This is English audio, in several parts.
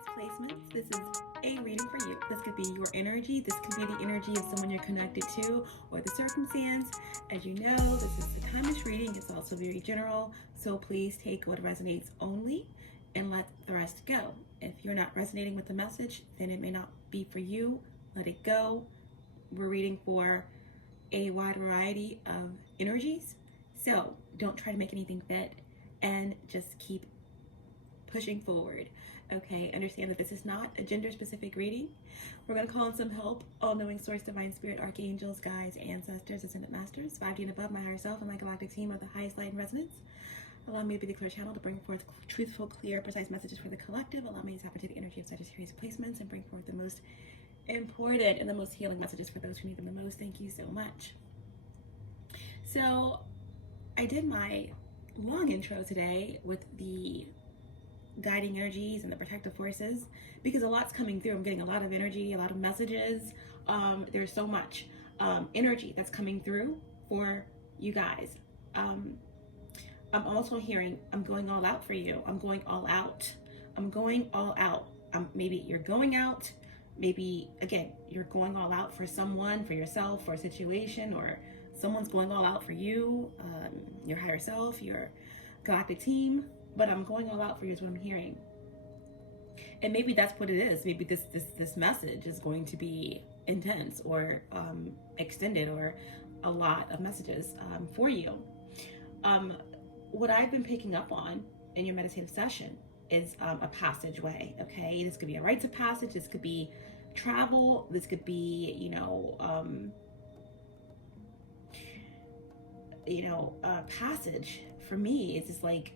Sagittarius placements. This is a reading for you. This could be your energy. This could be the energy of someone you're connected to or the circumstance. As you know, this is a timeless reading. It's also very general. So please take what resonates only and let the rest go. If you're not resonating with the message, then it may not be for you. Let it go. We're reading for a wide variety of energies. So don't try to make anything fit and just keep pushing forward. Okay, understand that this is not a gender specific reading. We're going to call in some help. All-knowing source, divine spirit, archangels, guides, ancestors, ascended masters, 5D and above, my higher self, and my galactic team of the highest light and resonance. Allow me to be the clear channel to bring forth truthful, clear, precise messages for the collective. Allow me to tap into the energy of Sagittarius placements and bring forth the most important and the most healing messages for those who need them the most. Thank you so much. So I did my long intro today with the guiding energies and the protective forces because a lot's coming through. I'm getting a lot of energy, a lot of messages. There's so much energy that's coming through for you guys. I'm also hearing, I'm going all out for you. I'm going all out. I'm going all out. Maybe you're going out. Maybe, again, you're going all out for someone, for yourself, for a situation, or someone's going all out for you, your higher self, your galactic team. But I'm going all out for you is what I'm hearing. And maybe that's what it is. Maybe this message is going to be intense or extended or a lot of messages for you. What I've been picking up on in your meditative session is a passageway, okay? This could be a rites of passage. This could be travel. This could be, a passage. For me, it's just like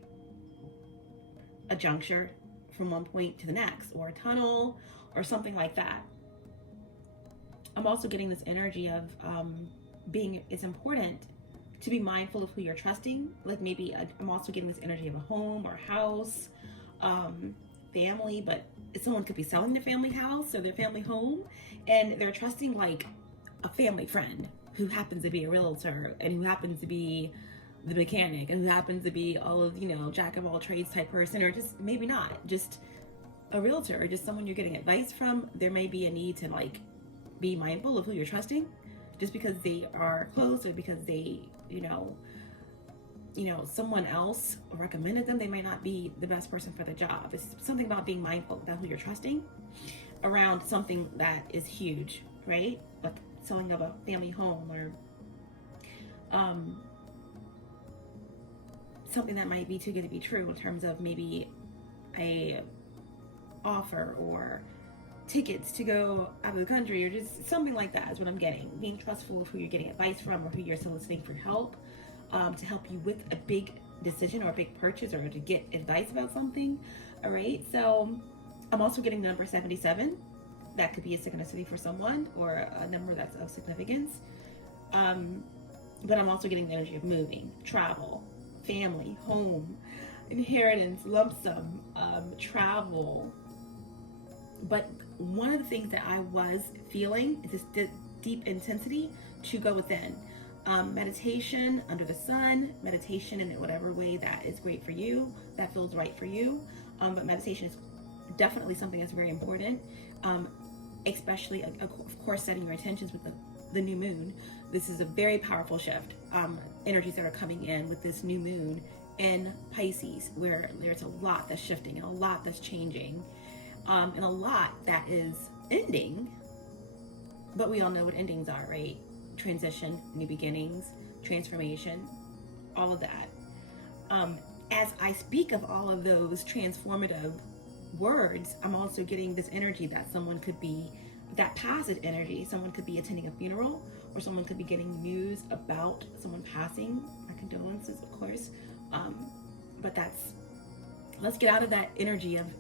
a juncture from one point to the next, or a tunnel or something like that. I'm also getting this energy of it's important to be mindful of who you're trusting. Like maybe I'm also getting this energy of a home or house, family, but someone could be selling their family house or their family home and they're trusting like a family friend who happens to be a realtor and who happens to be the mechanic and who happens to be all of, jack of all trades type person, or just maybe not, just a realtor or just someone you're getting advice from. There may be a need to like be mindful of who you're trusting just because they are close or because they, someone else recommended them. They might not be the best person for the job. It's something about being mindful about who you're trusting around something that is huge, right? Like selling of a family home or, something that might be too good to be true in terms of maybe a offer or tickets to go out of the country or just something like that is what I'm getting. Being trustful of who you're getting advice from or who you're soliciting for help to help you with a big decision or a big purchase or to get advice about something. All right. So I'm also getting the number 77. That could be a synchronicity for someone or a number that's of significance. But I'm also getting the energy of moving, travel, family, home, inheritance, lump sum, travel. But one of the things that I was feeling is this deep intensity to go within. Meditation under the sun, meditation in whatever way that is great for you, that feels right for you. But meditation is definitely something that's very important, especially, of course, setting your intentions with the new moon. This is a very powerful shift. Energies that are coming in with this new moon in Pisces, where there's a lot that's shifting and a lot that's changing, and a lot that is ending. But we all know what endings are, right? Transition, new beginnings, transformation, all of that. As I speak of all of those transformative words, I'm also getting this energy that someone could be, that passage energy, someone could be attending a funeral, or someone could be getting news about someone passing. My condolences, of course. But let's get out of that energy of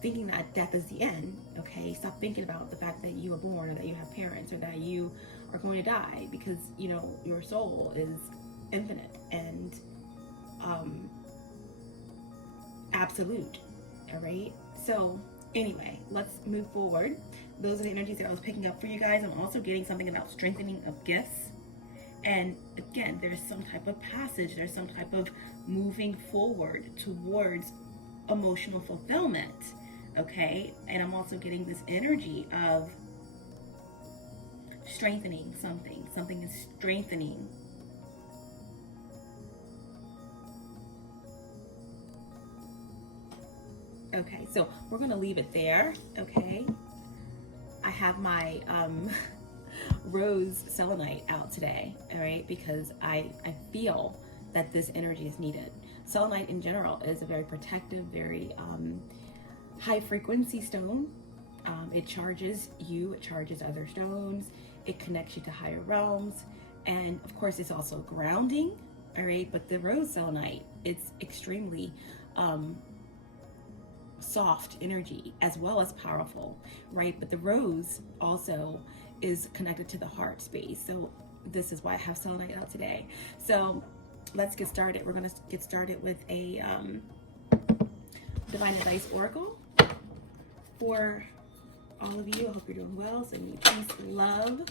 thinking that death is the end, okay? Stop thinking about the fact that you were born or that you have parents or that you are going to die, because, your soul is infinite and absolute, all right? So anyway, let's move forward. Those are the energies that I was picking up for you guys. I'm also getting something about strengthening of gifts. And again, there's some type of passage, there's some type of moving forward towards emotional fulfillment. okay? And I'm also getting this energy of strengthening something. Something is strengthening. Okay, so we're going to leave it there, okay? I have my rose selenite out today, all right? Because I feel that this energy is needed. Selenite in general is a very protective, very high frequency stone. It charges you, it charges other stones, it connects you to higher realms, and of course it's also grounding, all right? But the rose selenite, it's extremely soft energy as well as powerful, right? But the rose also is connected to the heart space. So this is why I have selenite out today. So let's get started. We're going to get started with a divine advice oracle for all of you. I hope you're doing well. Send me peace, love,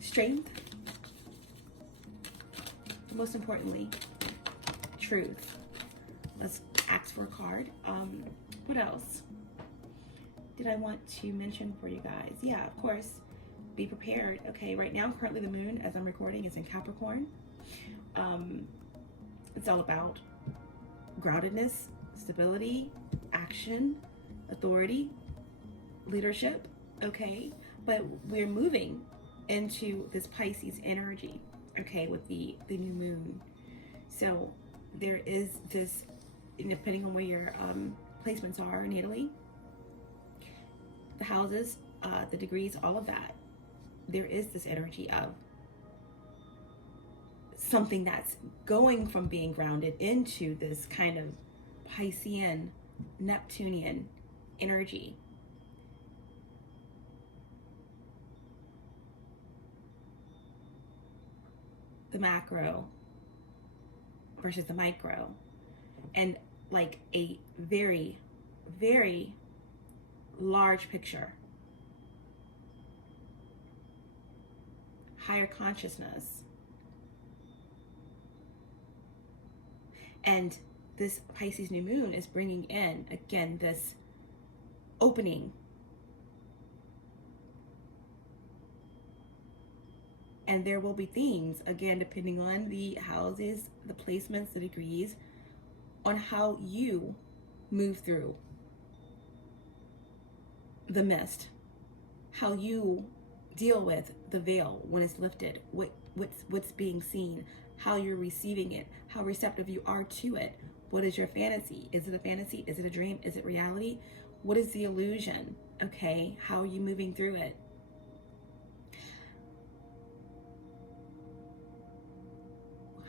strength, and most importantly, truth. Let's ask for a card. What else did I want to mention for you guys? Yeah, of course, be prepared. Okay, right now, currently the moon, as I'm recording, is in Capricorn. It's all about groundedness, stability, action, authority, leadership, okay? But we're moving into this Pisces energy, okay, with the new moon. So there is this, depending on where your placements are natally, the houses, the degrees, all of that, there is this energy of something that's going from being grounded into this kind of Piscean, Neptunian energy. The macro versus the micro. And like a very, very large picture. Higher consciousness. And this Pisces new moon is bringing in, again, this opening. And there will be themes, again, depending on the houses, the placements, the degrees, on how you move through the mist, how you deal with the veil when it's lifted, what's being seen, how you're receiving it, how receptive you are to it. What is your fantasy? Is it a fantasy? Is it a dream? Is it reality? What is the illusion? Okay, how are you moving through it?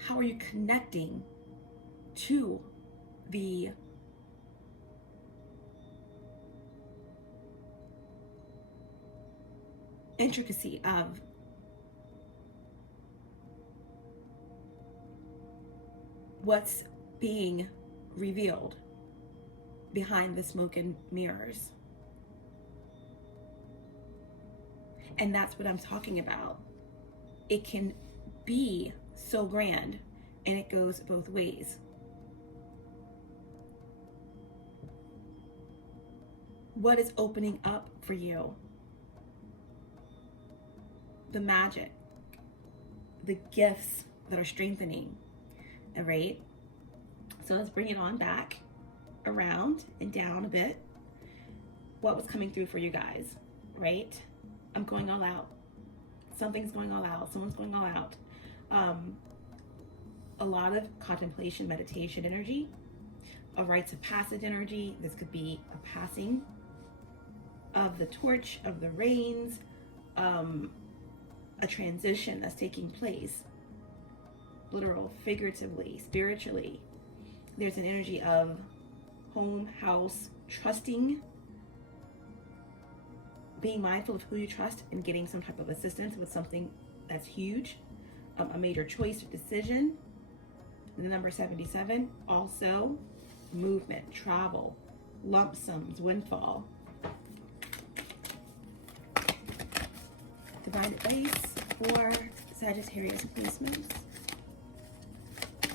How are you connecting to the intricacy of what's being revealed behind the smoke and mirrors? And that's what I'm talking about. It can be so grand, and it goes both ways. What is opening up for you? The magic, the gifts that are strengthening, all right? So let's bring it on back around and down a bit. What was coming through for you guys, right? I'm going all out. Something's going all out. Someone's going all out. A lot of contemplation, meditation energy, a rites of passage energy. This could be a passing of the torch, of the reins, a transition that's taking place, literal, figuratively, spiritually. There's an energy of home, house, trusting, being mindful of who you trust and getting some type of assistance with something that's huge, a major choice or decision. And the number 77, also movement, travel, lump sums, windfall. Divine advice for Sagittarius placements.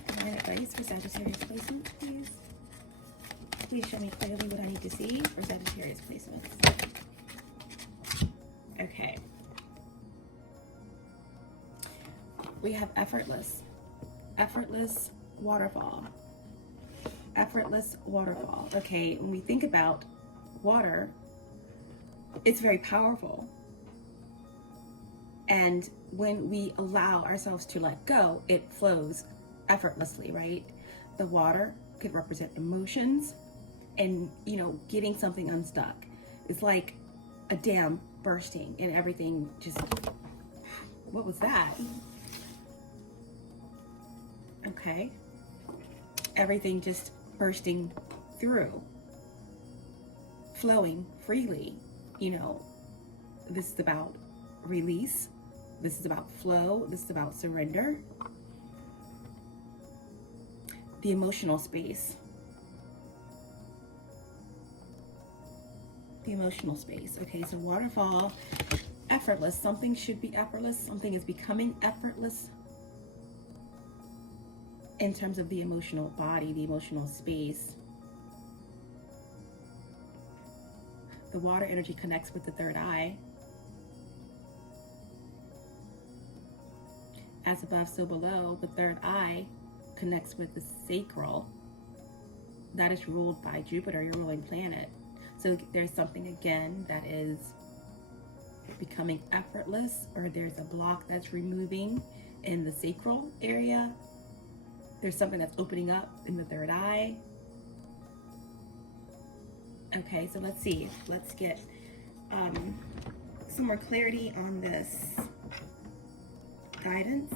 Divine advice for Sagittarius placements, please. please show me clearly what I need to see for Sagittarius placements. Okay. We have effortless. Effortless waterfall. Effortless waterfall. Okay, when we think about water, it's very powerful. And when we allow ourselves to let go, it flows effortlessly, right? The water could represent emotions and, you know, getting something unstuck. It's like a dam bursting and everything just, what was that? Okay. Everything just bursting through, flowing freely. You know, this is about release. This is about flow. This is about surrender. The emotional space. The emotional space. Okay, so waterfall, effortless. Something should be effortless. Something is becoming effortless in terms of the emotional body, the emotional space. The water energy connects with the third eye. As above, so below. The third eye connects with the sacral. That is ruled by Jupiter, your ruling planet. So there's something, again, that is becoming effortless, or there's a block that's removing in the sacral area. There's something that's opening up in the third eye. Okay, so let's see. Let's get some more clarity on this guidance.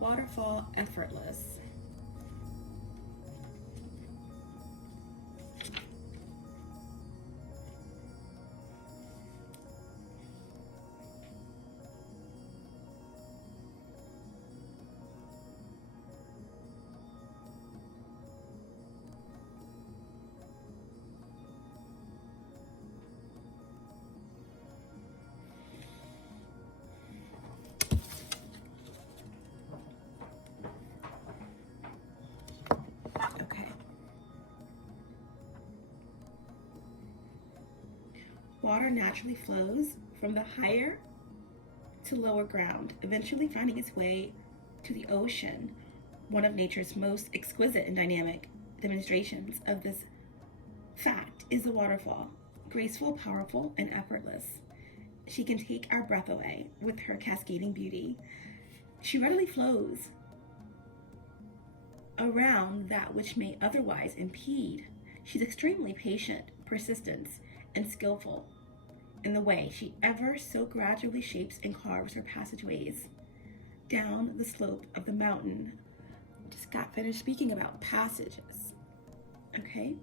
Waterfall, effortless. Water naturally flows from the higher to lower ground, eventually finding its way to the ocean. One of nature's most exquisite and dynamic demonstrations of this fact is the waterfall. Graceful, powerful, and effortless, she can take our breath away with her cascading beauty. She readily flows around that which may otherwise impede. She's extremely patient, persistent, and skillful in the way she ever so gradually shapes and carves her passageways down the slope of the mountain. Just got finished speaking about passages. Okay?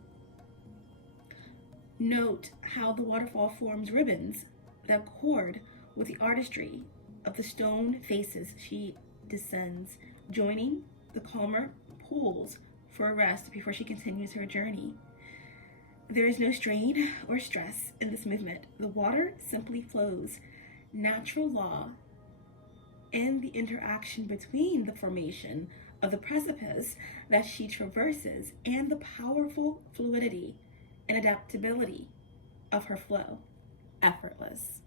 Note how the waterfall forms ribbons that accord with the artistry of the stone faces she descends, joining the calmer pools for a rest before she continues her journey. There is no strain or stress in this movement. The water simply flows. Natural law and the interaction between the formation of the precipice that she traverses and the powerful fluidity and adaptability of her flow. Effortless.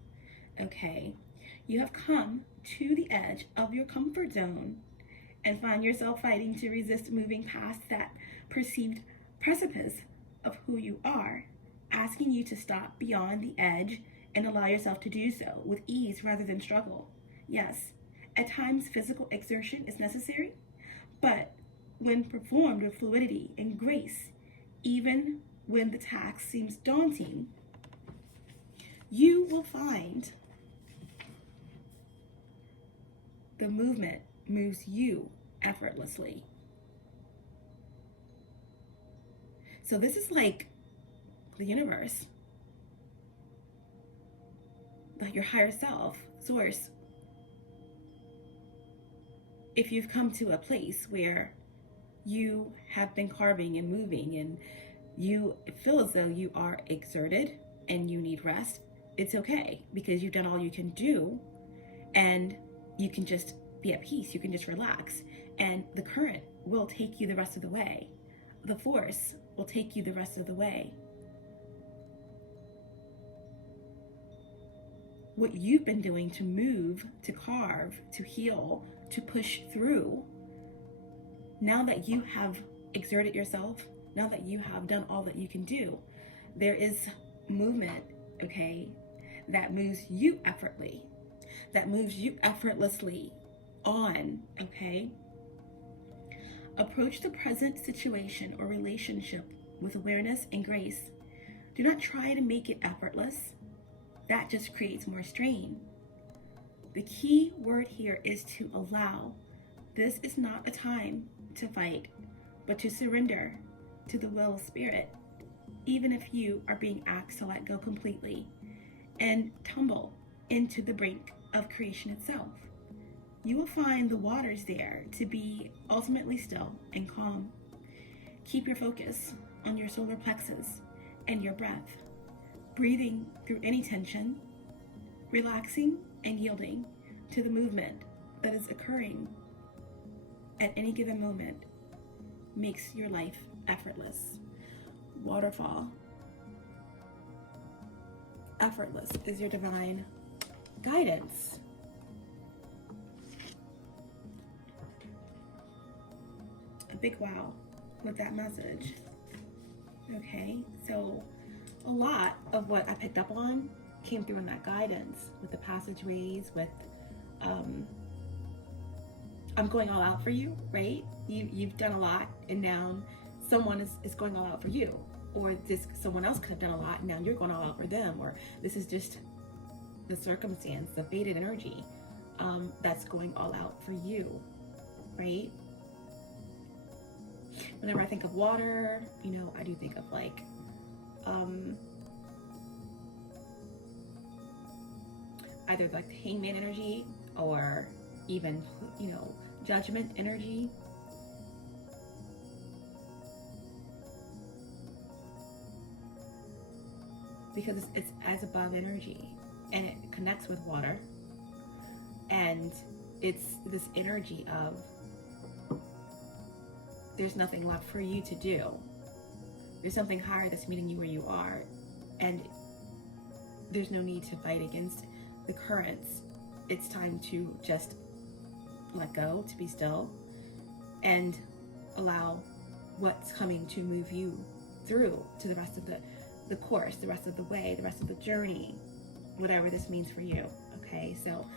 Okay, you have come to the edge of your comfort zone and find yourself fighting to resist moving past that perceived precipice of who you are, asking you to stop beyond the edge and allow yourself to do so with ease rather than struggle. Yes, at times physical exertion is necessary, but when performed with fluidity and grace, even when the task seems daunting, you will find the movement moves you effortlessly. So this is like the universe, like your higher self, source. If you've come to a place where you have been carving and moving and you feel as though you are exerted and you need rest, it's okay, because you've done all you can do and you can just be at peace. You can just relax. And the current will take you the rest of the way. The force will take you the rest of the way. What you've been doing to move, to carve, to heal, to push through, now that you have exerted yourself, now that you have done all that you can do, there is movement, okay, that moves you effortlessly on, okay? Approach the present situation or relationship with awareness and grace. Do not try to make it effortless. That just creates more strain. The key word here is to allow. This is not a time to fight, but to surrender to the will of spirit, even if you are being asked to let go completely and tumble into the brink of creation itself. You will find the waters there to be ultimately still and calm. Keep your focus on your solar plexus and your breath, breathing through any tension, relaxing and yielding to the movement that is occurring at any given moment makes your life effortless. Waterfall. Effortless is your divine guidance. A big wow with that message. Okay, so a lot of what I picked up on came through in that guidance with the passageways, with I'm going all out for you, right? You've done a lot, and now someone is going all out for you, or someone else could have done a lot, and now you're going all out for them, or this is just the circumstance, the fated energy that's going all out for you, right? Whenever I think of water, I do think of like either like the hangman energy, or even judgment energy. Because it's as above energy, and it connects with water, and it's this energy of there's nothing left for you to do. There's something higher that's meeting you where you are, and there's no need to fight against the currents. It's time to just let go, to be still, and allow what's coming to move you through to the rest of the course, the rest of the way, the rest of the journey, whatever this means for you. Okay, so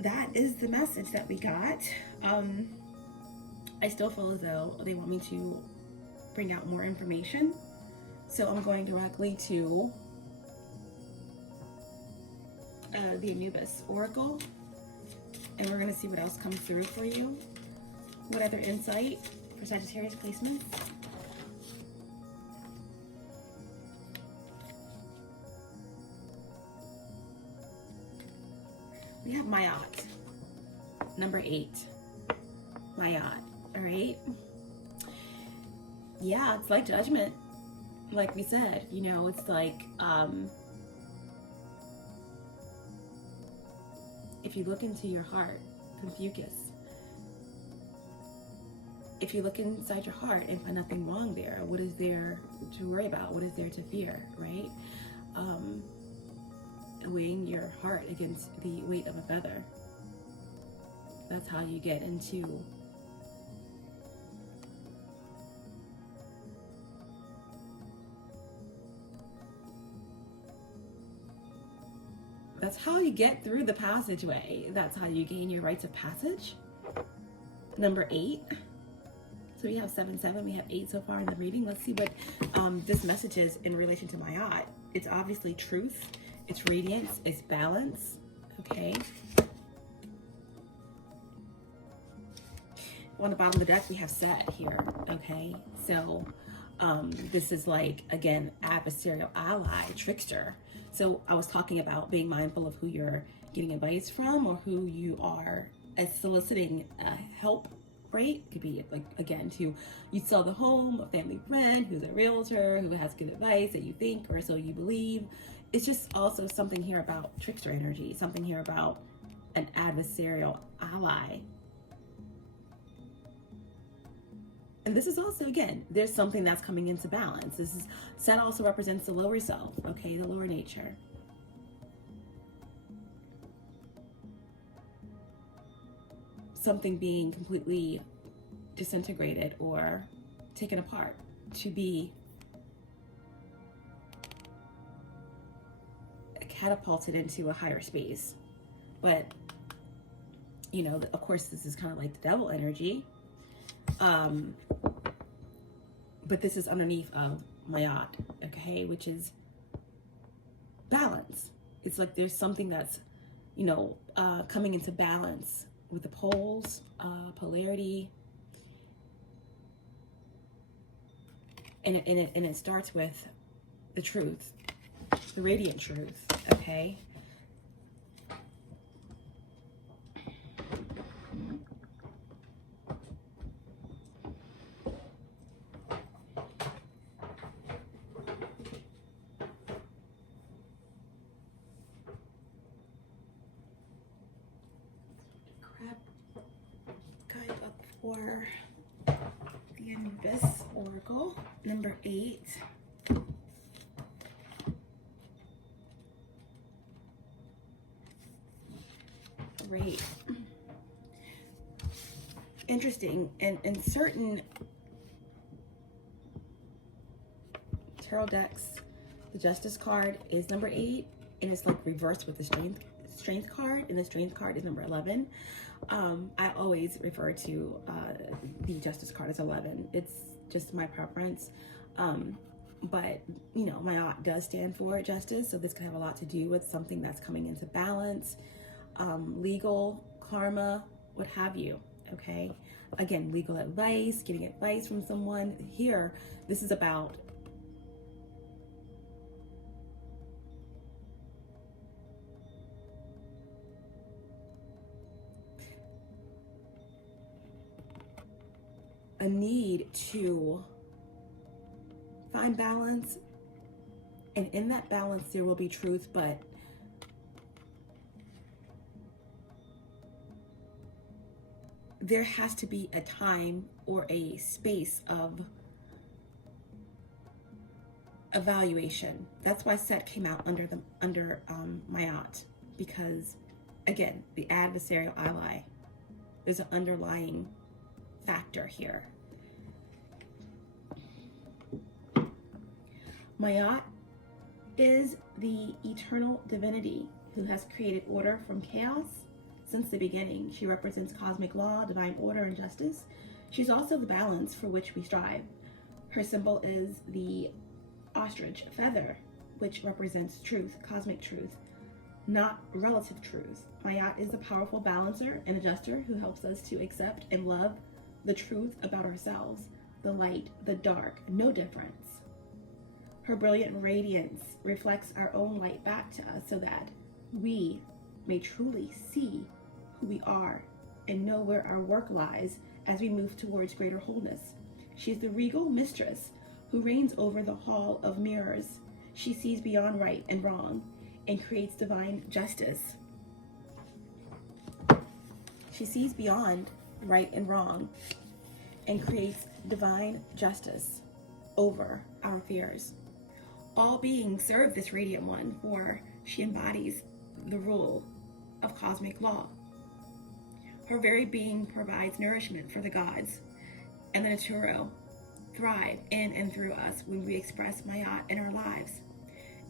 that is the message that we got. I still feel as though they want me to bring out more information, so I'm going directly to the Anubis Oracle, and we're going to see what else comes through for you. What other insight for Sagittarius placements? We have Mayat, number 8. Mayat, all right? Yeah, it's like judgment. Like we said, it's like, if you look into your heart, Confucius, if you look inside your heart and find nothing wrong there, what is there to worry about? What is there to fear, right? Weighing your heart against the weight of a feather. That's how you get into that's how you get through the passageway. That's how you gain your rites of passage. Number 8. So we have 7, 7. We have 8 so far in the reading. Let's see what this message is in relation to Mayat. It's obviously truth. It's radiance. It's balance. Okay. On the bottom of the deck, we have Set here. Okay. So this is like, again, adversarial, ally, trickster. So I was talking about being mindful of who you're getting advice from, or who you are soliciting help, right? It could be like, again, you sell the home, a family friend who's a realtor, who has good advice that you think, or so you believe. It's just also something here about trickster energy, something here about an adversarial ally. And this is also, again, there's something that's coming into balance. Sun also represents the lower self, okay, the lower nature. Something being completely disintegrated or taken apart to be catapulted into a higher space. But, you know, of course, this is kind of like the devil energy. But this is underneath of Mayat, okay, which is balance. It's like there's something that's, you know, coming into balance with the poles, polarity. And it starts with the truth, the radiant truth, okay? Guide up for the Empress Oracle, number 8. Great. Interesting. And in certain tarot decks, the Justice card is number 8, and it's like reversed with the Strength card, and the Strength card is number 11. I always refer to the Justice card as 11. It's just my preference. But, you know, Mayat does stand for justice, so this could have a lot to do with something that's coming into balance, legal, karma, what have you, okay? Again, legal advice, getting advice from someone. Here, this is about a need to find balance, and in that balance there will be truth, but there has to be a time or a space of evaluation. That's why Set came out under Mayat, because again, the adversarial ally, there's an underlying factor here. Mayat is the eternal divinity who has created order from chaos since the beginning. She represents cosmic law, divine order, and justice. She's also the balance for which we strive. Her symbol is the ostrich feather, which represents truth, cosmic truth, not relative truth. Mayat is the powerful balancer and adjuster who helps us to accept and love the truth about ourselves, the light, the dark, no difference. Her brilliant radiance reflects our own light back to us so that we may truly see who we are and know where our work lies as we move towards greater wholeness. She is the regal mistress who reigns over the hall of mirrors. She sees beyond right and wrong and creates divine justice. She sees beyond right and wrong and creates divine justice over our fears. All beings serve this radiant one, for she embodies the rule of cosmic law. Her very being provides nourishment for the gods, and the natural thrive in and through us when we express Mayat in our lives.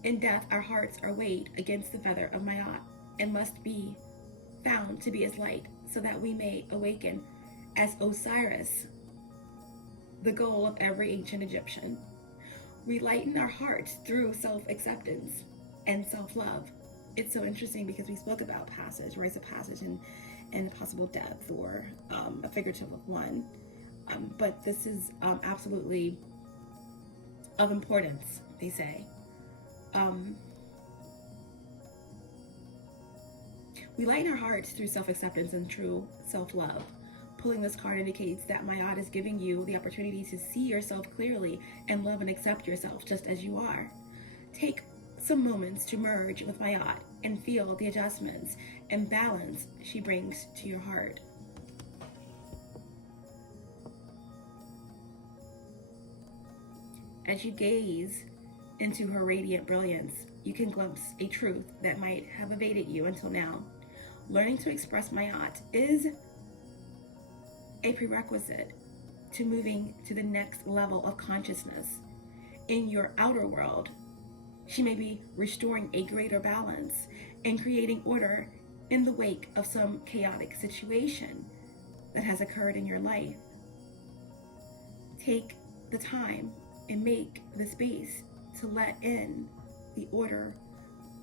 In death, our hearts are weighed against the feather of Mayat and must be found to be as light, so that we may awaken as Osiris, the goal of every ancient Egyptian. We lighten our hearts through self-acceptance and self-love. It's so interesting because we spoke about passage, rites of passage, and possible death, or a figurative of one. But this is absolutely of importance, they say. We lighten our hearts through self-acceptance and true self-love. Pulling this card indicates that Mayat is giving you the opportunity to see yourself clearly and love and accept yourself just as you are. Take some moments to merge with Mayat and feel the adjustments and balance she brings to your heart. As you gaze into her radiant brilliance, you can glimpse a truth that might have evaded you until now. Learning to express Mayat is a prerequisite to moving to the next level of consciousness. In your outer world, she may be restoring a greater balance and creating order in the wake of some chaotic situation that has occurred in your life. Take the time and make the space to let in the order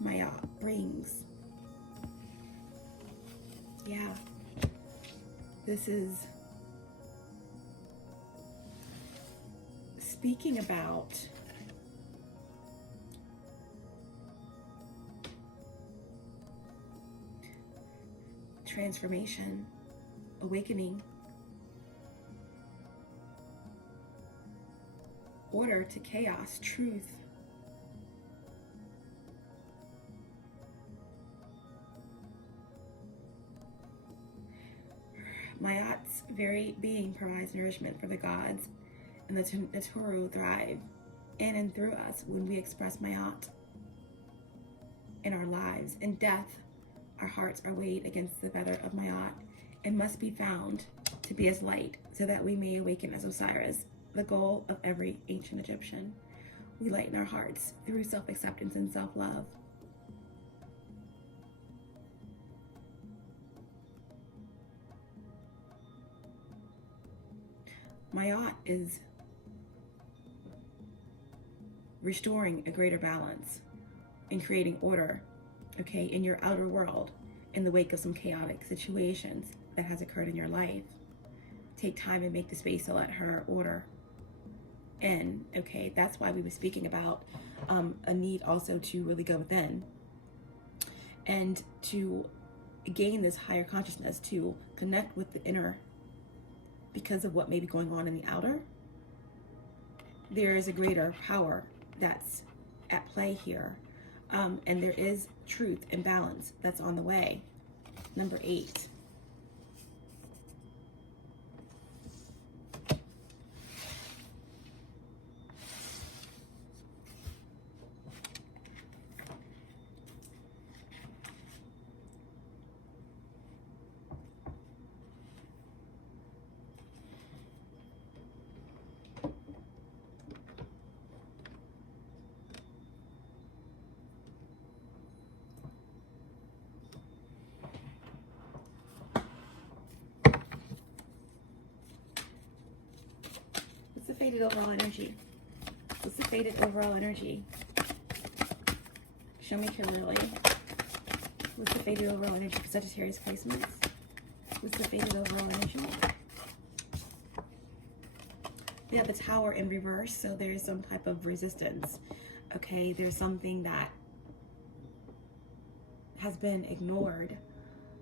Mayat brings. Yeah, this is speaking about transformation, awakening, order to chaos, truth. Mayat's very being provides nourishment for the gods, and the Taurus thrive in and through us when we express Mayat in our lives. In death, our hearts are weighed against the feather of Mayat and must be found to be as light so that we may awaken as Osiris, the goal of every ancient Egyptian. We lighten our hearts through self-acceptance and self-love. Mayat is restoring a greater balance and creating order, okay, in your outer world in the wake of some chaotic situations that has occurred in your life. Take time and make the space to let her order in, okay? That's why we were speaking about a need also to really go within and to gain this higher consciousness, to connect with the inner because of what may be going on in the outer. There is a greater power that's at play here. And there is truth and balance that's on the way. Number 8. What's the faded overall energy? What's the faded overall energy? Show me clearly. What's the faded overall energy for Sagittarius placements? What's the faded overall energy? We have the Tower in reverse, so there's some type of resistance. Okay, there's something that has been ignored.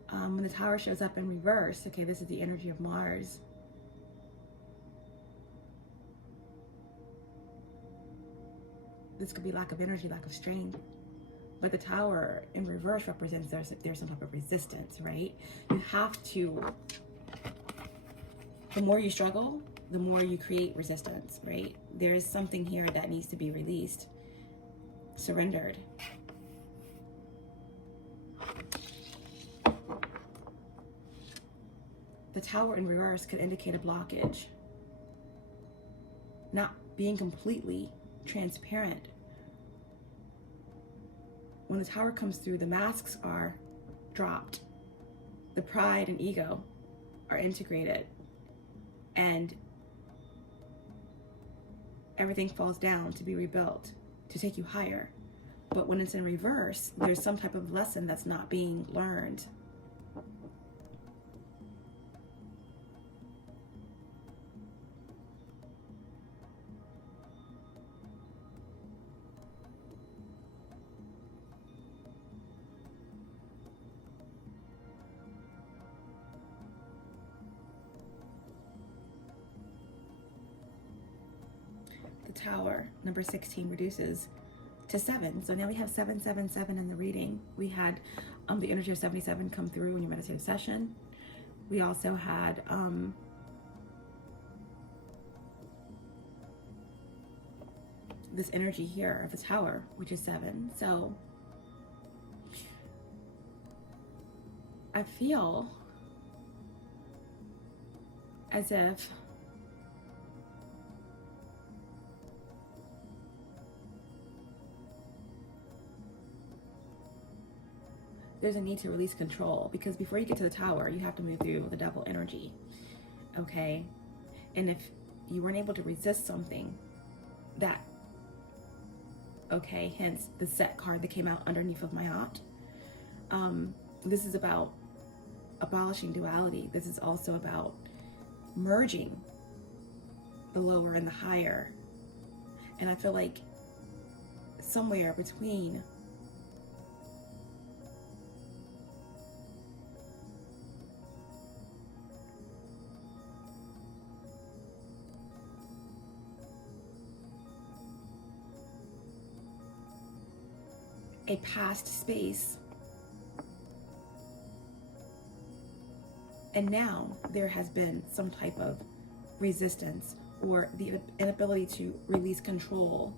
When the Tower shows up in reverse, okay, this is the energy of Mars. This could be lack of energy, lack of strength. But the Tower in reverse represents there's some type of resistance, right? You have to, the more you struggle, the more you create resistance, right? There's something here that needs to be released, surrendered. The Tower in reverse could indicate a blockage, not being completely transparent. When the Tower comes through, the masks are dropped. The pride and ego are integrated, and everything falls down to be rebuilt, to take you higher. But when it's in reverse, there's some type of lesson that's not being learned. The Tower, number 16, reduces to 7. So now we have 777 in the reading. We had the energy of 77 come through in your meditative session. We also had this energy here of the Tower, which is 7. So I feel as if there's a need to release control, because before you get to the Tower, you have to move through the Devil energy, okay? And if you weren't able to resist something, that, okay, hence the Set card that came out underneath of my heart. This is about abolishing duality. This is also about merging the lower and the higher. And I feel like somewhere between a past space and now there has been some type of resistance or the inability to release control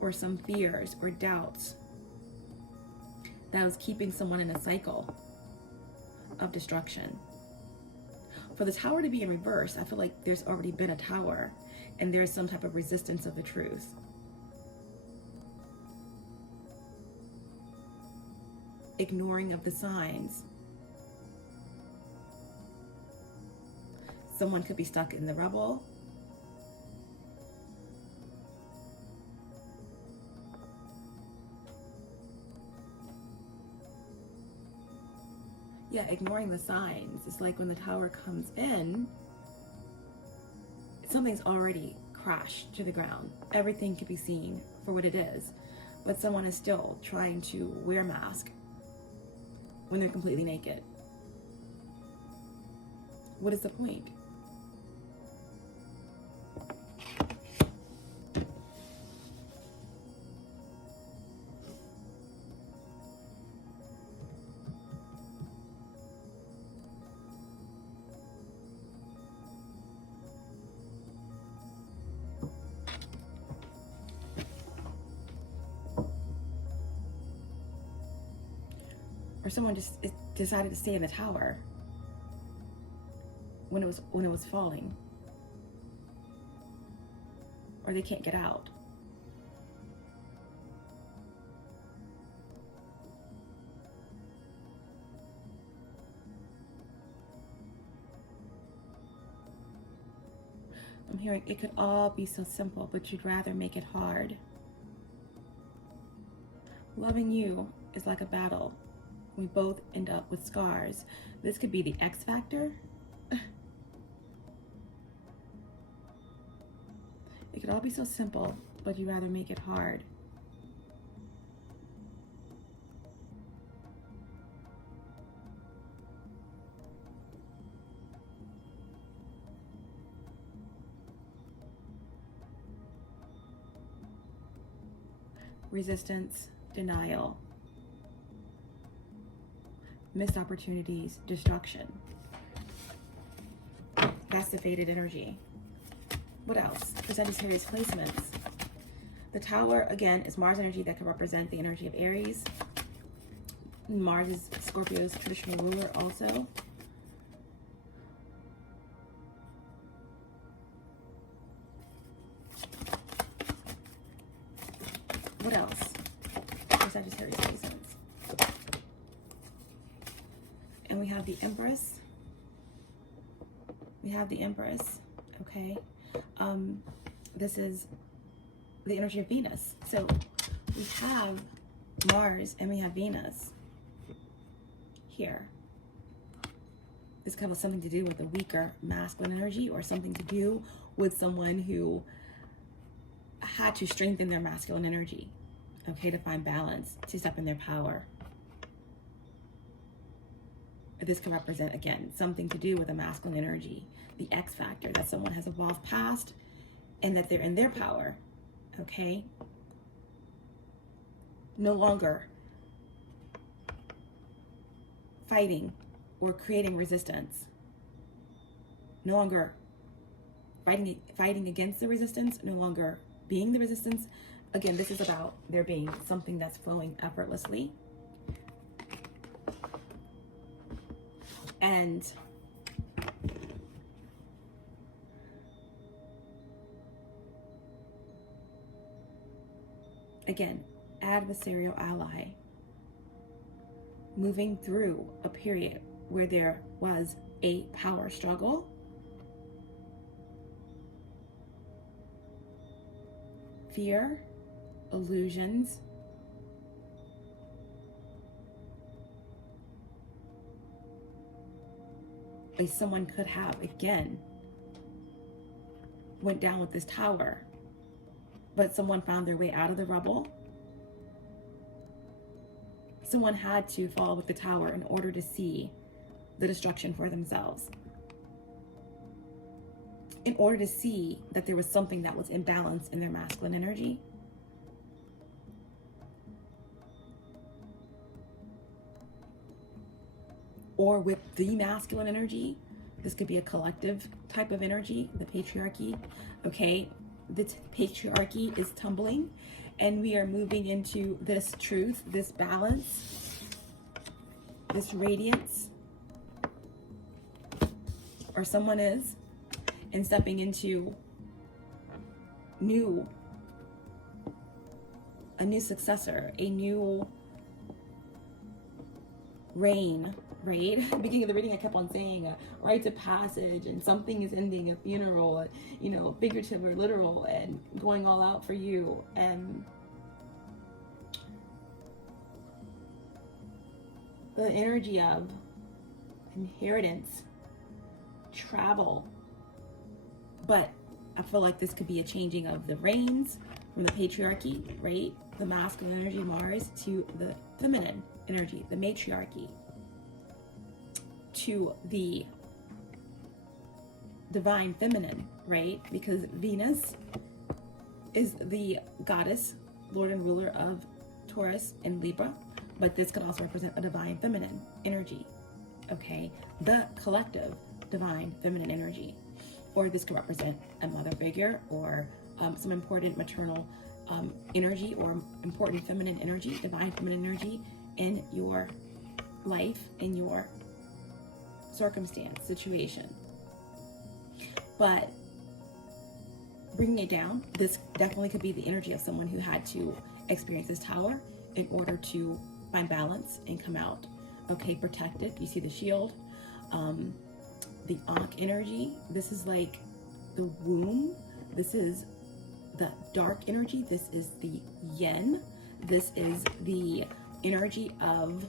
or some fears or doubts that was keeping someone in a cycle of destruction. For the Tower to be in reverse, I feel like there's already been a Tower and there's some type of resistance of the truth. Ignoring of the signs. Someone could be stuck in the rubble. Yeah, ignoring the signs. It's like when the Tower comes in, something's already crashed to the ground. Everything can be seen for what it is, but someone is still trying to wear a mask when they're completely naked. What is the point? Or someone just decided to stay in the Tower when it was falling, or they can't get out. I'm hearing it could all be so simple, but you'd rather make it hard. Loving you is like a battle. We both end up with scars. This could be the X factor. It could all be so simple, but you'd rather make it hard. Resistance, denial, missed opportunities, destruction. That's the faded energy. What else? For Sagittarius placements. The Tower, again, is Mars energy that could represent the energy of Aries. Mars is Scorpio's traditional ruler also. What else for Sagittarius placements? And we have the Empress. We have the Empress, okay? This is the energy of Venus. So we have Mars and we have Venus here. This could have something to do with a weaker masculine energy, or something to do with someone who had to strengthen their masculine energy, okay, to find balance, to step in their power. This could represent, again, something to do with a masculine energy, the X factor, that someone has evolved past and that they're in their power, okay? no longer fighting or creating resistance, no longer fighting against the resistance, no longer being the resistance. Again, this is about there being something that's flowing effortlessly. And again, adversarial ally, moving through a period where there was a power struggle, fear, illusions, someone could have, again, went down with this tower, but someone found their way out of the rubble. Someone had to fall with the tower in order to see the destruction for themselves, in order to see that there was something that was imbalanced in their masculine energy. Or with the masculine energy. This could be a collective type of energy, the patriarchy. Okay, the patriarchy is tumbling, and we are moving into this truth, this balance, this radiance, or someone is, and stepping into a new successor, a new reign, right? At the beginning of the reading, I kept on saying rites of passage, and something is ending, a funeral, you know, figurative or literal, and going all out for you. And the energy of inheritance, travel. But I feel like this could be a changing of the reigns from the patriarchy, right? The masculine energy, Mars, to the feminine energy, the matriarchy, to the divine feminine, right? Because Venus is the goddess, lord and ruler of Taurus and Libra, but this could also represent a divine feminine energy, okay? The collective divine feminine energy. Or this could represent a mother figure, or some important maternal energy, or important feminine energy, divine feminine energy in your life, in your circumstance, situation. But bringing it down, this definitely could be the energy of someone who had to experience this tower in order to find balance and come out, okay, protected. You see the shield, the Ankh energy. This is like the womb. This is the dark energy. This is the yin. This is the energy of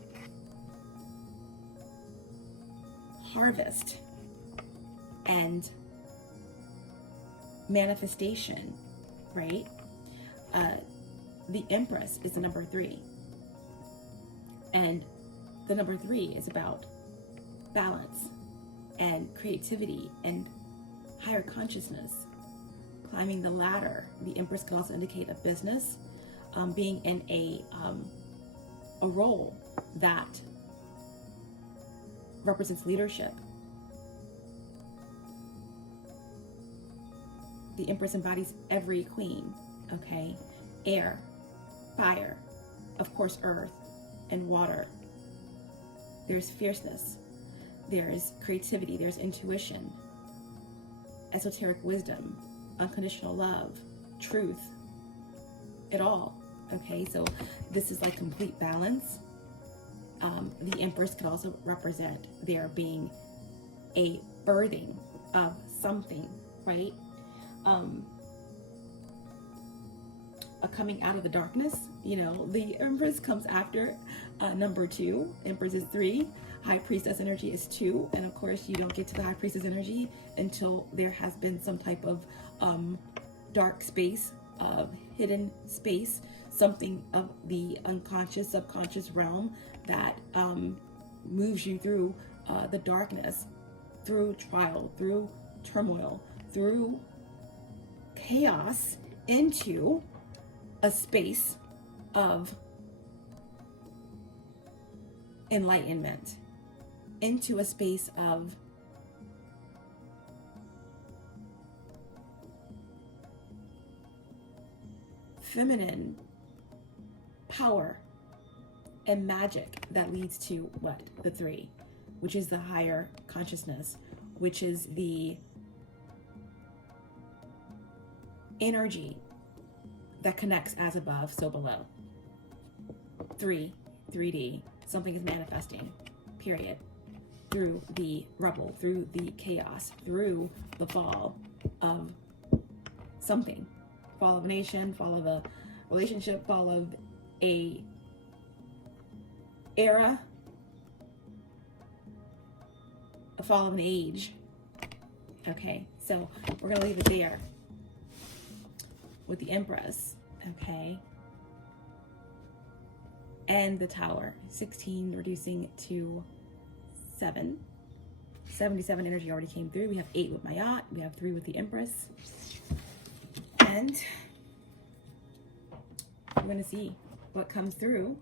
harvest and manifestation, right? The Empress is the number 3. And the number 3 is about balance and creativity and higher consciousness, climbing the ladder. The Empress could also indicate a business, being in a role that represents leadership. The Empress embodies every queen, okay? Air, fire, of course, earth, and water. There's fierceness, there's creativity, there's intuition, esoteric wisdom, unconditional love, truth, it all, okay? So this is like complete balance. The Empress could also represent there being a birthing of something, right? A coming out of the darkness. You know, the Empress comes after number 2. Empress is 3. High Priestess energy is 2. And of course, you don't get to the High Priestess energy until there has been some type of dark space, hidden space, something of the unconscious, subconscious realm that moves you through the darkness, through trial, through turmoil, through chaos, into a space of enlightenment, into a space of feminine power and magic that leads to what? The 3, which is the higher consciousness, which is the energy that connects as above, so below. 3D, something is manifesting, period. Through the rubble, through the chaos, through the fall of something. Fall of a nation, fall of a relationship, fall of a era, a fall of an age. Okay, so we're gonna leave it there with the Empress, okay? And the Tower, 16 reducing to 7. 77 energy already came through. We have 8 with my yacht. We have 3 with the Empress. And we're going to see what comes through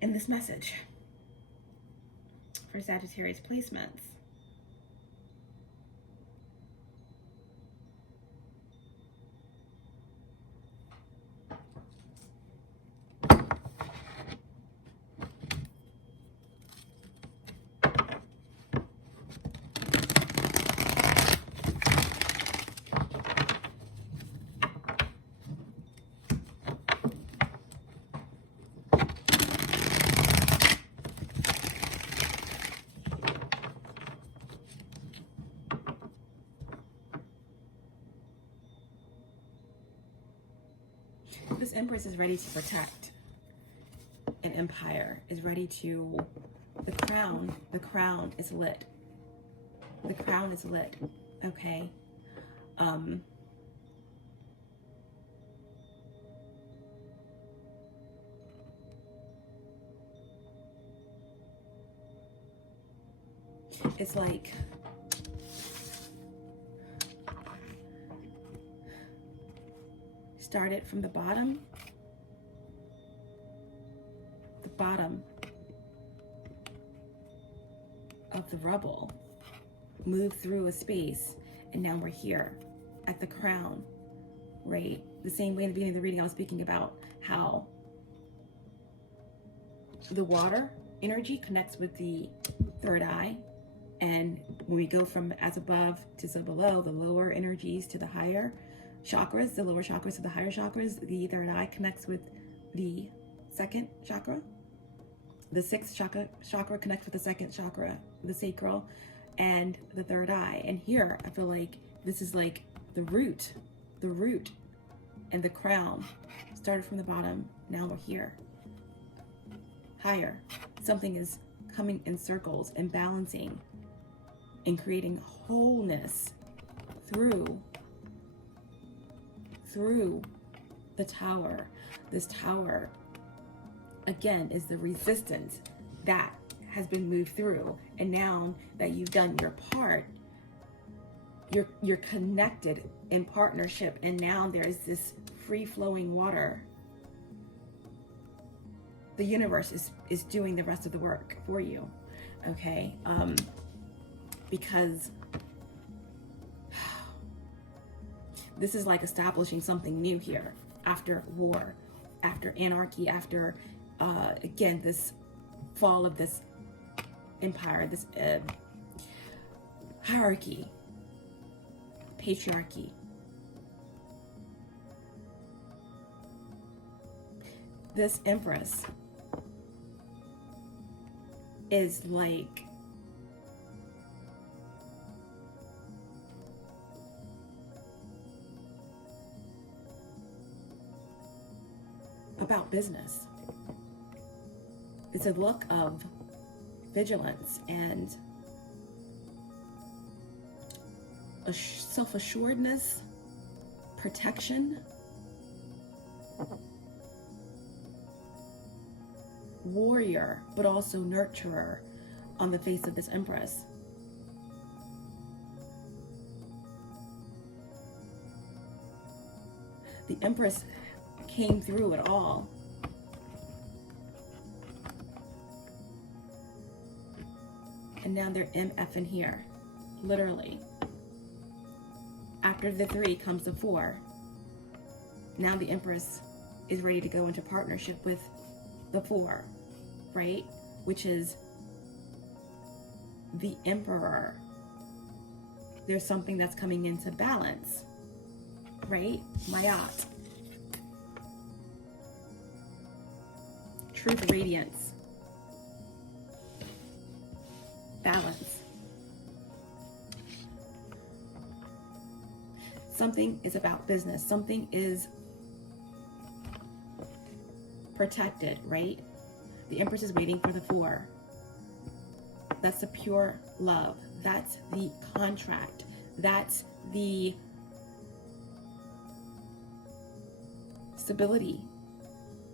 in this message for Sagittarius placements. This Empress is ready to protect an empire, is ready to, the crown is lit. The crown is lit, okay? It's like started from the bottom of the rubble, moved through a space, and now we're here at the crown, right? The same way in the beginning of the reading I was speaking about how the water energy connects with the third eye, and when we go from as above to so below, the lower energies to the higher chakras, the lower chakras to the higher chakras, the third eye connects with the second chakra. The sixth chakra connects with the second chakra, the sacral, and the third eye. And here, I feel like this is like the root, and the crown started from the bottom. Now we're here, higher. Something is coming in circles and balancing and creating wholeness through the tower. This tower, again, is the resistance that has been moved through. And now that you've done your part, you're connected in partnership, and now there's this free-flowing water. The universe is doing the rest of the work for you, okay? Because this is like establishing something new here after war, after anarchy, after, again, this fall of this empire, this hierarchy, patriarchy. This Empress is like about business. It's a look of vigilance and a self-assuredness, protection, warrior, but also nurturer on the face of this Empress. The Empress came through it all. And now they're MF in here, literally. After the 3 comes the 4. Now the Empress is ready to go into partnership with the 4, right? Which is the Emperor. There's something that's coming into balance, right? Mayat. Truth, radiance. Balance. Something is about business. Something is protected, right? The Empress is waiting for the 4. That's the pure love. That's the contract. That's the stability,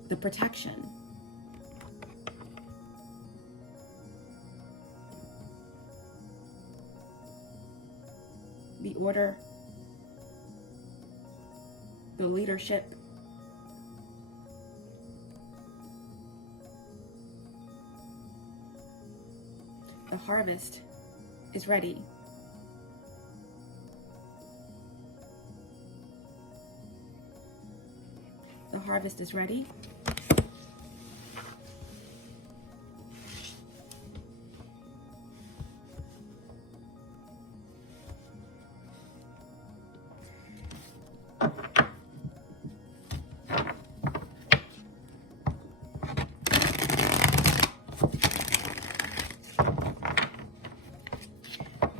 the protection. The order, the leadership. The harvest is ready. The harvest is ready.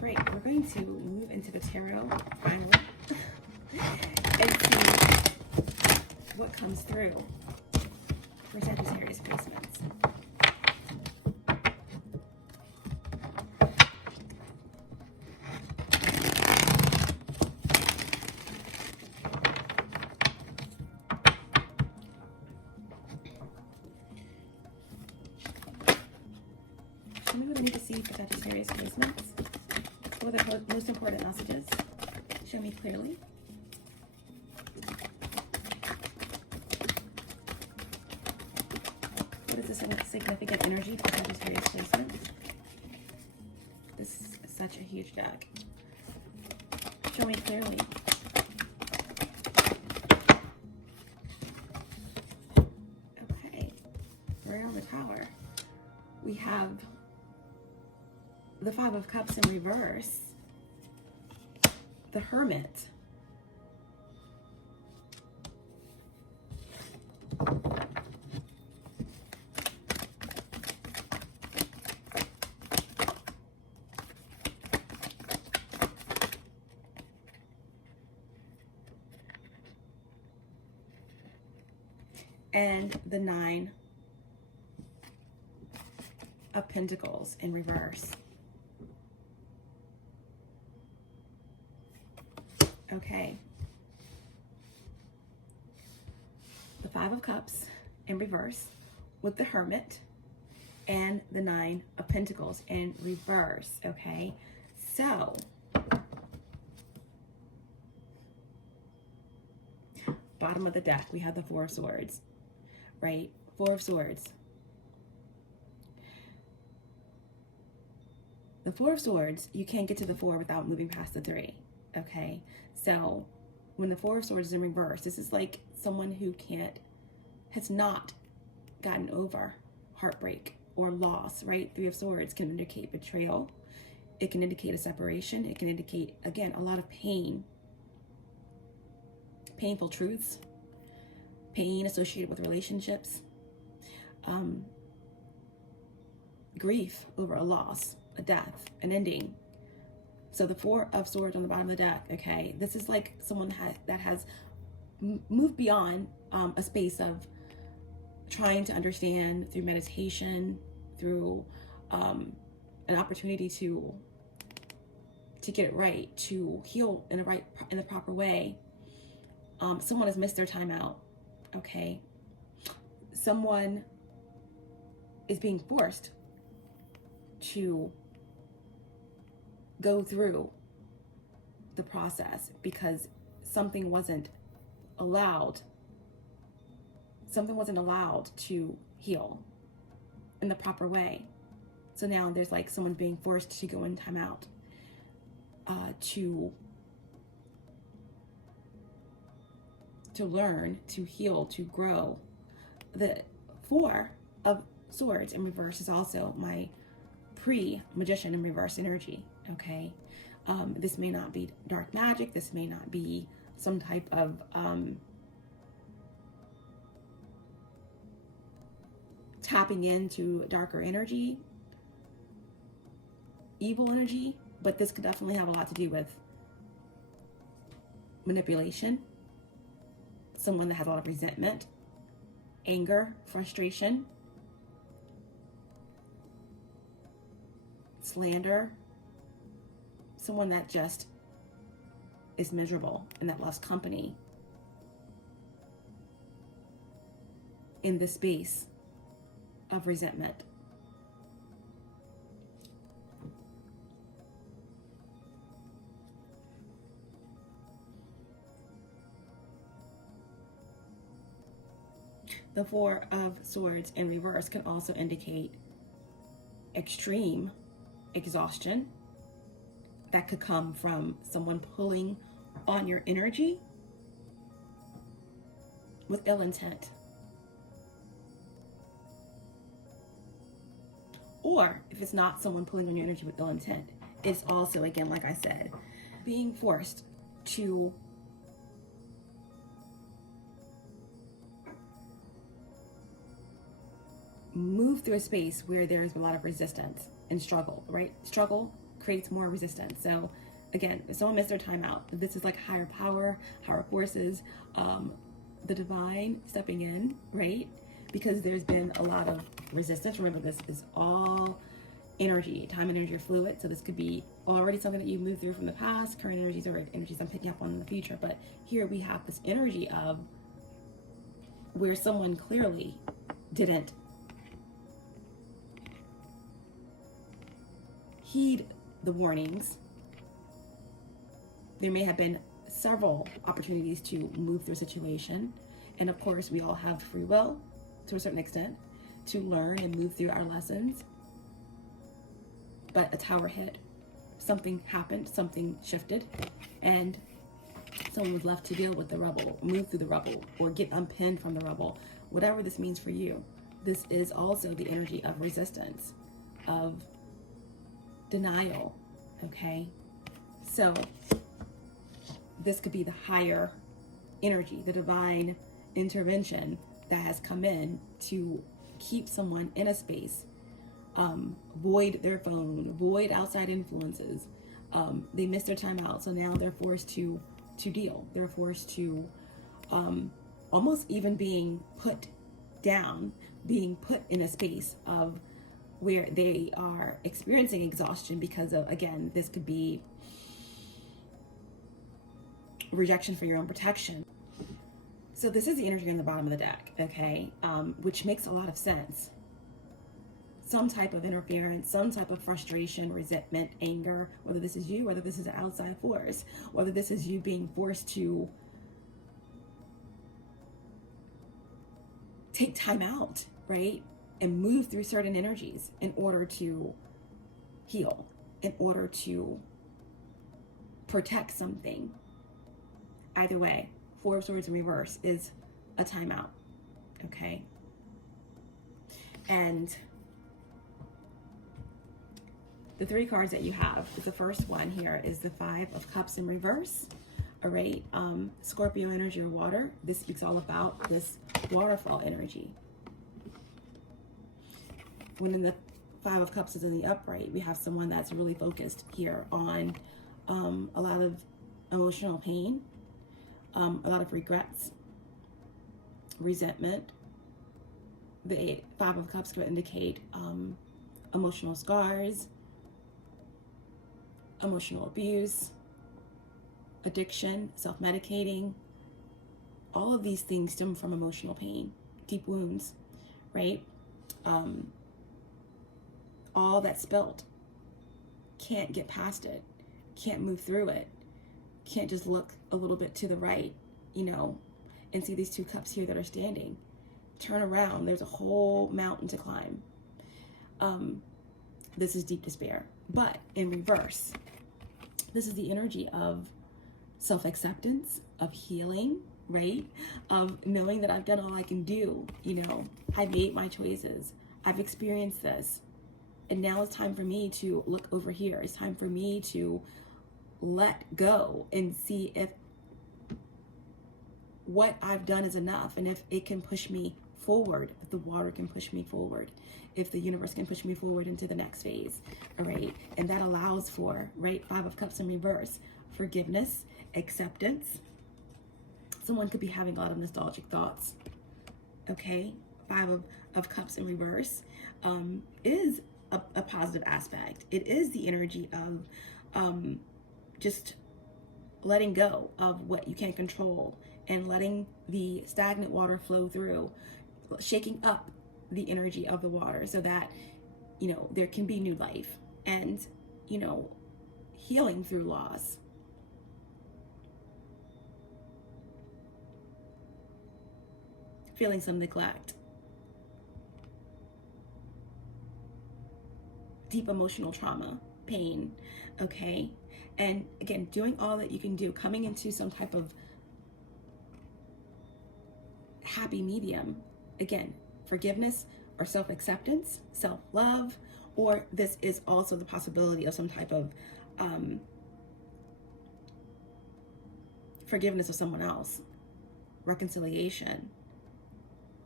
Great, we're going to move into the tarot finally and see what comes through for Sagittarius placements. Tell me what I need to see for Sagittarius placements. What are the most important messages? Show me clearly. What is the significant energy for Sagittarius placement? This is such a huge deck. Show me clearly. Okay. We're on the Tower. We have the 5 of Cups in reverse, the Hermit, and the 9 of Pentacles in reverse. Okay. The 5 of Cups in reverse with the Hermit and the 9 of Pentacles in reverse. Okay. So, bottom of the deck, we have the 4 of Swords, right? 4 of Swords. The 4 of Swords, you can't get to the 4 without moving past the 3. Okay, so when the 4 of Swords is in reverse, this is like someone who has not gotten over heartbreak or loss, right? 3 of Swords can indicate betrayal. It can indicate a separation. It can indicate, again, a lot of pain, painful truths, pain associated with relationships, grief over a loss, a death, an ending. So the 4 of Swords on the bottom of the deck, okay, this is like someone that has moved beyond a space of trying to understand through meditation, through an opportunity to get it right, to heal in the proper way. Someone has missed their time out, okay? Someone is being forced to go through the process because something wasn't allowed to heal in the proper way. So now there's like someone being forced to go in timeout to learn, to heal, to grow. The Four of Swords in reverse is also my pre-magician in reverse energy, okay? This may not be dark magic. This may not be some type of tapping into darker energy, evil energy, but this could definitely have a lot to do with manipulation, someone that has a lot of resentment, anger, frustration, slander, someone that just is miserable and that loves company in the space of resentment. The Four of Swords in reverse can also indicate extreme exhaustion that could come from someone pulling on your energy with ill intent. Or if it's not someone pulling on your energy with ill intent, it's also, again, like I said, being forced to move through a space where there's a lot of resistance and struggle, right? Struggle creates more resistance. So again, if someone missed their time out, this is like higher power, higher forces, the divine stepping in, right? Because there's been a lot of resistance. Remember, this is all energy. Time and energy are fluid. So this could be already something that you moved through from the past, current energies, or energies I'm picking up on in the future. But here we have this energy of where someone clearly didn't heed the warnings. There may have been several opportunities to move through a situation. And of course, we all have free will to a certain extent to learn and move through our lessons. But a tower hit, something happened, something shifted, and someone was left to deal with the rubble, move through the rubble, or get unpinned from the rubble. Whatever this means for you, this is also the energy of resistance, of denial, okay? So this could be the higher energy, the divine intervention that has come in to keep someone in a space, void their phone, void outside influences. They missed their time out, so now they're forced to deal. They're forced to almost even being put down, being put in a space of where they are experiencing exhaustion because of, again, this could be rejection for your own protection. So this is the energy on the bottom of the deck, okay? Which makes a lot of sense. Some type of interference, some type of frustration, resentment, anger, whether this is you, whether this is an outside force, whether this is you being forced to take time out, right? And move through certain energies in order to heal, in order to protect something. Either way, Four of Swords in reverse is a timeout, okay? And the three cards that you have, the first one here is the Five of Cups in reverse, all right? Scorpio energy or water. This speaks all about this waterfall energy. When in the Five of Cups is in the upright, we have someone that's really focused here on a lot of emotional pain, a lot of regrets, resentment. The Five of Cups could indicate emotional scars, emotional abuse, addiction, self-medicating. All of these things stem from emotional pain, deep wounds, right? All that's spilt, can't get past it, can't move through it, can't just look a little bit to the right, you know, and see these two cups here that are standing. Turn around, there's a whole mountain to climb. this is deep despair. But in reverse, this is the energy of self-acceptance, of healing, right? Of knowing that I've done all I can do. You know, I made my choices. I've experienced this. And now it's time for me to look over here. It's time for me to let go and see if what I've done is enough, and if it can push me forward, if the water can push me forward, if the universe can push me forward into the next phase, all right? And that allows for, right, Five of Cups in reverse, forgiveness, acceptance. Someone could be having a lot of nostalgic thoughts, okay? Five of Cups in reverse is a positive aspect. It is the energy of just letting go of what you can't control and letting the stagnant water flow through, shaking up the energy of the water so that, you know, there can be new life and, you know, healing through loss. Feeling some neglect. Deep emotional trauma, pain, okay? And again, doing all that you can do, coming into some type of happy medium. Again, forgiveness or self-acceptance, self-love, or this is also the possibility of some type of forgiveness of someone else, reconciliation.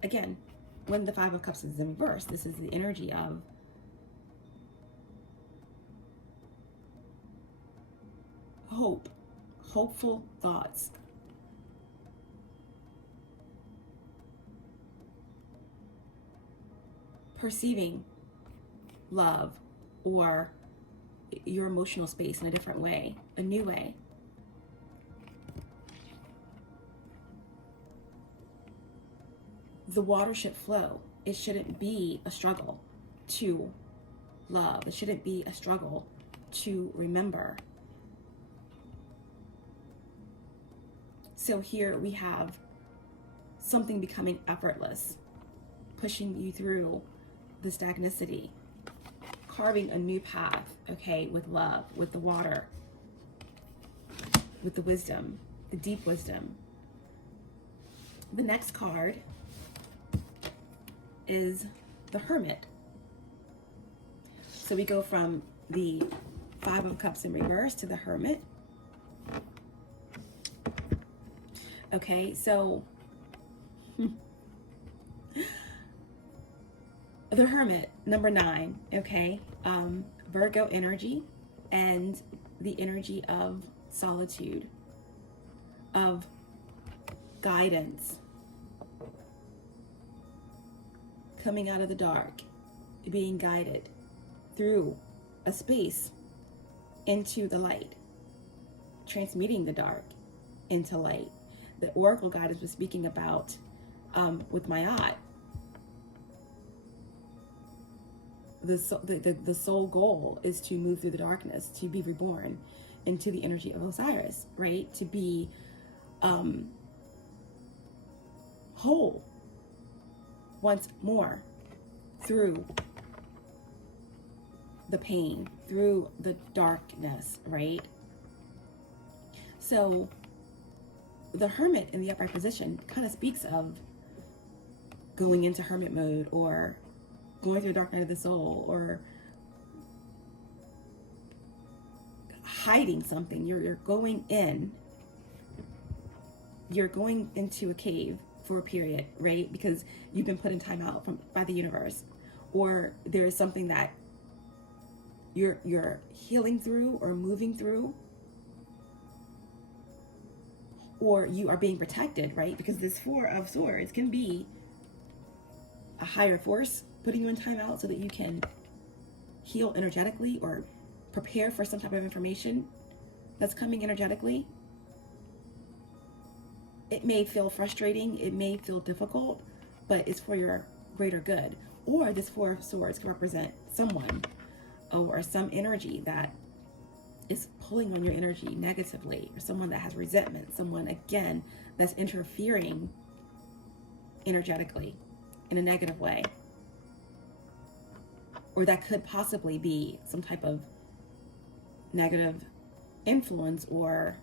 Again, when the Five of Cups is in reverse, this is the energy of hope, hopeful thoughts. Perceiving love or your emotional space in a different way, a new way. The water should flow. It shouldn't be a struggle to love. It shouldn't be a struggle to remember. So here we have something becoming effortless, pushing you through the stagnicity, carving a new path, okay, with love, with the water, with the wisdom, the deep wisdom. The next card is the Hermit. So we go from the Five of Cups in reverse to the Hermit. Okay, so the Hermit, number 9, okay, Virgo energy and the energy of solitude, of guidance, coming out of the dark, being guided through a space into the light, transmuting the dark into light. The Oracle guidance was speaking about with my aunt. The soul goal is to move through the darkness, to be reborn into the energy of Osiris, right? To be whole once more through the pain, through the darkness, right? So the Hermit in the upright position kind of speaks of going into hermit mode, or going through the dark night of the soul, or hiding something. You're going in. You're going into a cave for a period, right? Because you've been put in timeout by the universe, or there's something that you're healing through or moving through, or you are being protected, right? Because this Four of Swords can be a higher force putting you in timeout so that you can heal energetically or prepare for some type of information that's coming energetically. It may feel frustrating, it may feel difficult, but it's for your greater good. Or this Four of Swords can represent someone or some energy that is pulling on your energy negatively, or someone that has resentment, someone, again, that's interfering energetically in a negative way. or that could possibly be some type of negative influence or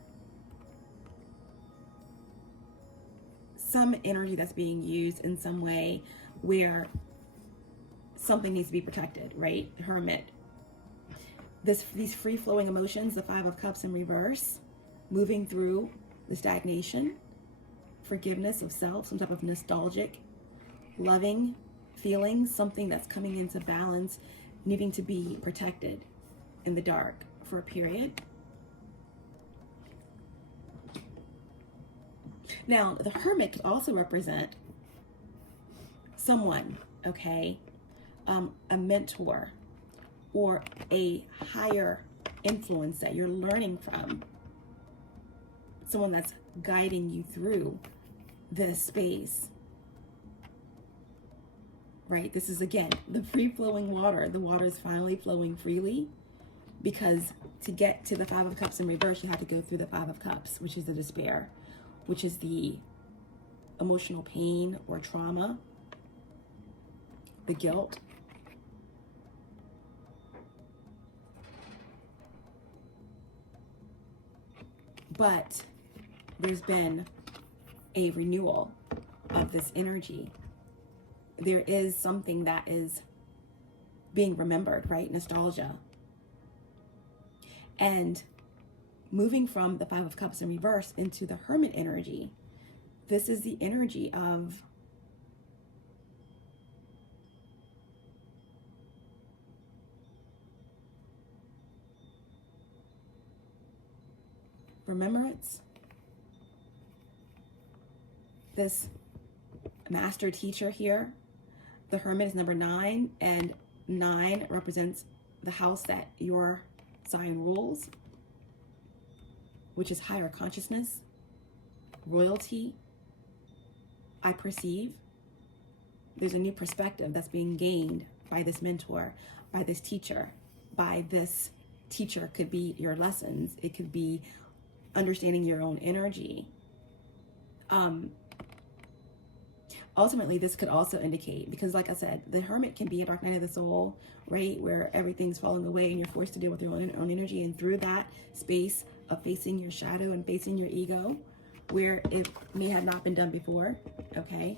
some energy that's being used in some way where something needs to be protected, right? Hermit. These free-flowing emotions, the Five of Cups in reverse, moving through the stagnation, forgiveness of self, some type of nostalgic, loving feelings, something that's coming into balance, needing to be protected in the dark for a period. Now, the Hermit could also represent someone, okay, a mentor or a higher influence that you're learning from, someone that's guiding you through this space, right? This is, again, the free-flowing water. The water is finally flowing freely, because to get to the Five of Cups in reverse, you have to go through the Five of Cups, which is the despair, which is the emotional pain or trauma, the guilt. But there's been a renewal of this energy. There is something that is being remembered, right? Nostalgia. And moving from the Five of Cups in reverse into the Hermit energy, this is the energy of remembrance. This master teacher here, the Hermit is number 9, and 9 represents the house that your sign rules, which is higher consciousness, royalty. I perceive there's a new perspective that's being gained by this mentor, by this teacher, by this teacher. Could be your lessons. It could be understanding your own energy. Ultimately, this could also indicate, because like I said, the Hermit can be a dark night of the soul, right? Where everything's falling away and you're forced to deal with your own energy. And through that space of facing your shadow and facing your ego, where it may have not been done before, okay?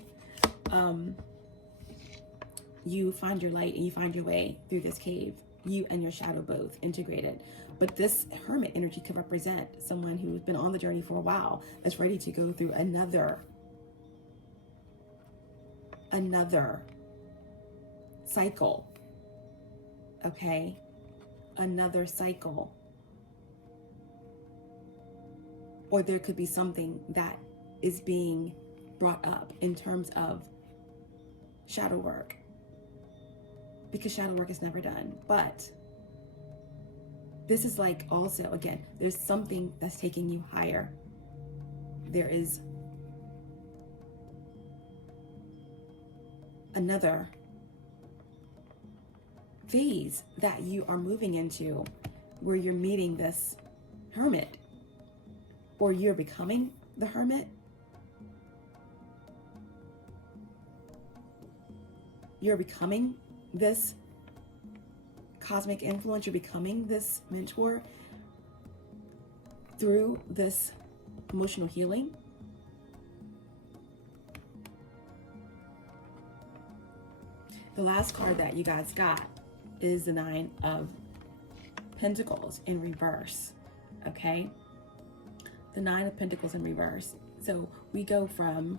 You find your light and you find your way through this cave, you and your shadow both integrated. But this Hermit energy could represent someone who's been on the journey for a while, that's ready to go through another cycle, okay? Another cycle. Or there could be something that is being brought up in terms of shadow work, because shadow work is never done. But this is like, also, again, there's something that's taking you higher. There is another phase that you are moving into, where you're meeting this Hermit, or you're becoming the Hermit. You're becoming this cosmic influence. You're becoming this mentor through this emotional healing. The last card that you guys got is the Nine of Pentacles in reverse, okay? The Nine of Pentacles in reverse. So we go from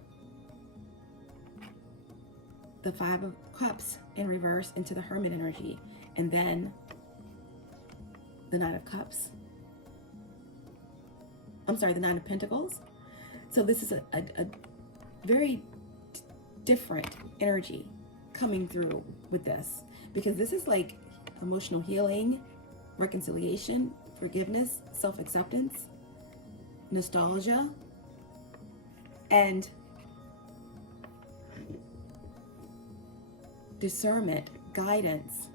the Five of Cups in reverse into the Hermit energy, and then the Nine of Cups. I'm sorry, the Nine of Pentacles. So this is a very different energy coming through with this, because this is like emotional healing, reconciliation, forgiveness, self-acceptance, nostalgia, and discernment, guidance.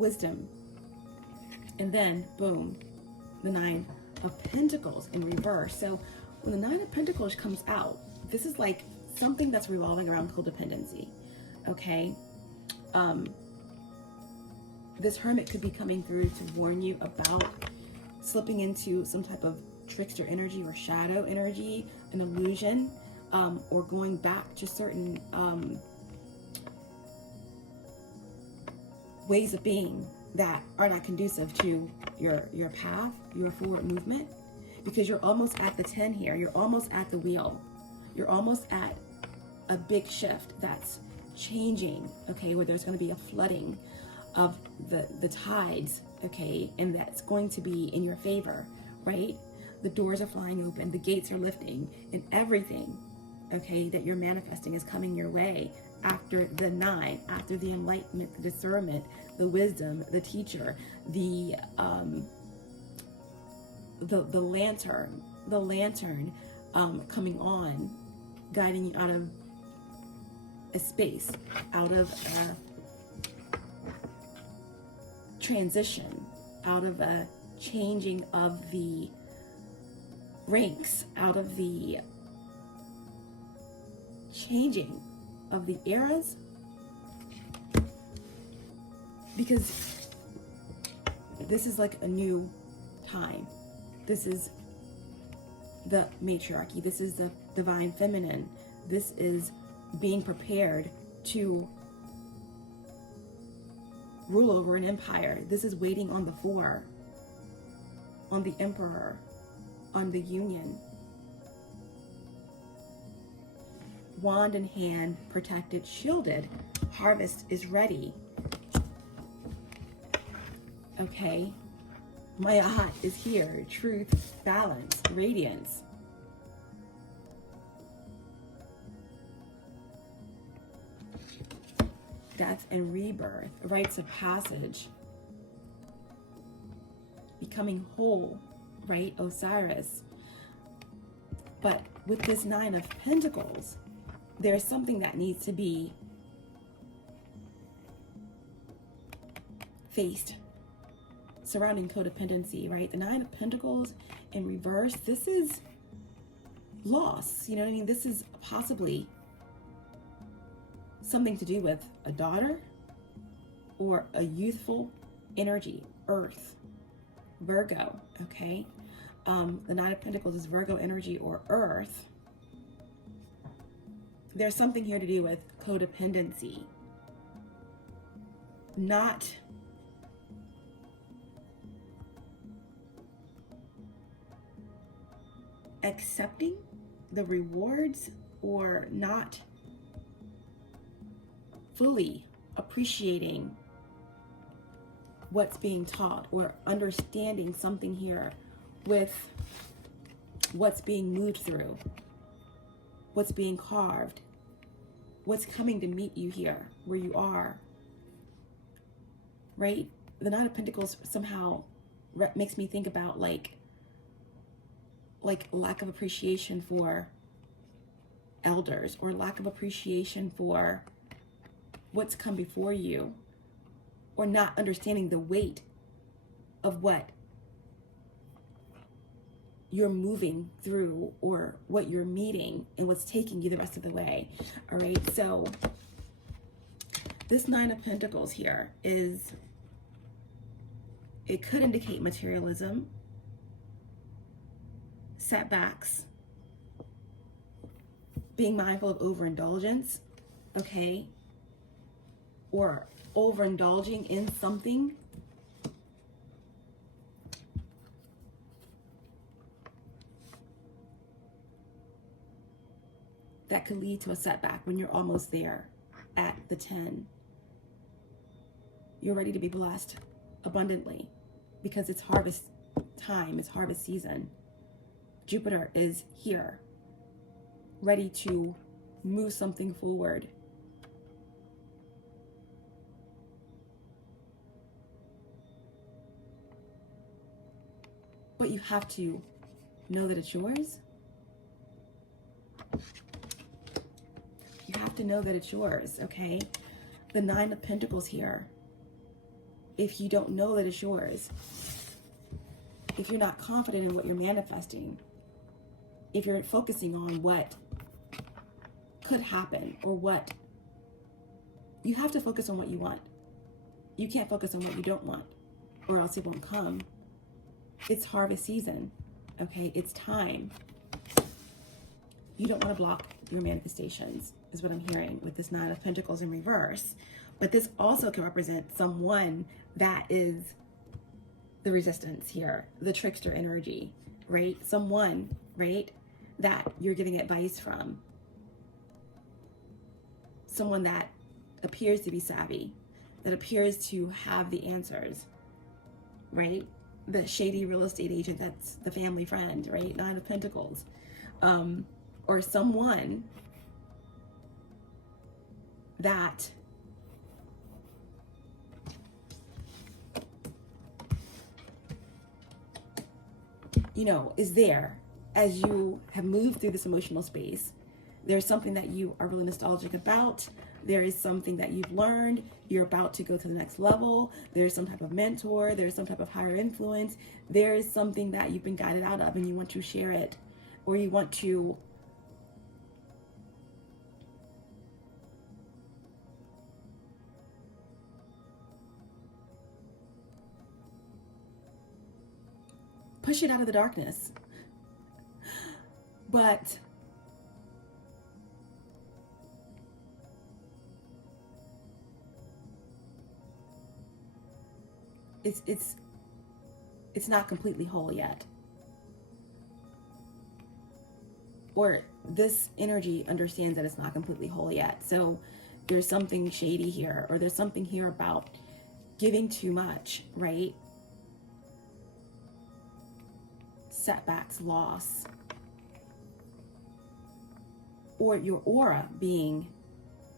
wisdom. And then, boom, the Nine of Pentacles in reverse. So when the Nine of Pentacles comes out, this is like something that's revolving around codependency, okay? This Hermit could be coming through to warn you about slipping into some type of trickster energy or shadow energy, an illusion, or going back to certain ways of being that are not conducive to your path, your forward movement, because you're almost at the 10 here. You're almost at the wheel. You're almost at a big shift that's changing, okay, where there's going to be a flooding of the tides, okay, and that's going to be in your favor, right? The doors are flying open, the gates are lifting, and everything, okay, that you're manifesting is coming your way after the 9, after the enlightenment, the discernment, the wisdom, the teacher, the lantern coming on, guiding you out of a space, out of a transition, out of a changing of the ranks, out of the changing of the eras, because this is like a new time. This is the matriarchy. This is the divine feminine. This is being prepared to rule over an empire. This is waiting on the 4, on the emperor, on the union. Wand in hand, protected, shielded. Harvest is ready. Okay. Mayat is here. Truth, balance, radiance. Death and rebirth, rites of passage, becoming whole, right? Osiris. But with this 9 of Pentacles, there's something that needs to be faced surrounding codependency, right? The 9 of Pentacles in reverse, this is loss. You know what I mean? This is possibly something to do with a daughter or a youthful energy, Earth, Virgo, okay? The 9 of Pentacles is Virgo energy or Earth. There's something here to do with codependency. Not accepting the rewards or not fully appreciating what's being taught or understanding something here with what's being moved through, what's being carved, what's coming to meet you here where you are, right? The 9 of Pentacles somehow makes me think about like lack of appreciation for elders or lack of appreciation for what's come before you, or not understanding the weight of what you're moving through or what you're meeting and what's taking you the rest of the way. All right, so this 9 of Pentacles here is, it could indicate materialism, setbacks, being mindful of overindulgence, okay? Or overindulging in something that could lead to a setback when you're almost there at the 10. You're ready to be blessed abundantly because it's harvest time, it's harvest season. Jupiter is here, ready to move something forward. But you have to know that it's yours. You have to know that it's yours, okay? The 9 of Pentacles here if you don't know that it's yours, if you're not confident in what you're manifesting, if you're focusing on what could happen or what, you have to focus on what you want. You can't focus on what you don't want, or else it won't come. It's harvest season, okay? It's time. You don't want to block your manifestations, is what I'm hearing with this Nine of Pentacles in reverse. But this also can represent someone that is the resistance here, the trickster energy, right? Someone, right, that you're getting advice from. Someone that appears to be savvy, that appears to have the answers, right? The shady real estate agent that's the family friend, right? Nine of Pentacles. Or someone that is there as you have moved through this emotional space. There's something that you are really nostalgic about. There is something that you've learned. You're about to go to the next level. There's some type of mentor. There's some type of higher influence. There is something that you've been guided out of and you want to share it, or you want to push it out of the darkness. But it's not completely whole yet. Or this energy understands that it's not completely whole yet. So there's something shady here, or there's something here about giving too much, right? Setbacks, loss, or your aura being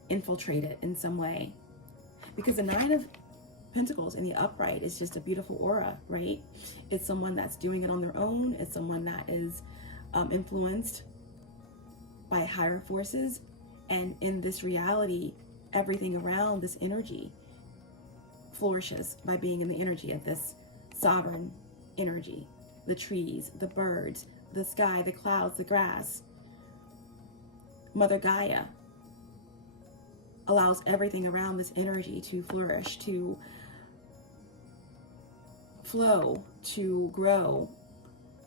infiltrated in some way. Because the Nine of Pentacles in the upright is just a beautiful aura, right? It's someone that's doing it on their own. It's someone that is influenced by higher forces. And in this reality, everything around this energy flourishes by being in the energy of this sovereign energy. The trees, the birds, the sky, the clouds, the grass. Mother Gaia allows everything around this energy to flourish, to flow, to grow.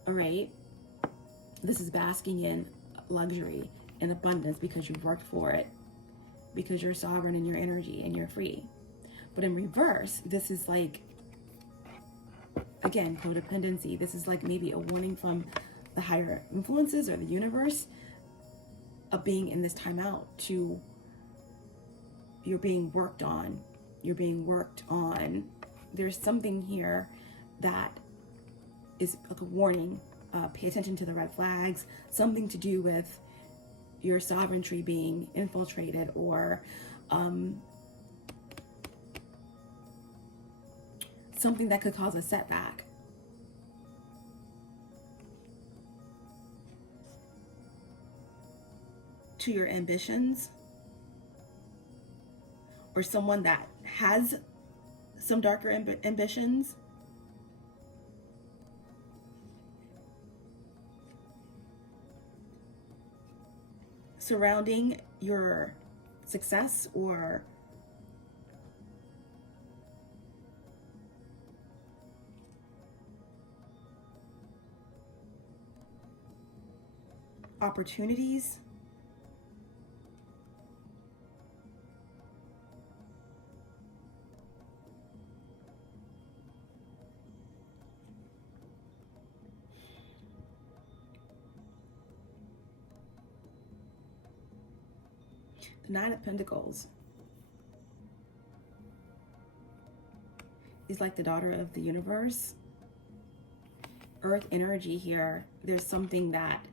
All right? This is basking in luxury and abundance because you've worked for it, because you're sovereign in your energy and you're free. But in reverse, this is like, again, codependency. This is like maybe a warning from the higher influences or the universe of being in this timeout. To you're being worked on. You're being worked on. There's something here that is like a warning. Pay attention to the red flags. Something to do with your sovereignty being infiltrated, or something that could cause a setback. To your ambitions, or someone that has some darker ambitions. Surrounding your success or opportunities. The Nine of Pentacles is like the daughter of the universe. Earth energy here. There's something that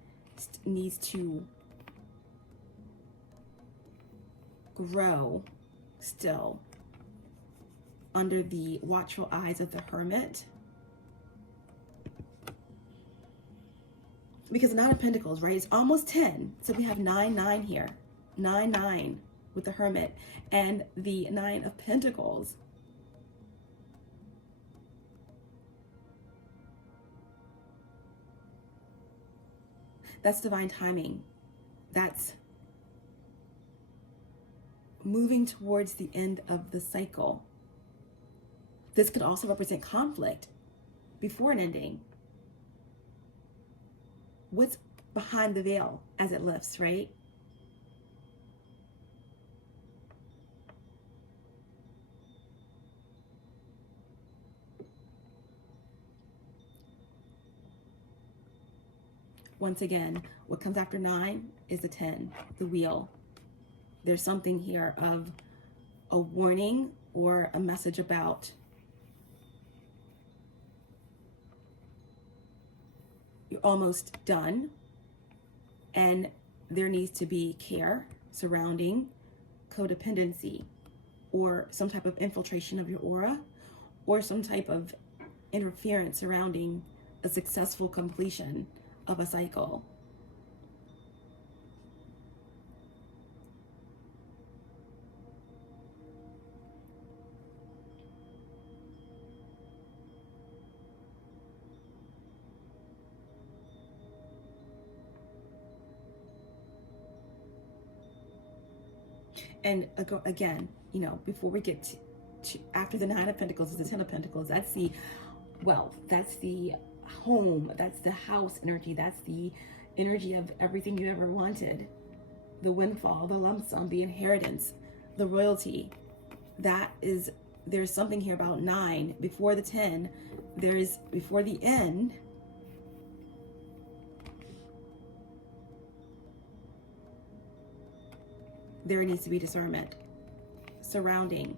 needs to grow still under the watchful eyes of the Hermit. Because the Nine of Pentacles, right, it's almost 10. So we have 9-9 here. 9-9 with the Hermit, and the Nine of Pentacles That's divine timing. That's moving towards the end of the cycle. This could also represent conflict before an ending. What's behind the veil as it lifts, right? Once again, what comes after 9 is the 10, the wheel. There's something here of a warning or a message about you're almost done, and there needs to be care surrounding codependency or some type of infiltration of your aura or some type of interference surrounding a successful completion of a cycle. And again, you know, before we get to after the 9 of Pentacles is the 10 of Pentacles, that's the wealth, that's the home, that's the house energy, that's the energy of everything you ever wanted, the windfall, the lump sum, the inheritance, the royalty. That is, there's something here about 9 before the 10. There's before the end. There needs to be discernment surrounding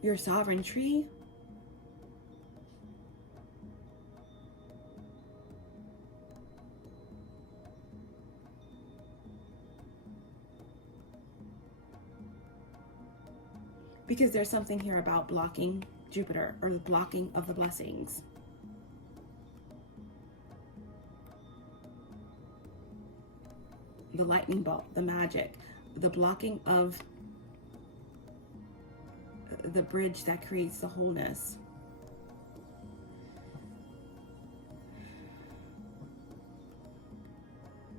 your sovereignty, because there's something here about blocking Jupiter, or the blocking of the blessings. The lightning bolt, the magic, the blocking of the bridge that creates the wholeness.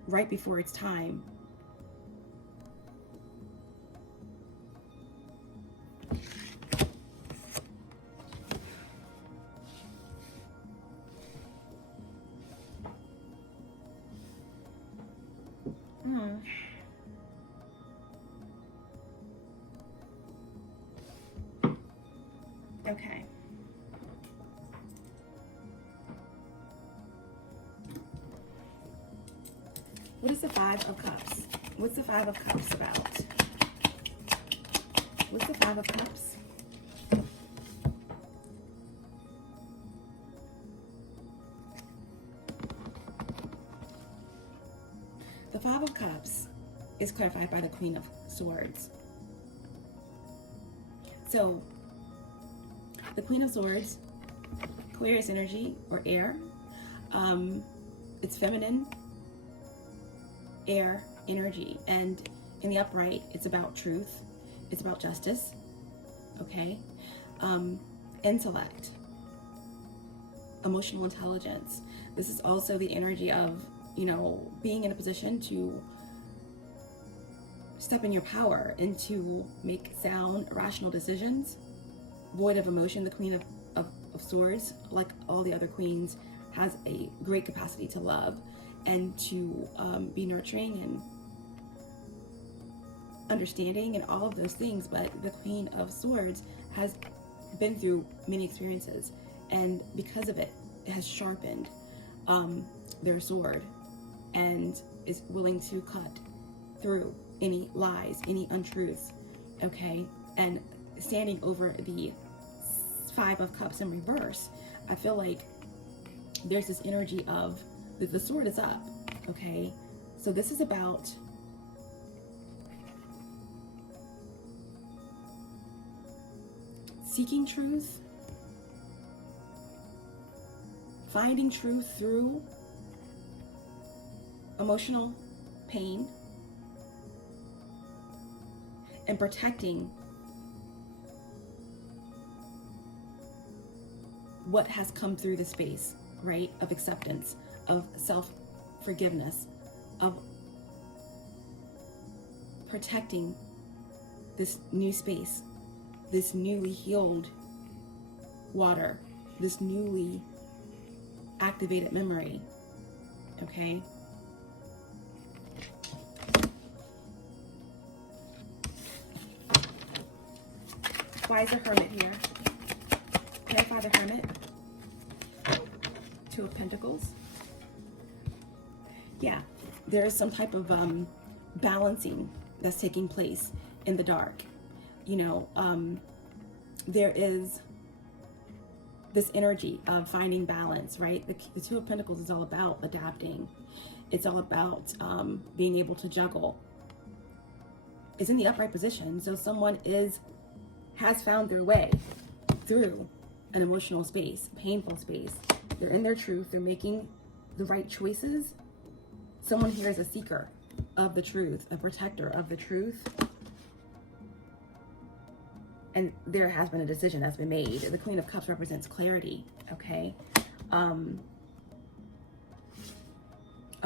Right before it's time. Okay. What is the 5 of Cups? What's the 5 of Cups about? What's the 5 of Cups? The 5 of Cups is clarified by the Queen of Swords. So, the Queen of Swords, Aquarius energy or air. It's feminine, air energy. And in the upright, it's about truth. It's about justice. Okay? Intellect. Emotional intelligence. This is also the energy of, you know, being in a position to step in your power and to make sound, rational decisions, void of emotion. The Queen of Swords, like all the other queens, has a great capacity to love and to be nurturing and understanding and all of those things. But the Queen of Swords has been through many experiences, and because of it, it has sharpened their sword and is willing to cut through any lies, any untruths, okay? And standing over the 5 of Cups in reverse, I feel like there's this energy of the sword is up, okay? So this is about seeking truth, finding truth through emotional pain, and protecting what has come through the space, right, of acceptance, of self-forgiveness, of protecting this new space, this newly healed water, this newly activated memory, okay? Why is the Hermit here? Clarify the Hermit. Two of Pentacles. Yeah, there is some type of balancing that's taking place in the dark. You know, there is this energy of finding balance, right? The Two of Pentacles is all about adapting. It's all about being able to juggle. It's in the upright position, so someone has found their way through an emotional space, painful space. They're in their truth. They're making the right choices. Someone here is a seeker of the truth, a protector of the truth. And there has been a decision that's been made. The Queen of Cups represents clarity, okay? A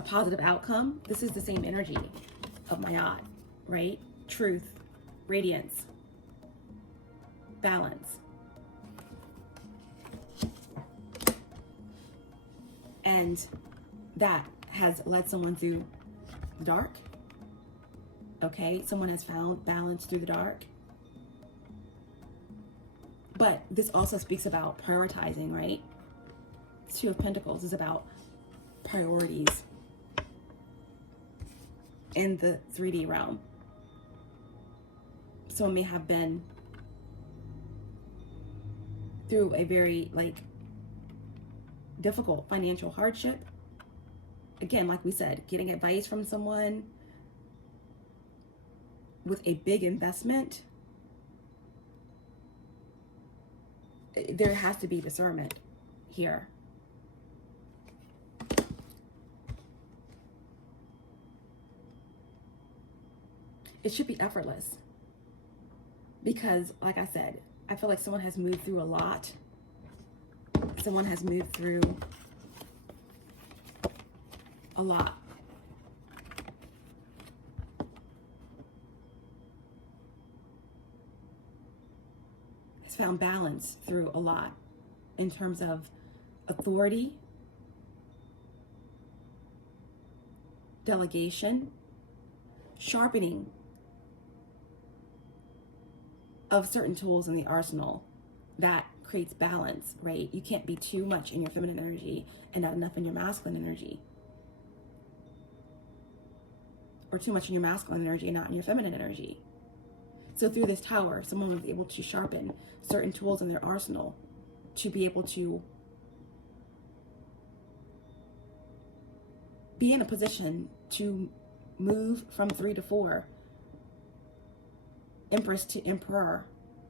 positive outcome. This is the same energy of Mayat, right? Truth, radiance, balance. And that has led someone through the dark, okay? Someone has found balance through the dark. But this also speaks about prioritizing, right? The Two of Pentacles is about priorities in the 3D realm. Someone may have been through a very difficult financial hardship. Again, like we said, getting advice from someone with a big investment. There has to be discernment here. It should be effortless because, like I said, I feel like someone has moved through a lot. Someone has moved through a lot. Has found balance through a lot in terms of authority, delegation, sharpening of certain tools in the arsenal that creates balance, right? You can't be too much in your feminine energy and not enough in your masculine energy. Or too much in your masculine energy and not in your feminine energy. So through this tower, someone was able to sharpen certain tools in their arsenal to be able to be in a position to move from 3 to 4, Empress to Emperor.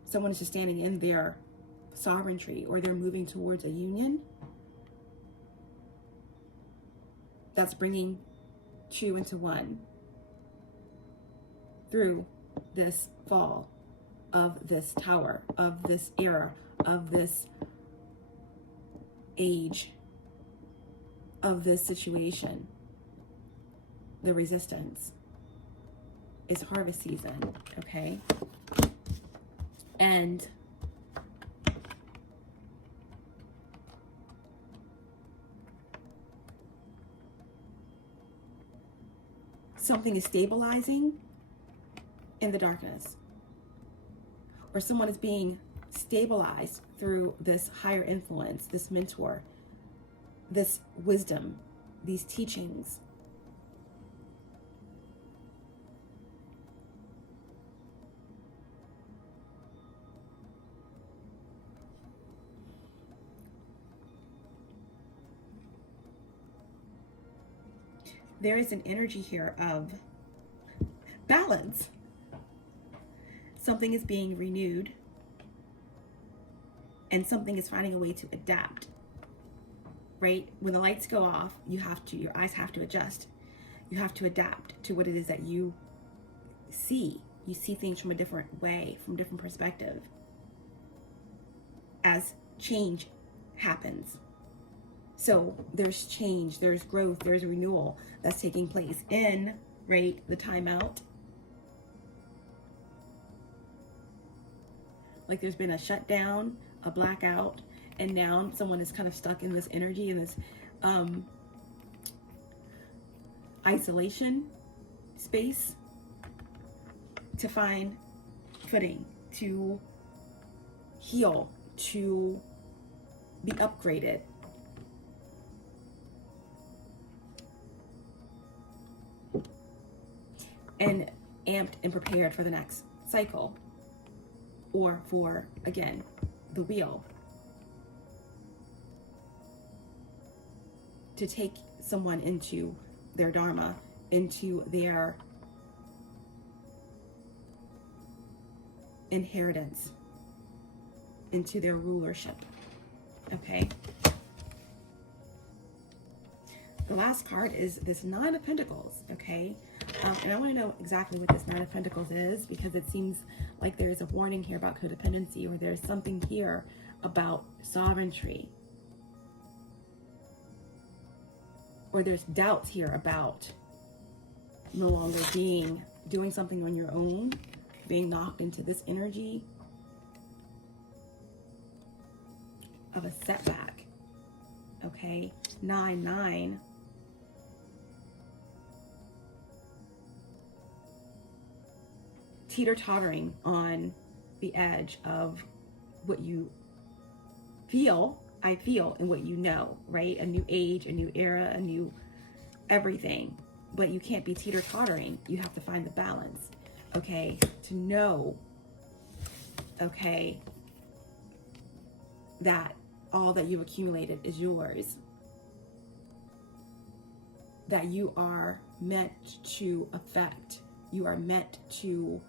Someone is just standing in their sovereignty, or they're moving towards a union that's bringing 2 into 1 through this fall of this tower, of this era, of this age, of this situation. The resistance is harvest season, okay? And something is stabilizing in the darkness, or someone is being stabilized through this higher influence, this mentor, this wisdom, these teachings. There is an energy here of balance. Something is being renewed and something is finding a way to adapt, right? When the lights go off, your eyes have to adjust. You have to adapt to what it is that you see. You see things from a different way, from a different perspective. As change happens. So there's change, there's growth, there's renewal that's taking place in, right, the timeout. Like there's been a shutdown, a blackout, and now someone is kind of stuck in this energy, in this isolation space to find footing, to heal, to be upgraded. And amped and prepared for the next cycle, or for, again, the wheel. To take someone into their dharma, into their inheritance, into their rulership. Okay? The last card is this Nine of Pentacles, okay? And I want to know exactly what this Nine of Pentacles is, because it seems like there's a warning here about codependency, or there's something here about sovereignty, or there's doubts here about no longer doing something on your own, being knocked into this energy of a setback. Okay, 9-9. Teeter-tottering on the edge of what you feel, I feel, and what you know, right? A new age, a new era, a new everything. But you can't be teeter-tottering. You have to find the balance, okay? To know, okay, that all that you've accumulated is yours. That you are meant to affect. You are meant to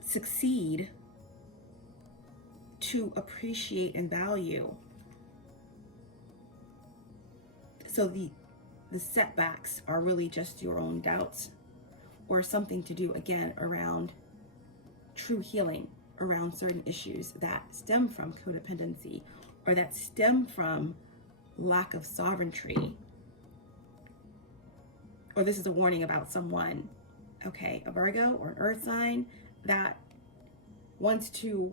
succeed, to appreciate and value. So the setbacks are really just your own doubts, or something to do, again, around true healing, around certain issues that stem from codependency, or that stem from lack of sovereignty. Or this is a warning about someone, okay, a Virgo or an earth sign that wants to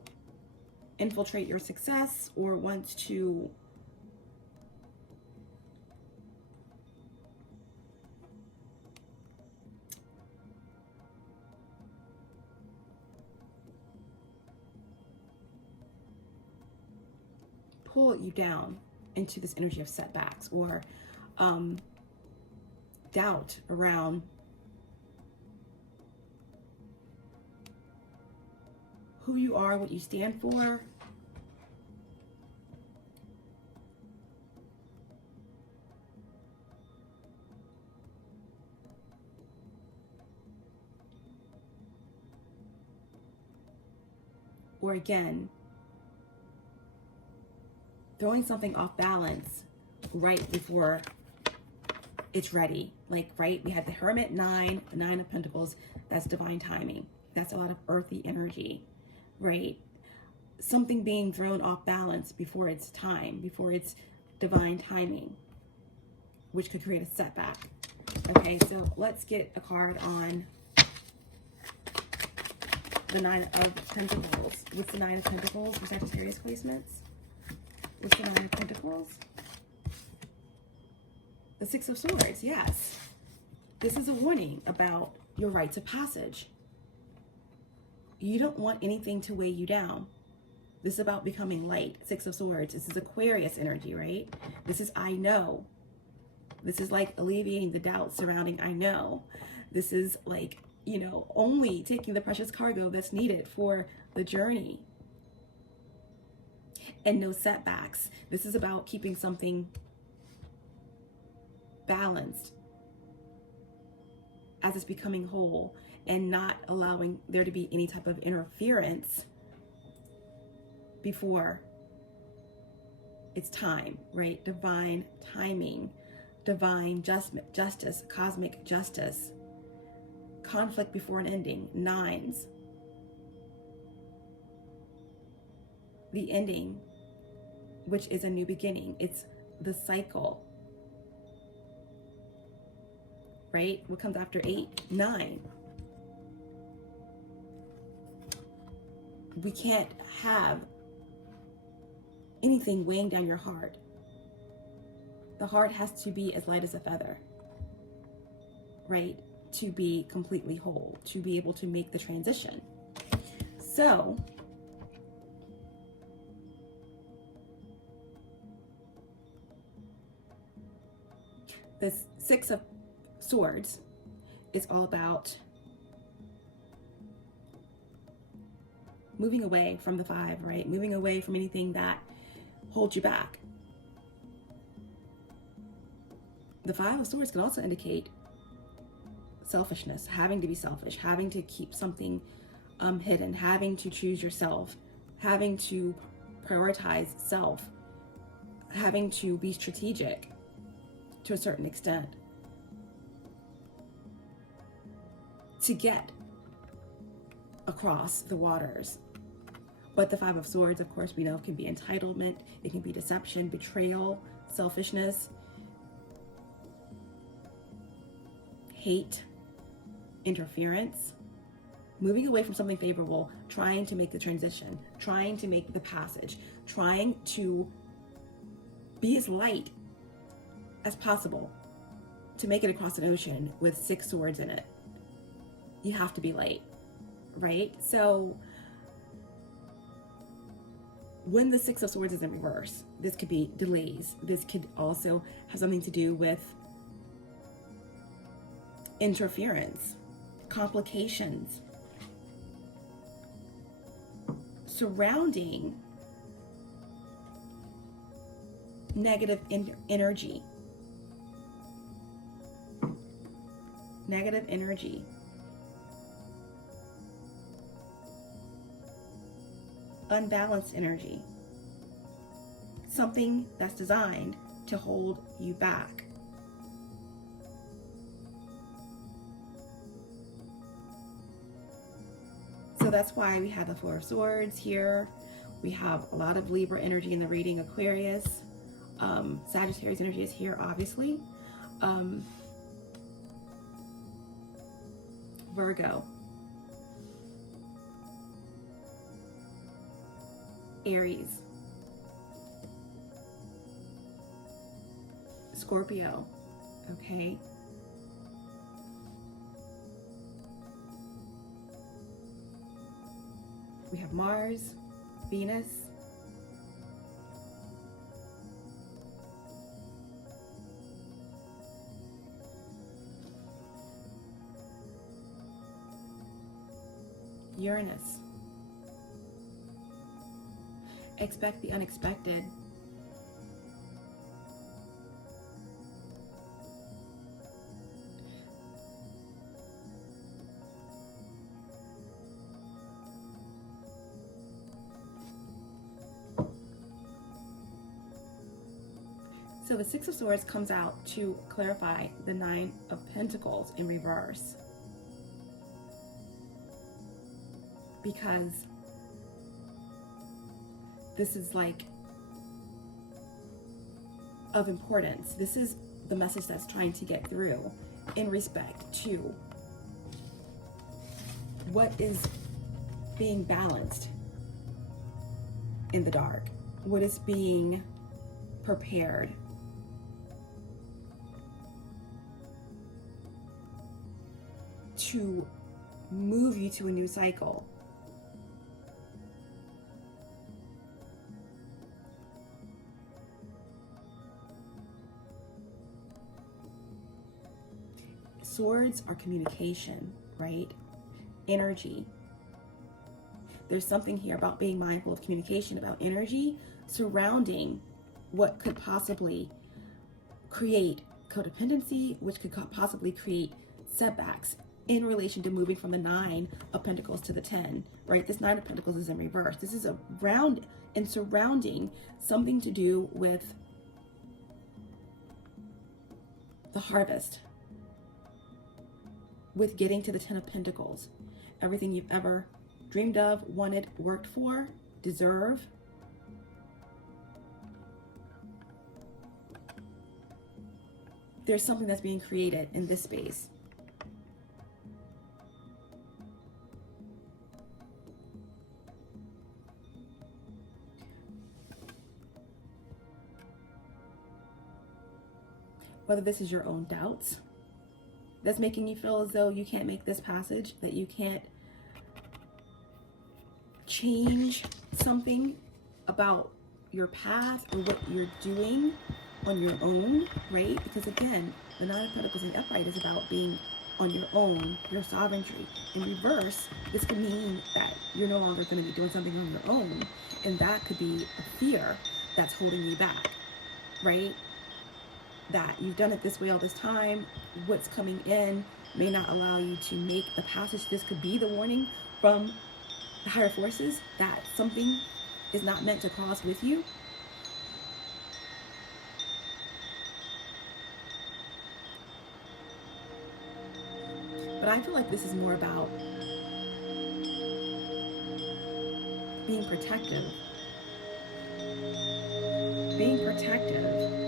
infiltrate your success, or wants to pull you down into this energy of setbacks, or doubt around who you are, what you stand for. Or again, throwing something off balance right before it's ready. Like, right, we had the Hermit, the Nine of Pentacles. That's divine timing. That's a lot of earthy energy, right? Something being thrown off balance before it's time, before it's divine timing, which could create a setback. Okay, so let's get a card on the Nine of Pentacles. What's the Nine of Pentacles for Sagittarius placements? What's the Nine of Pentacles? The Six of Swords, yes. This is a warning about your rites of passage. You don't want anything to weigh you down. This is about becoming light. Six of Swords. This is Aquarius energy, right? This is I know. This is like alleviating the doubts surrounding I know. This is like, you know, only taking the precious cargo that's needed for the journey. And no setbacks. This is about keeping something balanced as it's becoming whole, and not allowing there to be any type of interference before it's time, right? Divine timing, divine justice, cosmic justice, conflict before an ending. Nines. The ending, which is a new beginning. It's the cycle. Right? What comes after 8? 9. We can't have anything weighing down your heart. The heart has to be as light as a feather, right? To be completely whole, to be able to make the transition. So, the Six of Swords is all about moving away from the 5, right? Moving away from anything that holds you back. The 5 of Swords can also indicate selfishness, having to be selfish, having to keep something hidden, having to choose yourself, having to prioritize self, having to be strategic to a certain extent to get across the waters. But the 5 of Swords, of course, we know can be entitlement, it can be deception, betrayal, selfishness, hate, interference, moving away from something favorable, trying to make the transition, trying to make the passage, trying to be as light as possible to make it across an ocean with 6 swords in it. You have to be light, right? So when the 6 of Swords is in reverse, this could be delays. This could also have something to do with interference, complications surrounding negative energy. Negative energy. Unbalanced energy. Something that's designed to hold you back. So that's why we have the 4 of Swords here. We have a lot of Libra energy in the reading, Aquarius. Sagittarius energy is here, obviously. Virgo. Aries. Scorpio. Okay. We have Mars, Venus, Uranus. Expect the unexpected. So the 6 of Swords comes out to clarify the 9 of Pentacles in reverse. Because this is like of importance. This is the message that's trying to get through in respect to what is being balanced in the dark, what is being prepared to move you to a new cycle. Swords are communication, right? Energy. There's something here about being mindful of communication, about energy surrounding what could possibly create codependency, which could possibly create setbacks in relation to moving from the 9 of Pentacles to the 10, right? This 9 of Pentacles is in reverse. This is around and surrounding something to do with the harvest. with getting to the Ten of Pentacles. Everything you've ever dreamed of, wanted, worked for, deserve. There's something that's being created in this space. Whether this is your own doubts that's making you feel as though you can't make this passage, that you can't change something about your path or what you're doing on your own, right? Because again, the Nine of Pentacles in the upright is about being on your own, your sovereignty. In reverse, this could mean that you're no longer going to be doing something on your own, and that could be a fear that's holding you back, right? That you've done it this way all this time, what's coming in may not allow you to make the passage. This could be the warning from the higher forces that something is not meant to cross with you. But I feel like this is more about being protective. Being protective.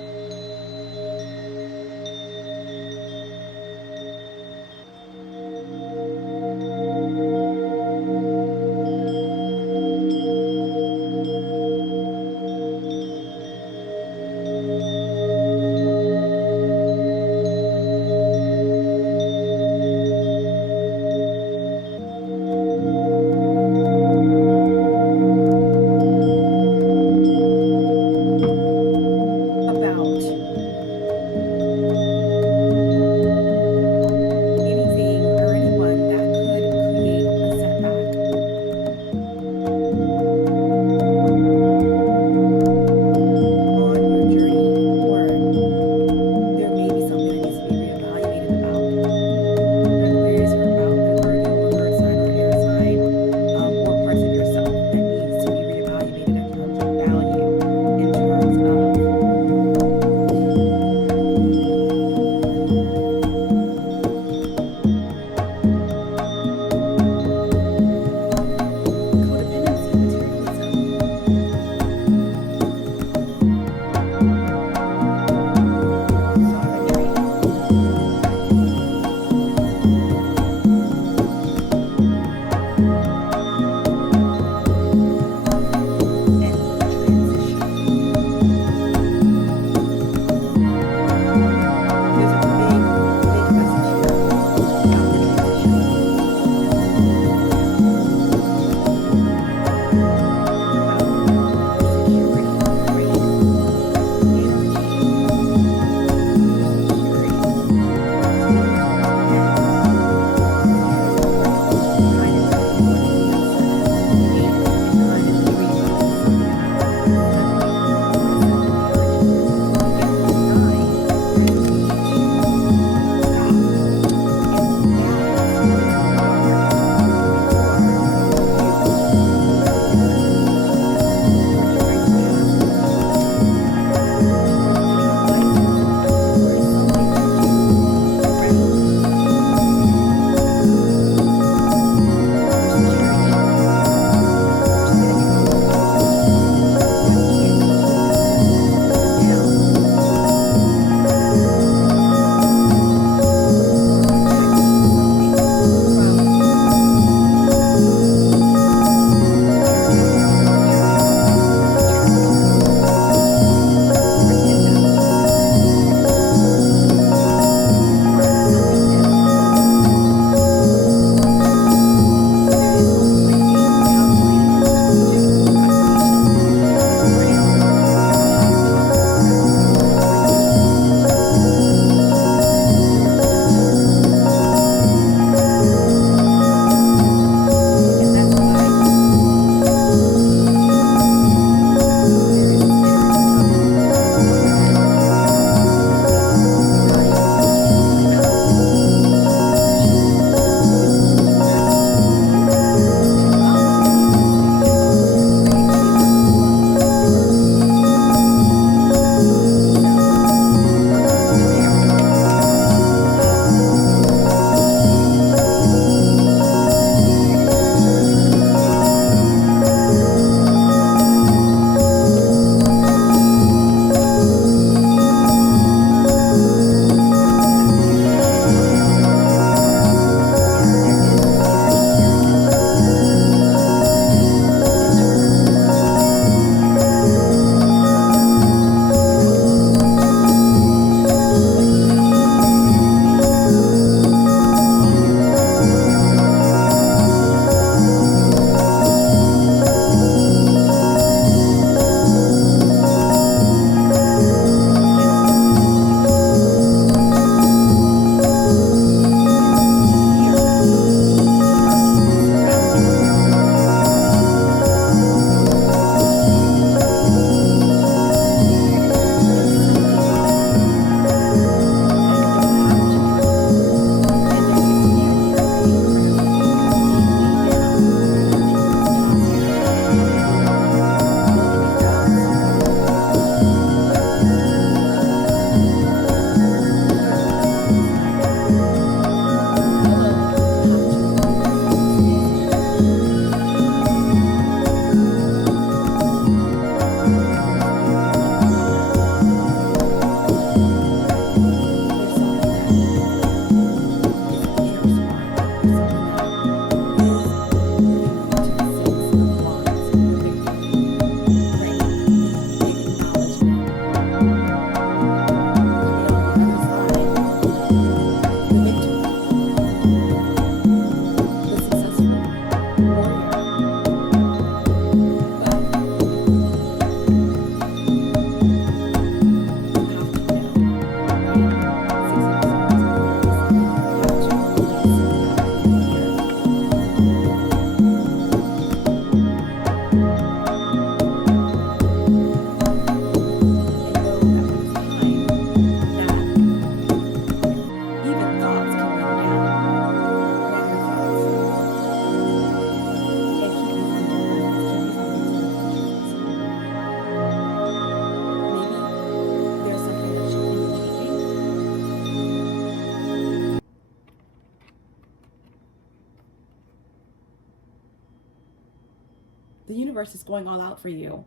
The universe is going all out for you.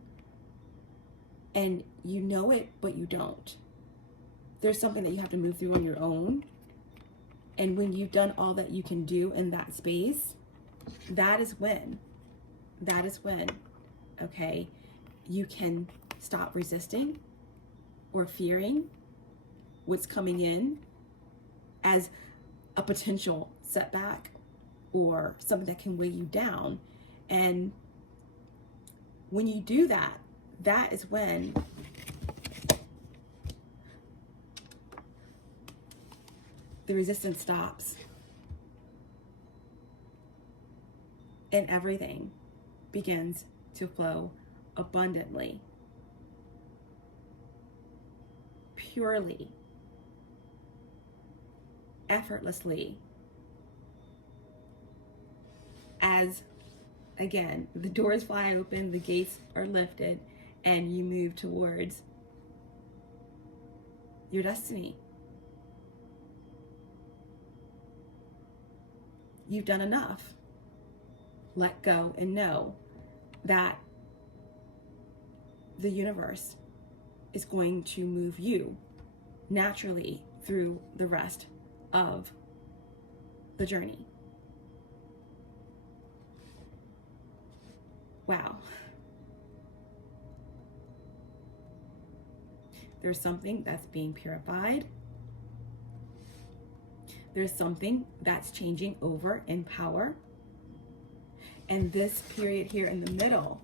And you know it, but you don't. There's something that you have to move through on your own. And when you've done all that you can do in that space, that is when, okay, you can stop resisting or fearing what's coming in as a potential setback or something that can weigh you down. And when you do that, that is when the resistance stops and everything begins to flow abundantly, purely, effortlessly, as, again, the doors fly open, the gates are lifted, and you move towards your destiny. You've done enough. Let go and know that the universe is going to move you naturally through the rest of the journey. Wow. There's something that's being purified. There's something that's changing over in power. And this period here in the middle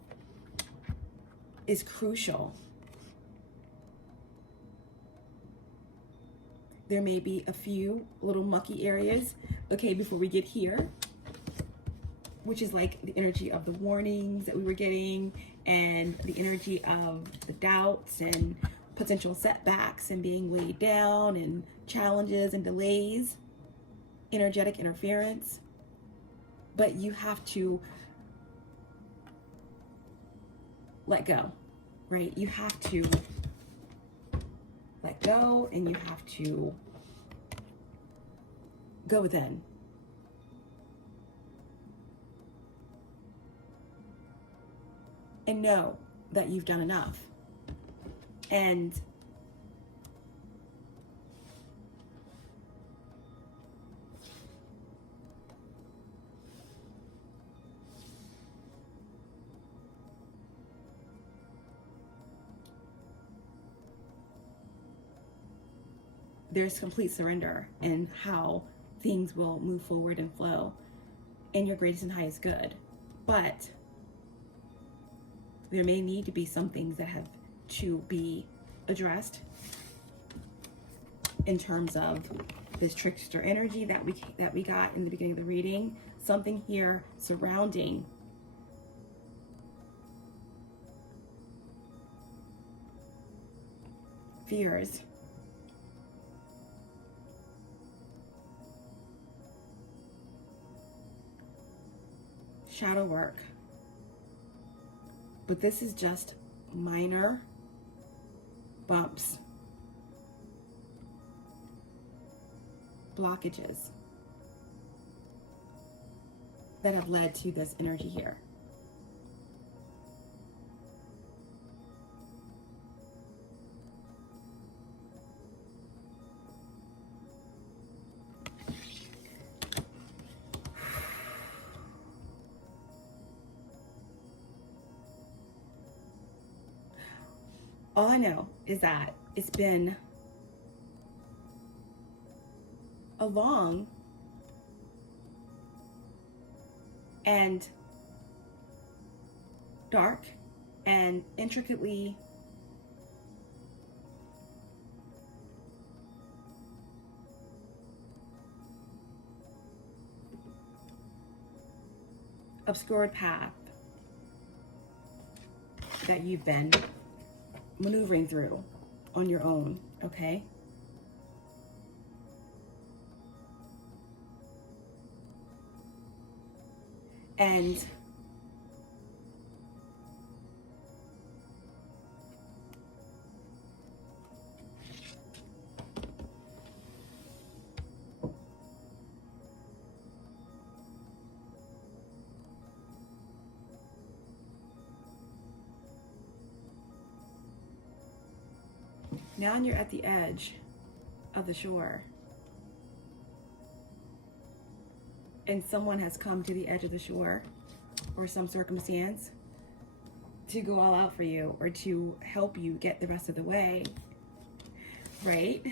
is crucial. There may be a few little mucky areas, okay, before we get here, which is like the energy of the warnings that we were getting and the energy of the doubts and potential setbacks and being weighed down and challenges and delays, energetic interference. But you have to let go, right? You have to let go and you have to go within. And know that you've done enough. And there's complete surrender in how things will move forward and flow in your greatest and highest good. But there may need to be some things that have to be addressed in terms of this trickster energy that we got in the beginning of the reading. Something here surrounding fears, shadow work. But this is just minor bumps, blockages that have led to this energy here. All I know is that it's been a long and dark and intricately obscured path that you've been maneuvering through on your own, okay? And Now you're at the edge of the shore. And someone has come to the edge of the shore, or some circumstance, to go all out for you or to help you get the rest of the way, right?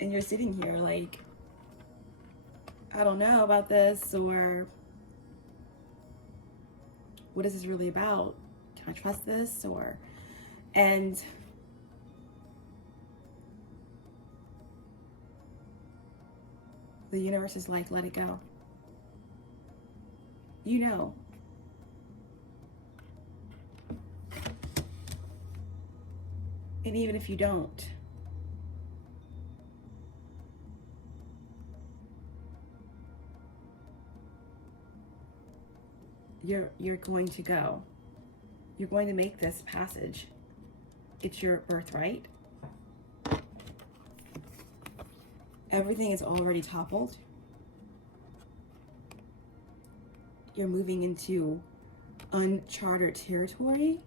And you're sitting here like, I don't know about this, or what is this really about? Can I trust this? And the universe is like, let it go. You know. And even if you don't, you're going to go. You're going to make this passage. It's your birthright. Everything is already toppled. You're moving into uncharted territory.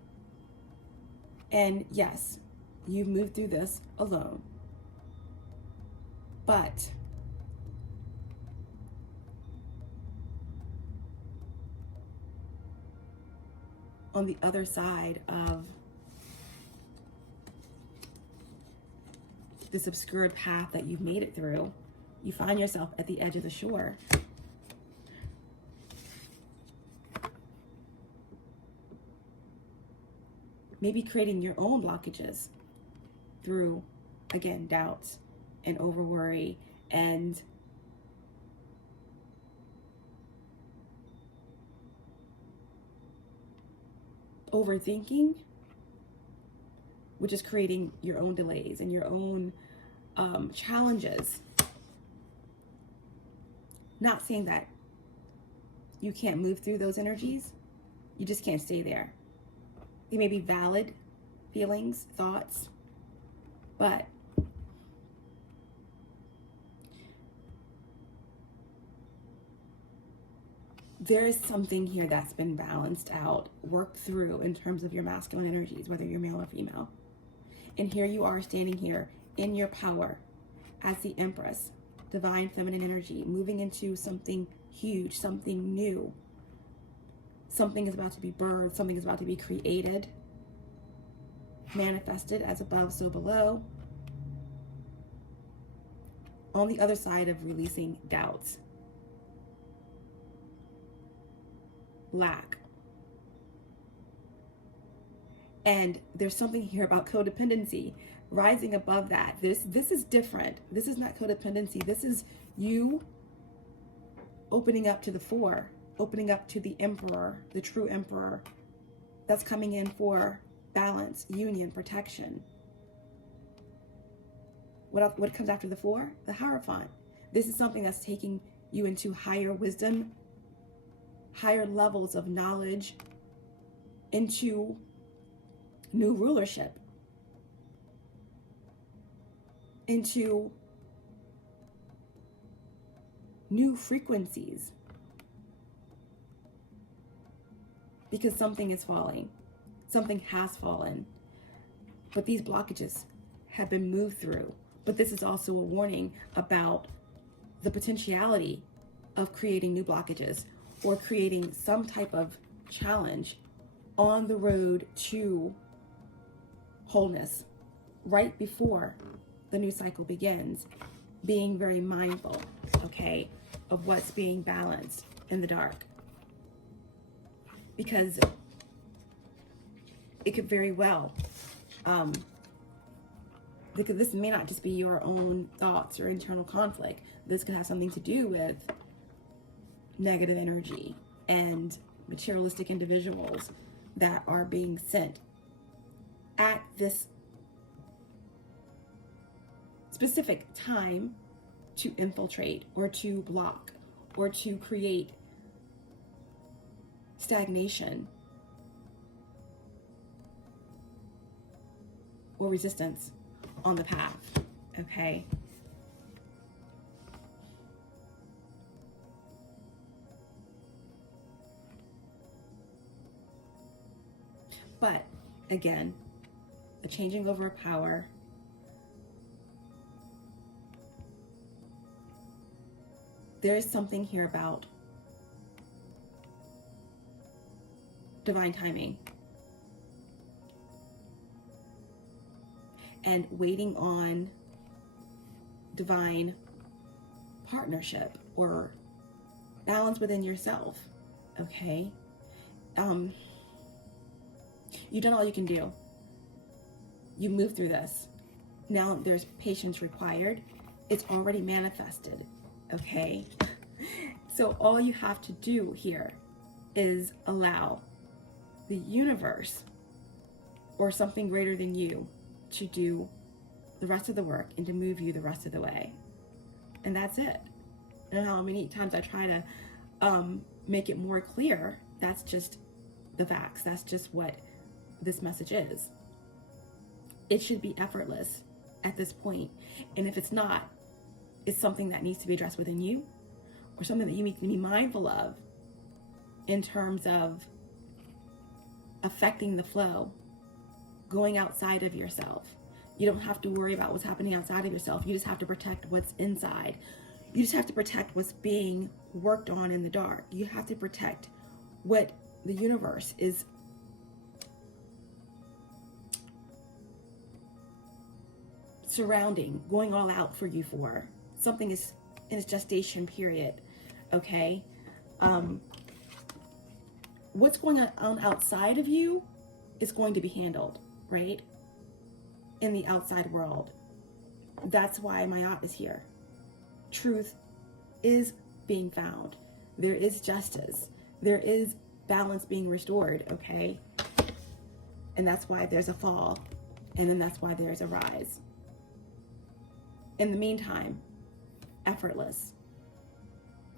And yes, you've moved through this alone. But on the other side of this obscured path that you've made it through, you find yourself at the edge of the shore. Maybe creating your own blockages through, again, doubts and over worry and overthinking, which is creating your own delays and your own challenges. Not saying that you can't move through those energies, you just can't stay there. They may be valid feelings, thoughts, but there is something here that's been balanced out, worked through in terms of your masculine energies, whether you're male or female. And here you are standing here in your power as the Empress, divine feminine energy, moving into something huge, something new. Something is about to be birthed, something is about to be created, manifested as above, so below. On the other side of releasing doubts, lack. And there's something here about codependency, rising above that. This is different. This is not codependency. This is you opening up to the four, opening up to the emperor, the true emperor that's coming in for balance, union, protection. What comes after the four? The Hierophant. This is something that's taking you into higher wisdom, higher levels of knowledge, into new rulership, into new frequencies. Because something is falling. Something has fallen. But these blockages have been moved through. But this is also a warning about the potentiality of creating new blockages or creating some type of challenge on the road to wholeness right before the new cycle begins. Being very mindful, okay, of what's being balanced in the dark. Because it could very well, because this may not just be your own thoughts or internal conflict. This could have something to do with negative energy and materialistic individuals that are being sent at this specific time to infiltrate or to block or to create stagnation or resistance on the path, okay? But again, a changing over of power, there's something here about divine timing and waiting on divine partnership or balance within yourself. Okay, you've done all you can do. You moved through this. Now there's patience required. It's already manifested. Okay, so all you have to do here is allow the universe or something greater than you to do the rest of the work and to move you the rest of the way. And that's it. And how many times I try to make it more clear, that's just the facts. That's just what this message is. It should be effortless at this point. And if it's not, it's something that needs to be addressed within you, or something that you need to be mindful of in terms of affecting the flow, going outside of yourself. You don't have to worry about what's happening outside of yourself. You just have to protect what's inside. You just have to protect what's being worked on in the dark. You have to protect what the universe is surrounding, going all out for you for. Something is in its gestation period, okay? What's going on outside of you is going to be handled, right? In the outside world. That's why Mayat is here. Truth is being found. There is justice. There is balance being restored, okay? And that's why there's a fall. And then that's why there's a rise. In the meantime, effortless.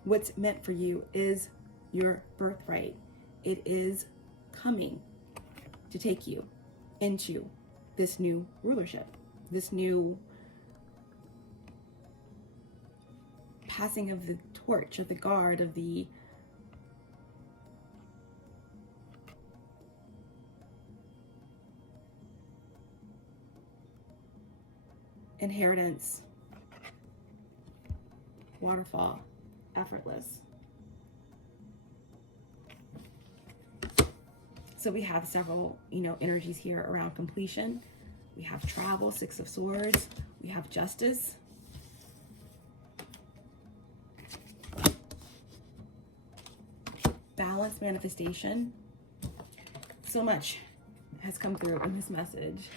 What's meant for you is your birthright. It is coming to take you into this new rulership, this new passing of the torch, of the guard, of the inheritance, waterfall, effortless. So we have several, energies here around completion. We have travel, Six of Swords. We have justice. Balance, manifestation. So much has come through in this message.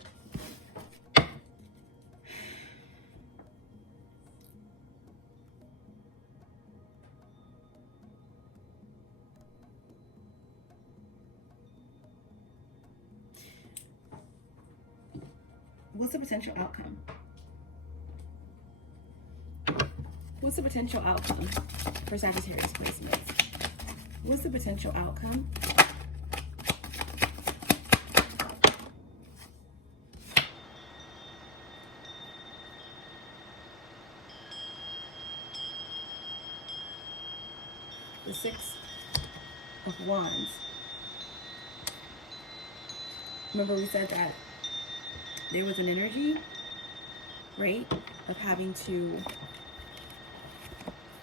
What's the potential outcome? What's the potential outcome for Sagittarius placements? What's the potential outcome? The Six of Wands. Remember we said that there was an energy, right, of having to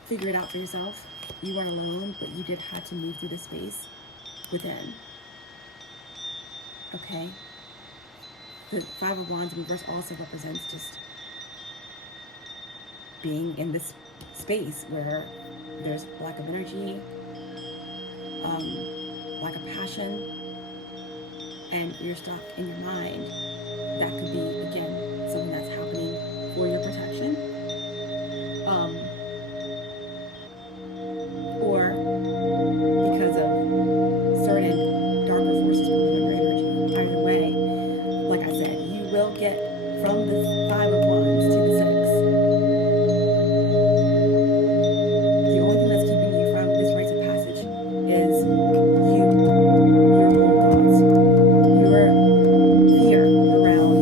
figure it out for yourself. You weren't alone, but you did have to move through the space within. Okay? The Five of Wands in reverse also represents just being in this space where there's lack of energy, lack of passion, and you're stuck in your mind. That could be, again, something that's happening for your protection. Or because of certain darker forces pulling on your energy. Either way, like I said, you will get from the Five of Wands to the Six. The only thing that's keeping you from this rites of passage is you, your own thoughts, your fear around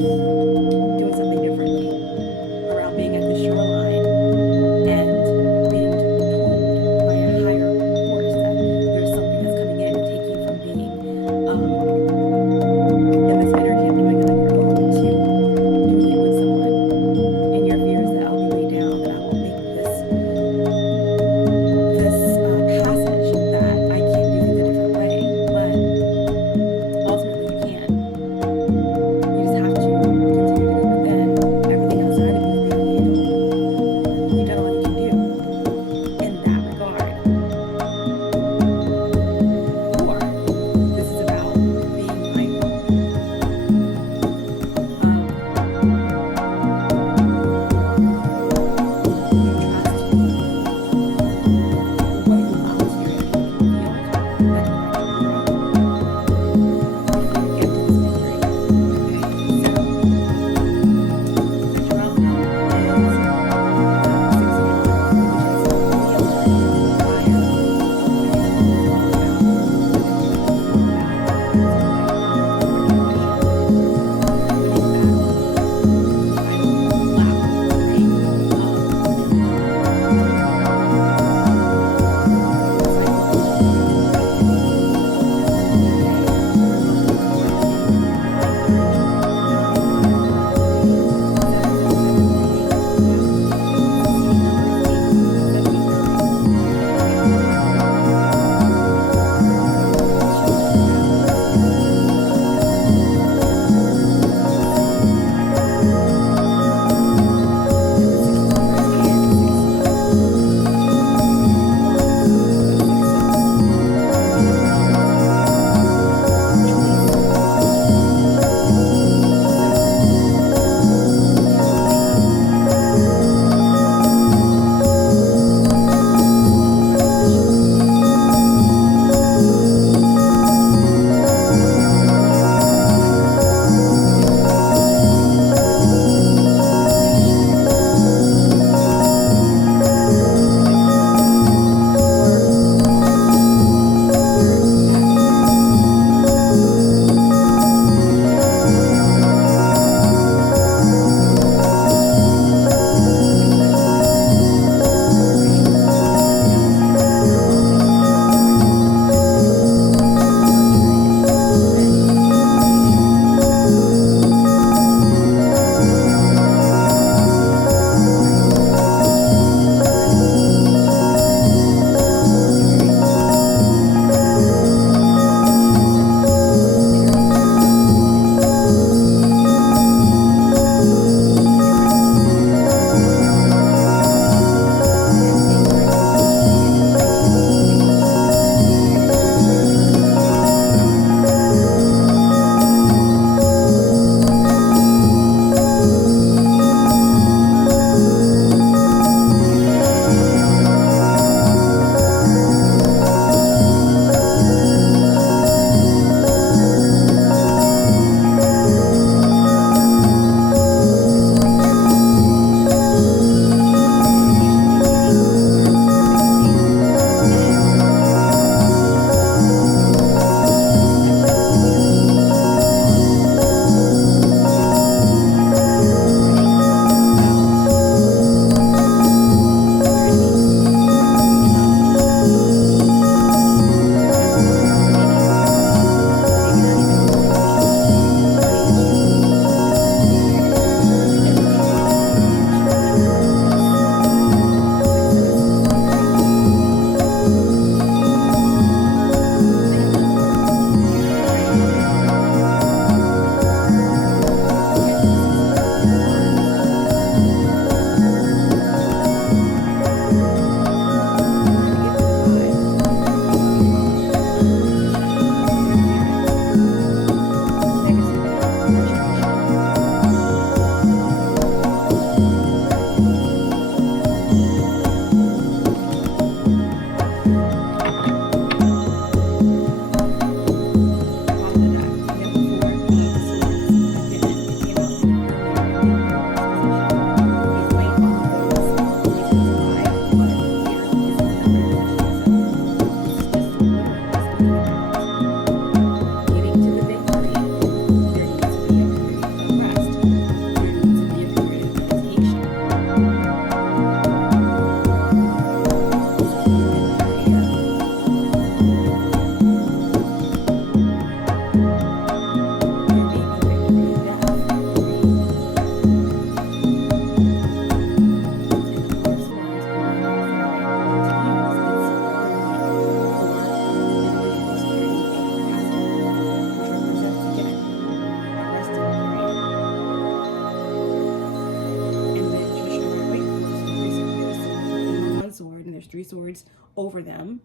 swords over them,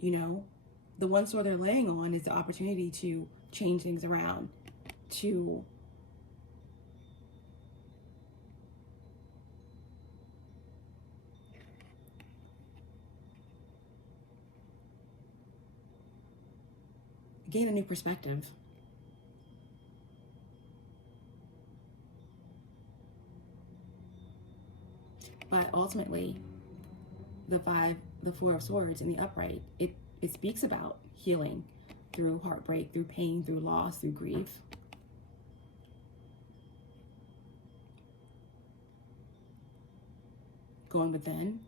you know. The one sword they're laying on is the opportunity to change things around, to gain a new perspective. But ultimately, the Four of Swords in the upright, it speaks about healing through heartbreak, through pain, through loss, through grief. Going within,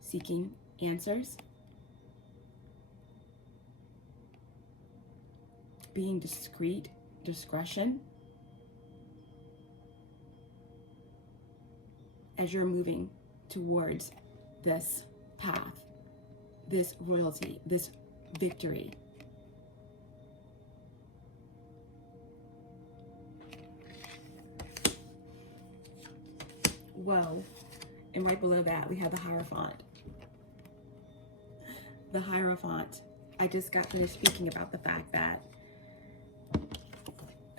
seeking answers, being discreet, discretion, as you're moving towards this path, this royalty, this victory. Whoa. And right below that, we have the Hierophant. The Hierophant. I just got finished speaking about the fact that,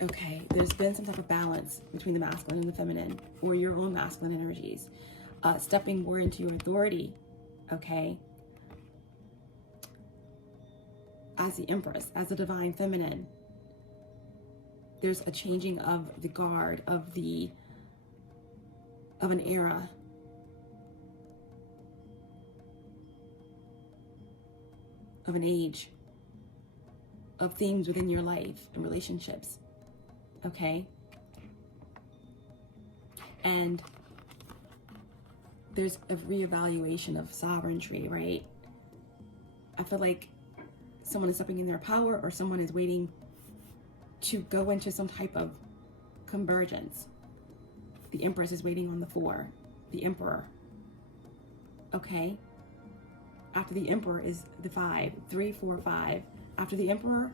okay, there's been some type of balance between the masculine and the feminine, or your own masculine energies. Stepping more into your authority, okay? As the Empress, as the divine feminine. There's a changing of the guard, of an era. Of an age. Of themes within your life and relationships. Okay? And there's a reevaluation of sovereignty, right? I feel like someone is stepping in their power, or someone is waiting to go into some type of convergence. The Empress is waiting on the 4, the Emperor. Okay? After the Emperor is the 5, 3, 4, 5. After the Emperor,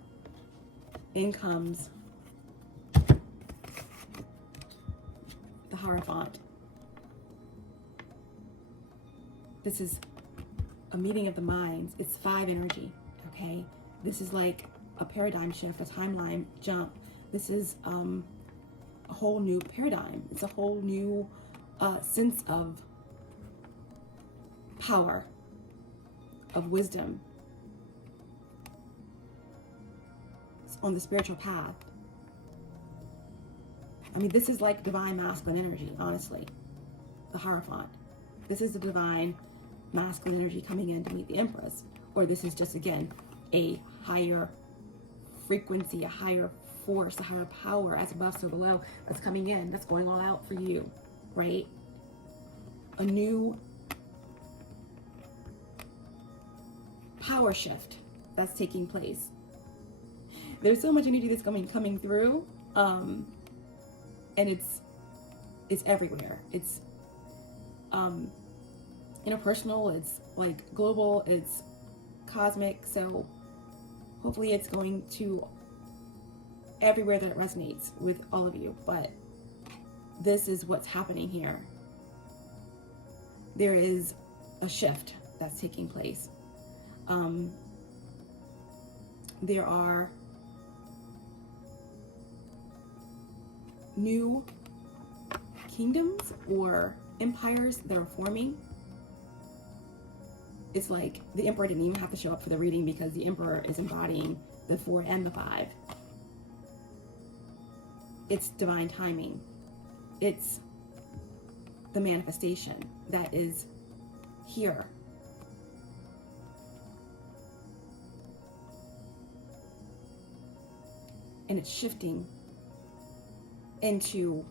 in comes the Hierophant. This is a meeting of the minds. It's 5 energy, okay? This is like a paradigm shift, a timeline jump. This is a whole new paradigm. It's a whole new sense of power, of wisdom. It's on the spiritual path. I mean, this is like divine masculine energy, honestly. The Hierophant. This is the divine masculine energy coming in to meet the Empress. Or this is just, again, a higher frequency, a higher force, a higher power, as above, so below, that's coming in, that's going all out for you, right? A new power shift that's taking place. There's so much energy that's coming through, and it's everywhere. It's interpersonal, it's like global, it's cosmic, so hopefully it's going to everywhere that it resonates with all of you. But this is what's happening here. There is a shift that's taking place. There are new kingdoms or empires that are forming. It's like the Emperor didn't even have to show up for the reading, because the Emperor is embodying the 4 and the 5. It's divine timing. It's the manifestation that is here. And it's shifting into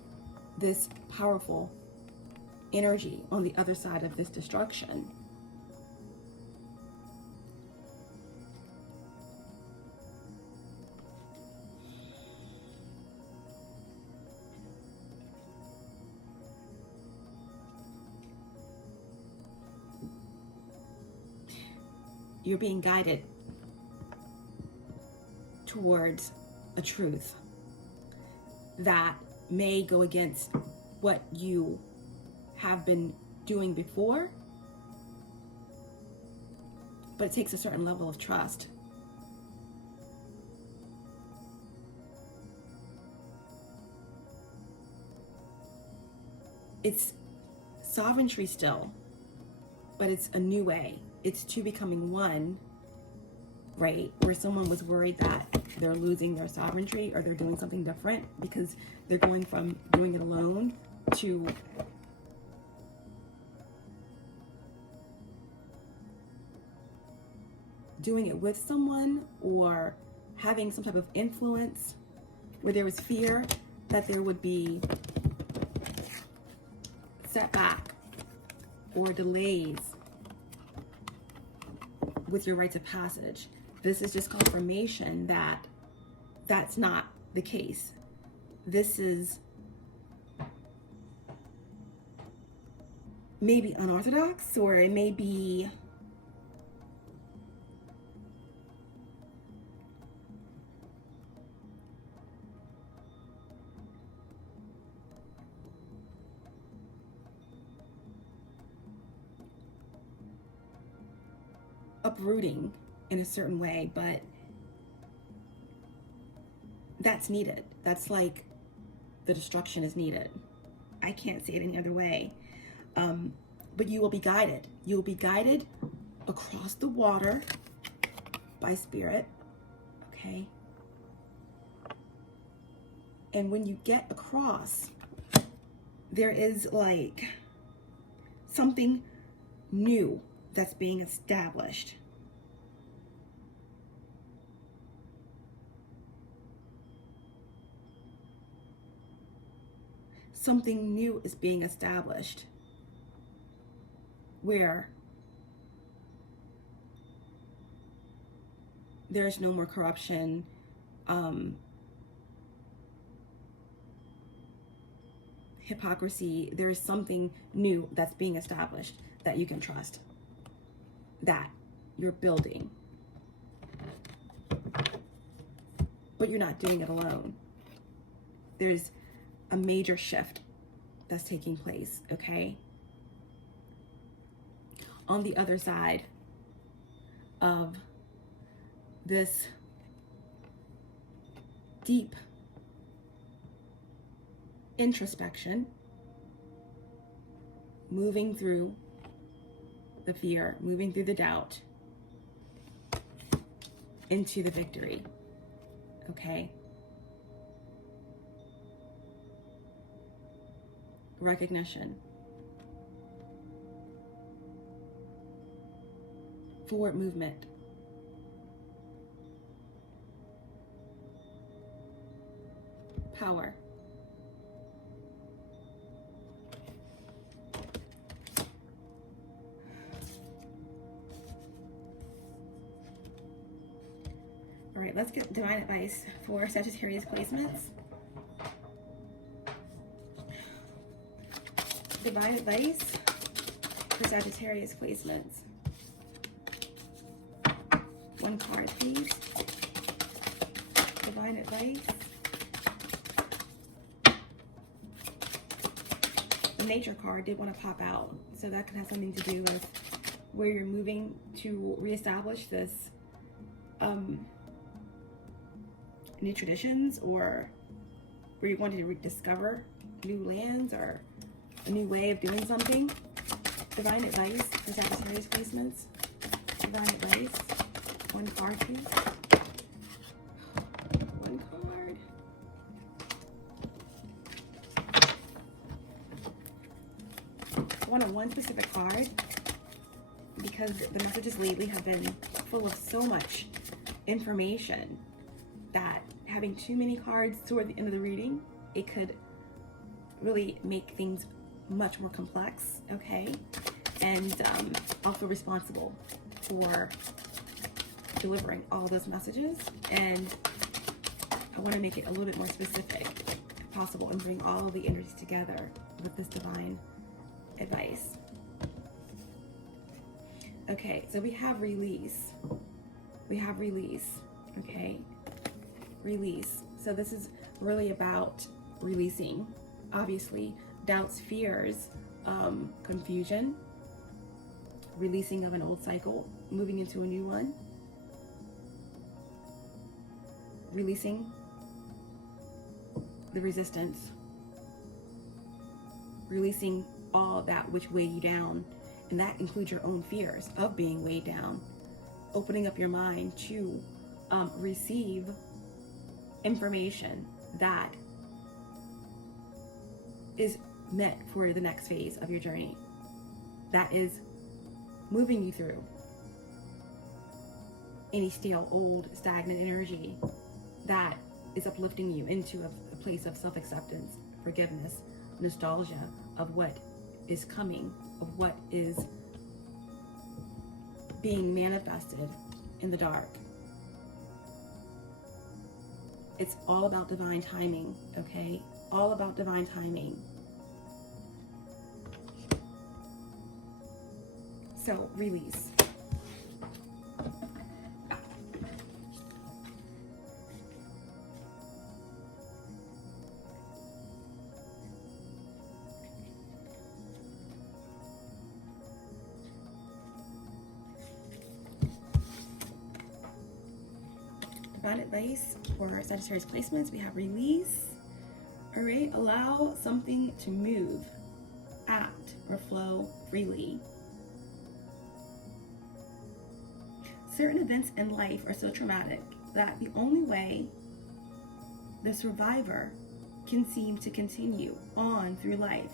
this powerful energy on the other side of this destruction. You're being guided towards a truth that may go against what you have been doing before, but it takes a certain level of trust. It's sovereignty still, but it's a new way. It's two becoming one, right? Where someone was worried that they're losing their sovereignty or they're doing something different because they're going from doing it alone to doing it with someone, or having some type of influence where there was fear that there would be setback or delays with your rites of passage. This is just confirmation that that's not the case. This is maybe unorthodox, or it may be uprooting in a certain way, but that's needed. That's like the destruction is needed. I can't say it any other way. But you will be guided. You will be guided across the water by spirit, okay? And when you get across, there is like something new that's being established. Something new is being established where there's no more corruption, hypocrisy. There is something new that's being established that you can trust, that you're building. But you're not doing it alone. There's a major shift that's taking place, okay? On the other side of this deep introspection, moving through the fear, moving through the doubt, into the victory, okay? Recognition. Forward movement. Power. All right, let's get divine advice for Sagittarius placements. Divine advice for Sagittarius placements. One card, please. Divine advice. The nature card did want to pop out, so that could have something to do with where you're moving to reestablish this new traditions, or where you're wanting to rediscover new lands or a new way of doing something. Divine advice for Sagittarius placements. Divine advice. One card, please. One card. I want one specific card because the messages lately have been full of so much information that having too many cards toward the end of the reading, it could really make things much more complex, okay? And I'll feel responsible for delivering all those messages, and I want to make it a little bit more specific if possible and bring all of the energies together with this divine advice. Okay, so we have release. We have release, okay? Release. So this is really about releasing, obviously, doubts, fears, confusion, releasing of an old cycle, moving into a new one, releasing the resistance, releasing all that which weigh you down, and that includes your own fears of being weighed down, opening up your mind to receive information that is meant for the next phase of your journey, that is moving you through any stale, old, stagnant energy that is uplifting you into a place of self-acceptance, forgiveness, nostalgia of what is coming, of what is being manifested in the dark. It's all about divine timing, okay? All about divine timing. So, release. Divine advice for Sagittarius placements, we have release. All right, allow something to move, act, or flow freely. Certain events in life are so traumatic that the only way the survivor can seem to continue on through life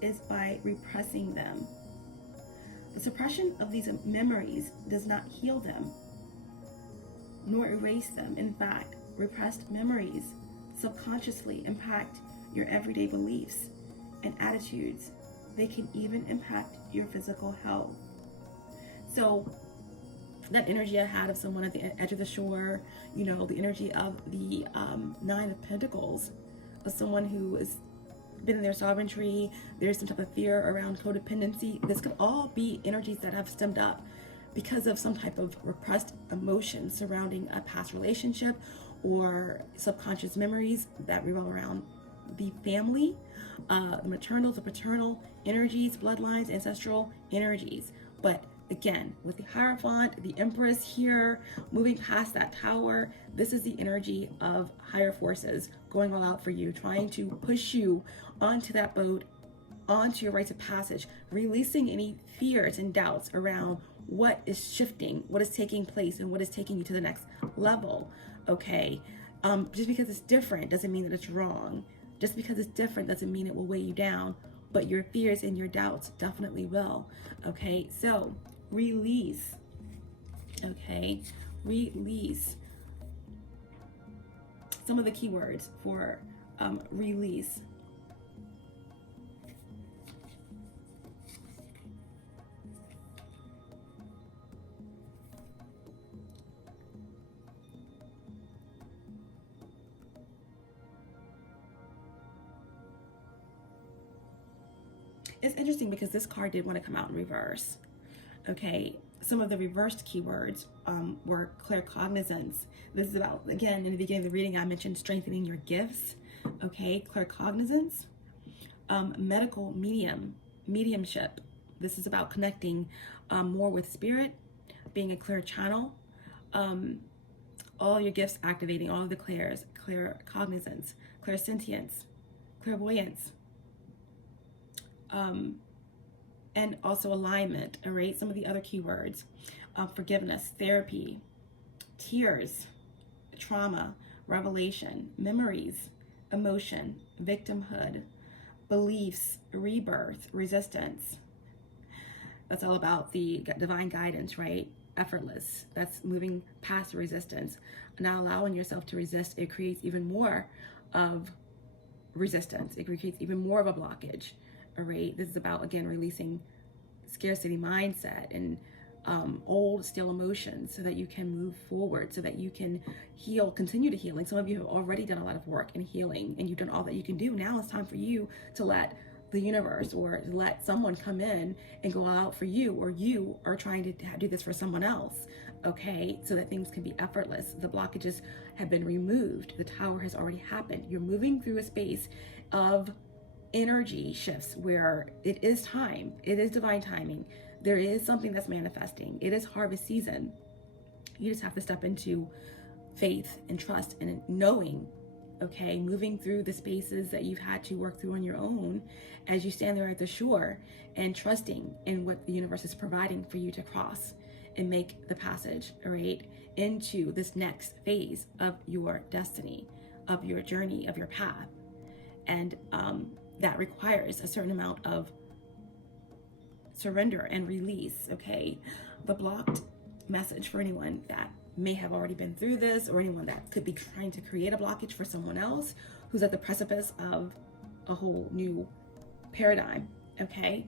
is by repressing them. The suppression of these memories does not heal them, nor erase them. In fact, repressed memories subconsciously impact your everyday beliefs and attitudes. They can even impact your physical health. So that energy I had of someone at the edge of the shore, you know, the energy of the Nine of Pentacles, of someone who has been in their sovereignty, there's some type of fear around codependency. This could all be energies that have stemmed up because of some type of repressed emotion surrounding a past relationship or subconscious memories that revolve around the family, the maternal, the paternal energies, bloodlines, ancestral energies. But again, with the Hierophant, the Empress here, moving past that tower, this is the energy of higher forces going all out for you, trying to push you onto that boat, onto your rites of passage, releasing any fears and doubts around what is shifting, what is taking place, and what is taking you to the next level, okay? Just because it's different doesn't mean that it's wrong. Just because it's different doesn't mean it will weigh you down, but your fears and your doubts definitely will, okay? So, release, okay? Release. Some of the keywords for release. It's interesting because this card did want to come out in reverse. Okay, some of the reversed keywords were claircognizance. This is about, again, in the beginning of the reading, I mentioned strengthening your gifts. Okay, claircognizance, medical mediumship. This is about connecting more with spirit, being a clear channel. All your gifts activating, all of the clairs, claircognizance, clairsentience, clairvoyance. And also alignment, all right? Some of the other keywords, forgiveness, therapy, tears, trauma, revelation, memories, emotion, victimhood, beliefs, rebirth, resistance. That's all about the divine guidance, right? Effortless. That's moving past resistance. Not allowing yourself to resist, it creates even more of resistance. It creates even more of a blockage. All right, this is about, again, releasing scarcity mindset and old, stale emotions so that you can move forward, so that you can heal, continue to healing. Some of you have already done a lot of work in healing and you've done all that you can do. Now it's time for you to let the universe or let someone come in and go out for you, or you are trying to do this for someone else, okay, so that things can be effortless. The blockages have been removed. The tower has already happened. You're moving through a space of energy shifts where it is time, it is divine timing. There is something that's manifesting. It is harvest season. You just have to step into faith and trust and knowing, okay, moving through the spaces that you've had to work through on your own as you stand there at the shore and trusting in what the universe is providing for you to cross and make the passage, right, into this next phase of your destiny, of your journey, of your path. And that requires a certain amount of surrender and release, okay? The blocked message for anyone that may have already been through this, or anyone that could be trying to create a blockage for someone else who's at the precipice of a whole new paradigm, okay?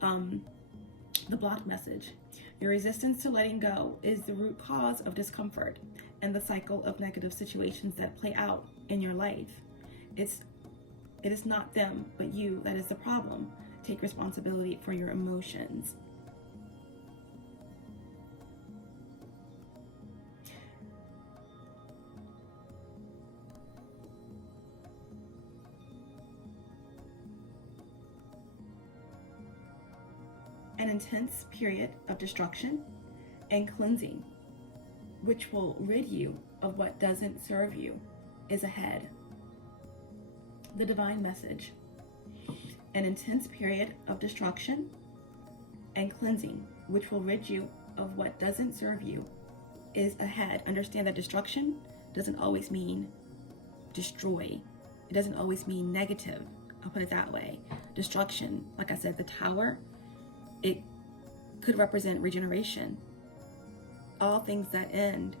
The blocked message. Your resistance to letting go is the root cause of discomfort and the cycle of negative situations that play out in your life. It is not them, but you that is the problem. Take responsibility for your emotions. An intense period of destruction and cleansing, which will rid you of what doesn't serve you, is ahead. The divine message. An intense period of destruction and cleansing, which will rid you of what doesn't serve you, is ahead. Understand that destruction doesn't always mean destroy. It doesn't always mean negative. I'll put it that way. Destruction, like I said, the tower, it could represent regeneration. All things that end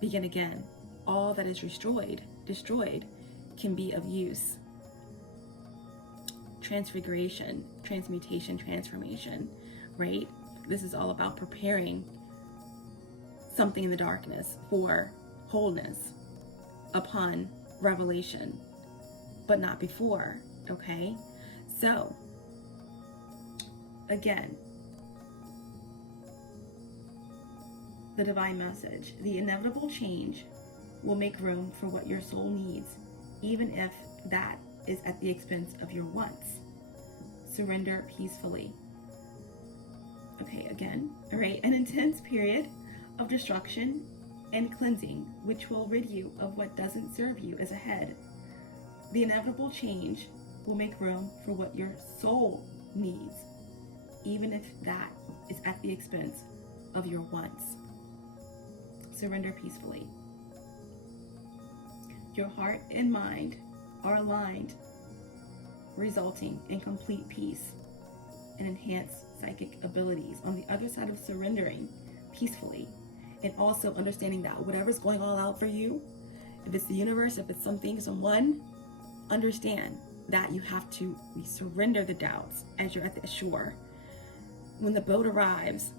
begin again. All that is destroyed can be of use. Transfiguration, transmutation, transformation, right? This is all about preparing something in the darkness for wholeness upon revelation, but not before, okay? So, again, the divine message. The inevitable change will make room for what your soul needs, even if that is at the expense of your wants. Surrender peacefully. Okay, again, all right. An intense period of destruction and cleansing, which will rid you of what doesn't serve you, is ahead. The inevitable change will make room for what your soul needs, even if that is at the expense of your wants. Surrender peacefully. Your heart and mind are aligned, resulting in complete peace and enhanced psychic abilities. On the other side of surrendering peacefully, and also understanding that whatever's going all out for you, if it's the universe, if it's something, someone, understand that you have to surrender the doubts as you're at the shore. When the boat arrives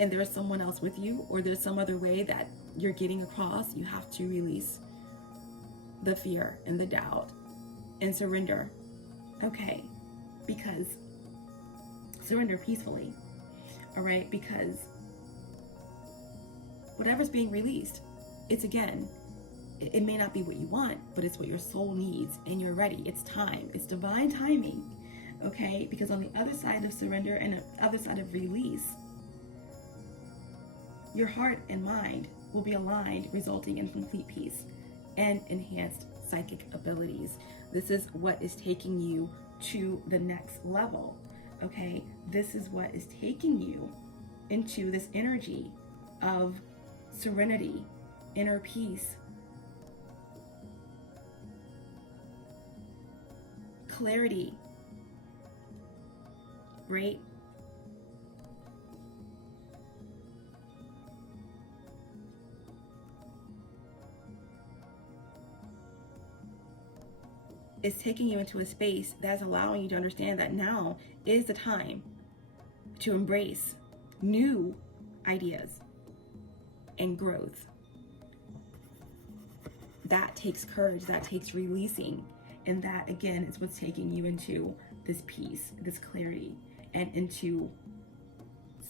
and there's someone else with you, or there's some other way that you're getting across, you have to release the fear and the doubt and surrender. Okay, because surrender peacefully, all right? Because whatever's being released, it's again, it may not be what you want, but it's what your soul needs, and you're ready. It's time. It's divine timing, okay? Because on the other side of surrender and the other side of release, your heart and mind will be aligned, resulting in complete peace and enhanced psychic abilities. This is what is taking you to the next level, okay? This is what is taking you into this energy of serenity, inner peace, clarity, right? It's taking you into a space that's allowing you to understand that now is the time to embrace new ideas and growth. That takes courage, that takes releasing, and that again is what's taking you into this peace, this clarity, and into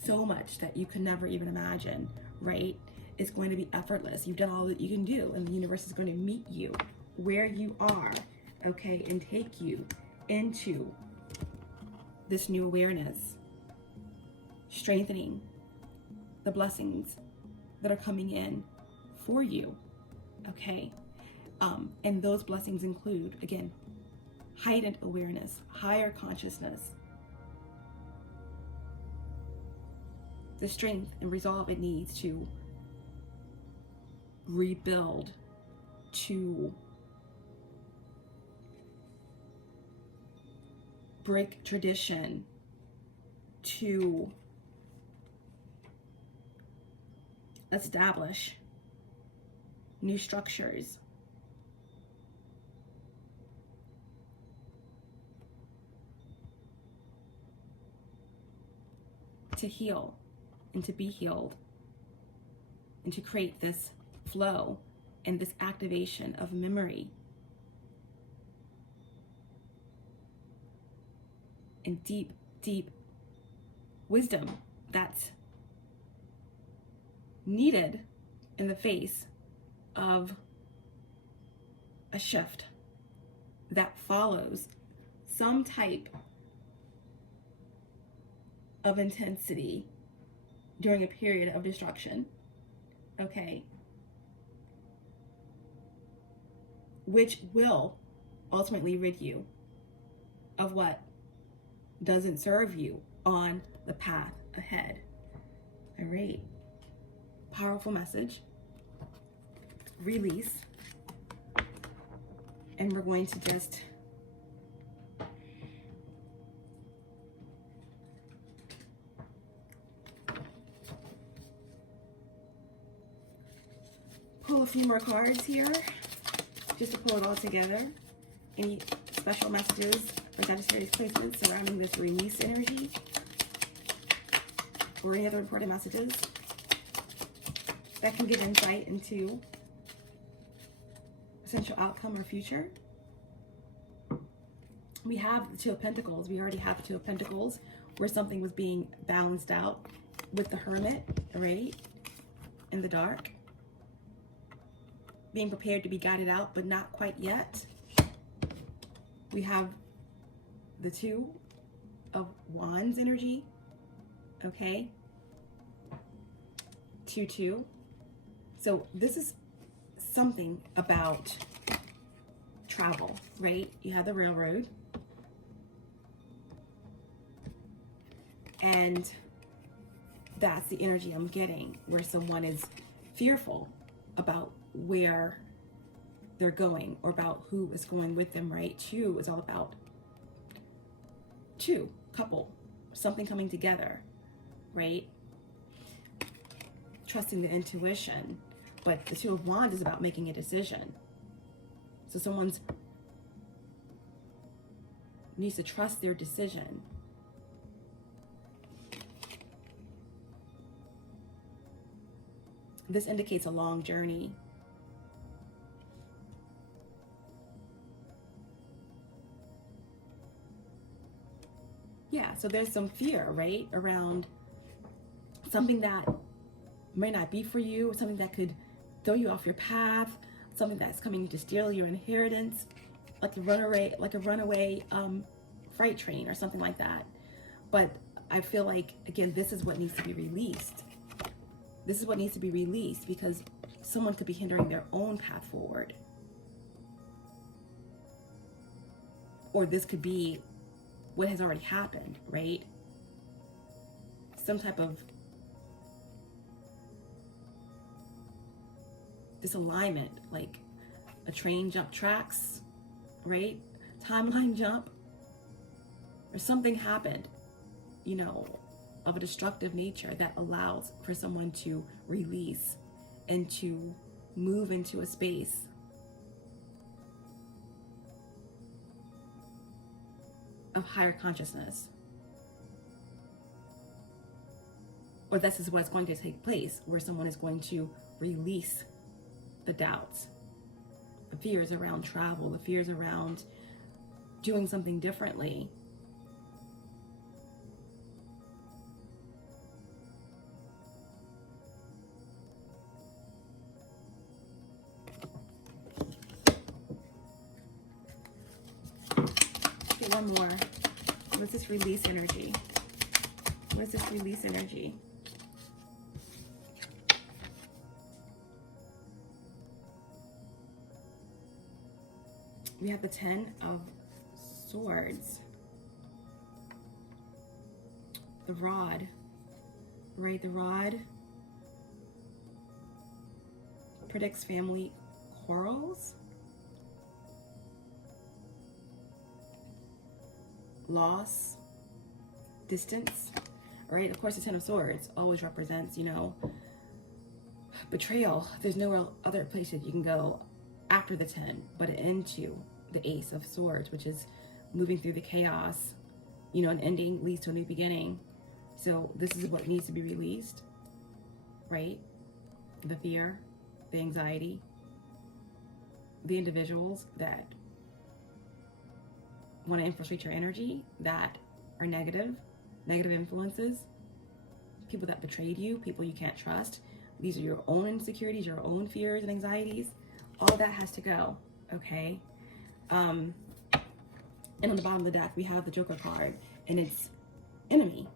so much that you could never even imagine, right? It's going to be effortless. You've done all that you can do, and the universe is going to meet you where you are, okay, and take you into this new awareness, strengthening the blessings that are coming in for you, okay? And those blessings include, again, heightened awareness, higher consciousness, the strength and resolve it needs to rebuild, to break tradition, to establish new structures, to heal and to be healed, and to create this flow and this activation of memory and deep, deep wisdom that's needed in the face of a shift that follows some type of intensity during a period of destruction, okay, which will ultimately rid you of what doesn't serve you on the path ahead. All right, powerful message, release, and we're going to just pull a few more cards here, just to pull it all together. Any special messages or Sagittarius placements surrounding this release energy, or any other important messages that can give insight into potential outcome or future. We have the Two of Pentacles. We already have the Two of Pentacles, where something was being balanced out with the Hermit, right, in the dark, being prepared to be guided out, but not quite yet. We have the Two of Wands energy, okay? 2-2. So this is something about travel, right? You have the railroad, and that's the energy I'm getting, where someone is fearful about where they're going or about who is going with them, right? Two is all about two, couple, something coming together, right? Trusting the intuition. But the Two of Wands is about making a decision. So someone's needs to trust their decision. This indicates a long journey. Yeah, so there's some fear, right, around something that may not be for you, or something that could throw you off your path, something that's coming to steal your inheritance, like a runaway freight train or something like that. But I feel like, again, this is what needs to be released. This is what needs to be released, because someone could be hindering their own path forward. Or this could be what has already happened, right? Some type of disalignment, like a train jump tracks, right? Timeline jump, or something happened, you know, of a destructive nature that allows for someone to release and to move into a space of higher consciousness. Or this is what's going to take place, where someone is going to release the doubts, the fears around travel, the fears around doing something differently. one more. What's this release energy? What is this release energy? We have the 10 of Swords. The rod, right? The rod predicts family quarrels, loss, distance, right? Of course, the 10 of Swords always represents, you know, betrayal. There's no other place that you can go after the 10, but into the Ace of Swords, which is moving through the chaos. You know, an ending leads to a new beginning. So this is what needs to be released, right? The fear, the anxiety, the individuals that want to infiltrate your energy, that are negative influences, people that betrayed you, people you can't trust. These are your own insecurities, your own fears and anxieties. All of that has to go, okay? And on the bottom of the deck, we have the Joker card, and it's enemy.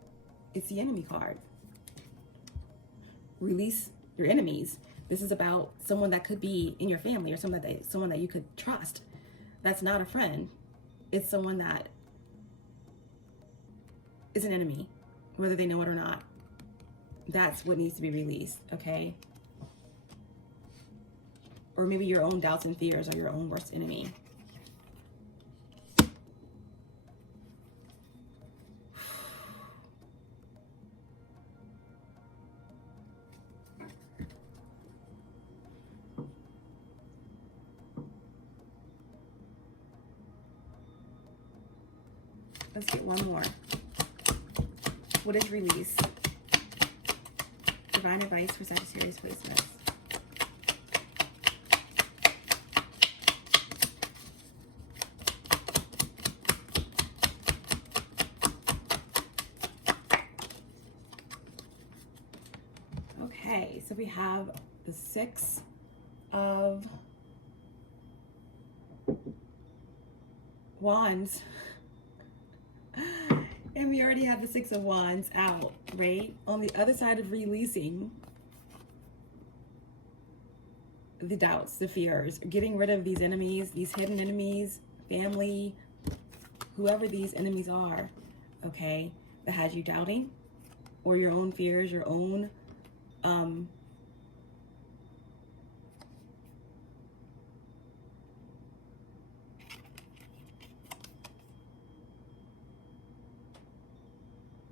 It's the enemy card. Release your enemies. This is about someone that could be in your family, or someone that you could trust. That's not a friend. It's someone that is an enemy, whether they know it or not. That's what needs to be released, okay? Or maybe your own doubts and fears are your own worst enemy. Let's get one more. What is release? Divine advice for Sagittarius placements. Okay, so we have the 6 of Wands. And we already have the 6 of Wands out, right? On the other side of releasing the doubts, the fears, getting rid of these enemies, these hidden enemies, family, whoever these enemies are, okay, that has you doubting, or your own fears, your own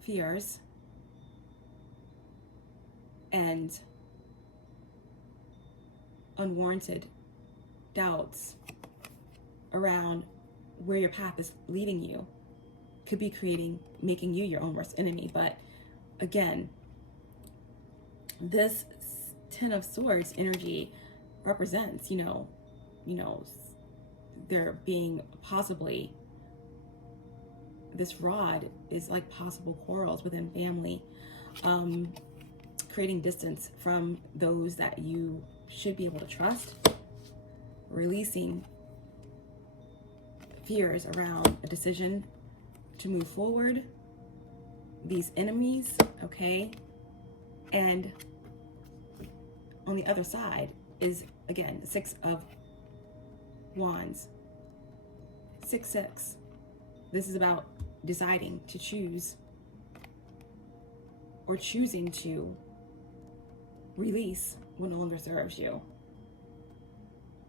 fears and unwarranted doubts around where your path is leading you could be making you your own worst enemy. But again, this 10 of Swords energy represents, you know, there being possibly, this rod is like possible quarrels within family, creating distance from those that you should be able to trust, releasing fears around a decision to move forward, these enemies, okay? And on the other side is, again, the 6 of Wands. 6-6. This is about deciding to choose, or choosing to release what no longer serves you,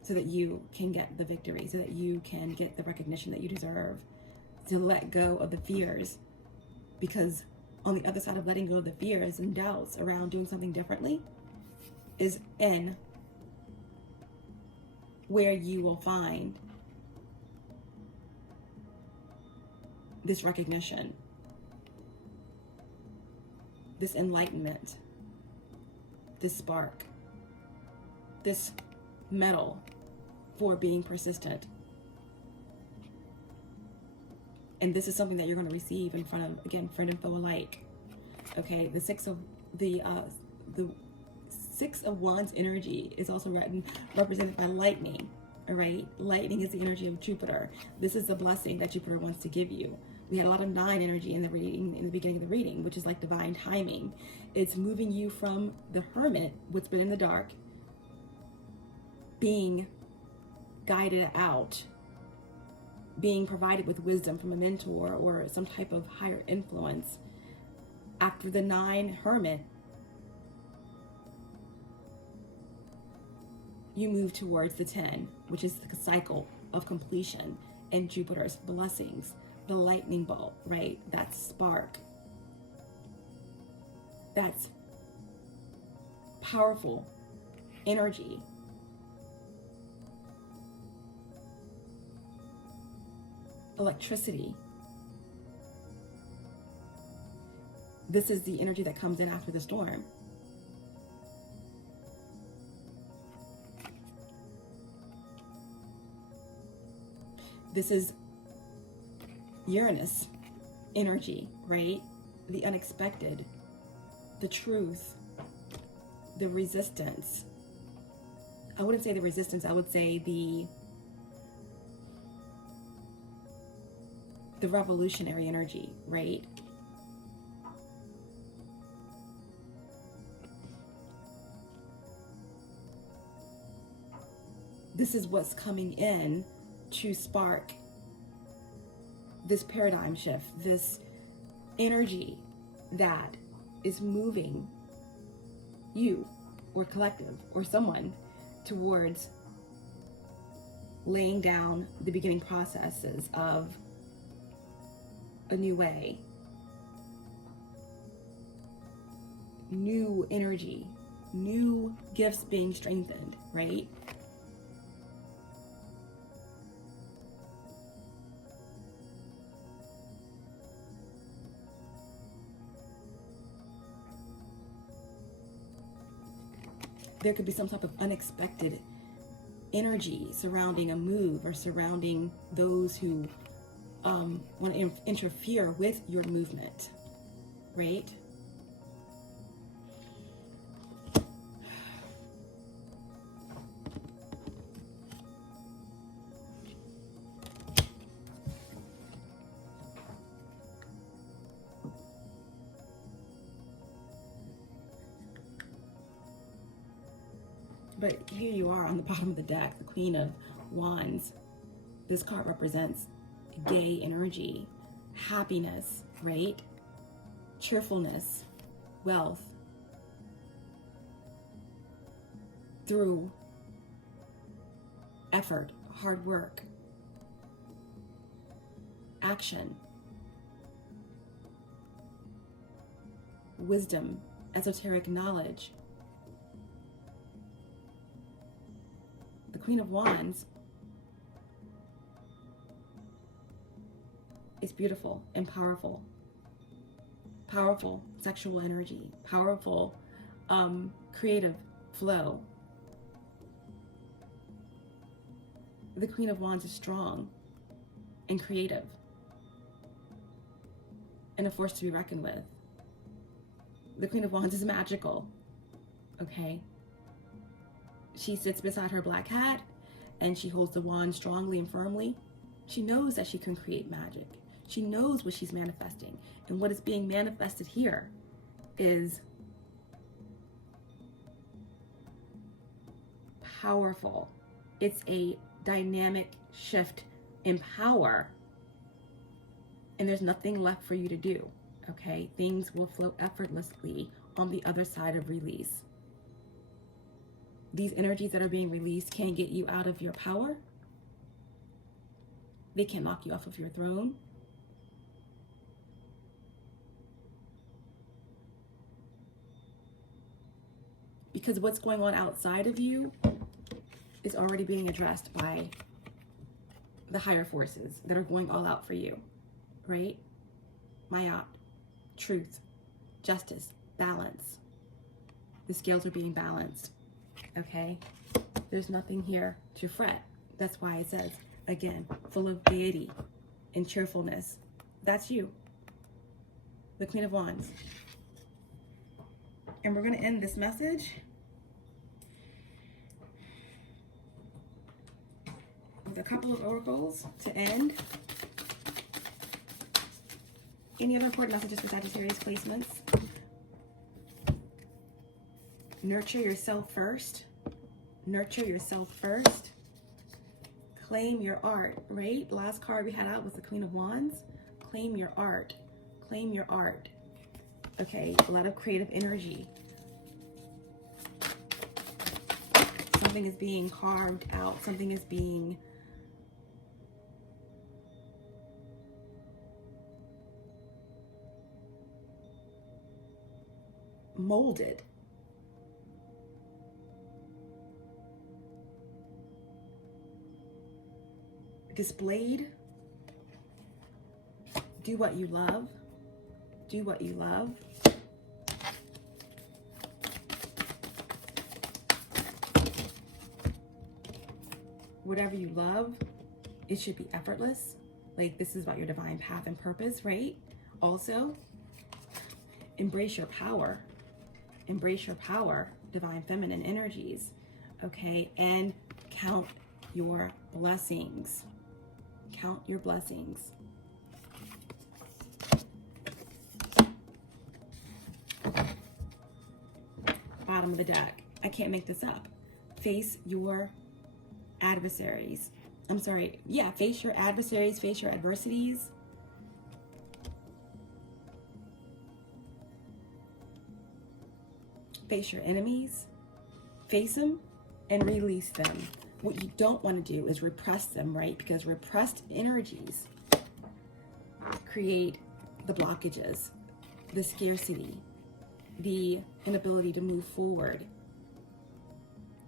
so that you can get the victory, so that you can get the recognition that you deserve, to let go of the fears. Because on the other side of letting go of the fears and doubts around doing something differently is in where you will find this recognition, this enlightenment, this spark, this medal for being persistent. And this is something that you're going to receive in front of, again, friend and foe alike. Okay, the 6 of Wands energy is also represented by lightning. all right? Lightning is the energy of Jupiter. This is the blessing that Jupiter wants to give you. We had a lot of 9 energy in the reading, in the beginning of the reading, which is like divine timing. It's moving you from the hermit, what's been in the dark, being guided out, being provided with wisdom from a mentor or some type of higher influence. After the 9 hermit, you move towards the 10, which is the cycle of completion and Jupiter's blessings. The lightning bolt, right? That spark. That's powerful energy. Electricity. This is the energy that comes in after the storm. This is Uranus energy, right? The unexpected, the truth, the resistance. I wouldn't say the resistance, I would say the revolutionary energy, right? This is what's coming in to spark this paradigm shift, this energy that is moving you or collective or someone towards laying down the beginning processes of a new way, new energy, new gifts being strengthened, right? There could be some type of unexpected energy surrounding a move or surrounding those who want to interfere with your movement, right? But here you are on the bottom of the deck, the Queen of Wands. This card represents gay energy, happiness, right? Cheerfulness, wealth, through effort, hard work, action, wisdom, esoteric knowledge. The Queen of Wands is beautiful and powerful. Powerful sexual energy, powerful creative flow. The Queen of Wands is strong and creative and a force to be reckoned with. The Queen of Wands is magical, okay? She sits beside her black hat and she holds the wand strongly and firmly. She knows that she can create magic. She knows what she's manifesting. And what is being manifested here is powerful. It's a dynamic shift in power. And there's nothing left for you to do, okay? Things will flow effortlessly on the other side of release. These energies that are being released can't get you out of your power. They can't knock you off of your throne. Because what's going on outside of you is already being addressed by the higher forces that are going all out for you, right? Mayat, truth, justice, balance. The scales are being balanced. Okay, there's nothing here to fret. That's why it says, again, full of gaiety and cheerfulness. That's you, the Queen of Wands. And we're going to end this message a couple of oracles to end. Any other important messages for Sagittarius placements? Nurture yourself first. Nurture yourself first. Claim your art, right? The last card we had out was the Queen of Wands. Claim your art. Claim your art. Okay, a lot of creative energy. Something is being carved out. Something is being molded. Displayed. Do what you love. Do what you love. Whatever you love, it should be effortless. Like, this is about your divine path and purpose, right? Also, embrace your power. Embrace your power, divine feminine energies, okay? And count your blessings. Count your blessings. Bottom of the deck. I can't make this up. Face your adversaries. I'm sorry. Yeah, face your adversaries, face your adversities. Face your enemies. Face them and release them. What you don't want to do is repress them, right? Because repressed energies create the blockages, the scarcity, the inability to move forward.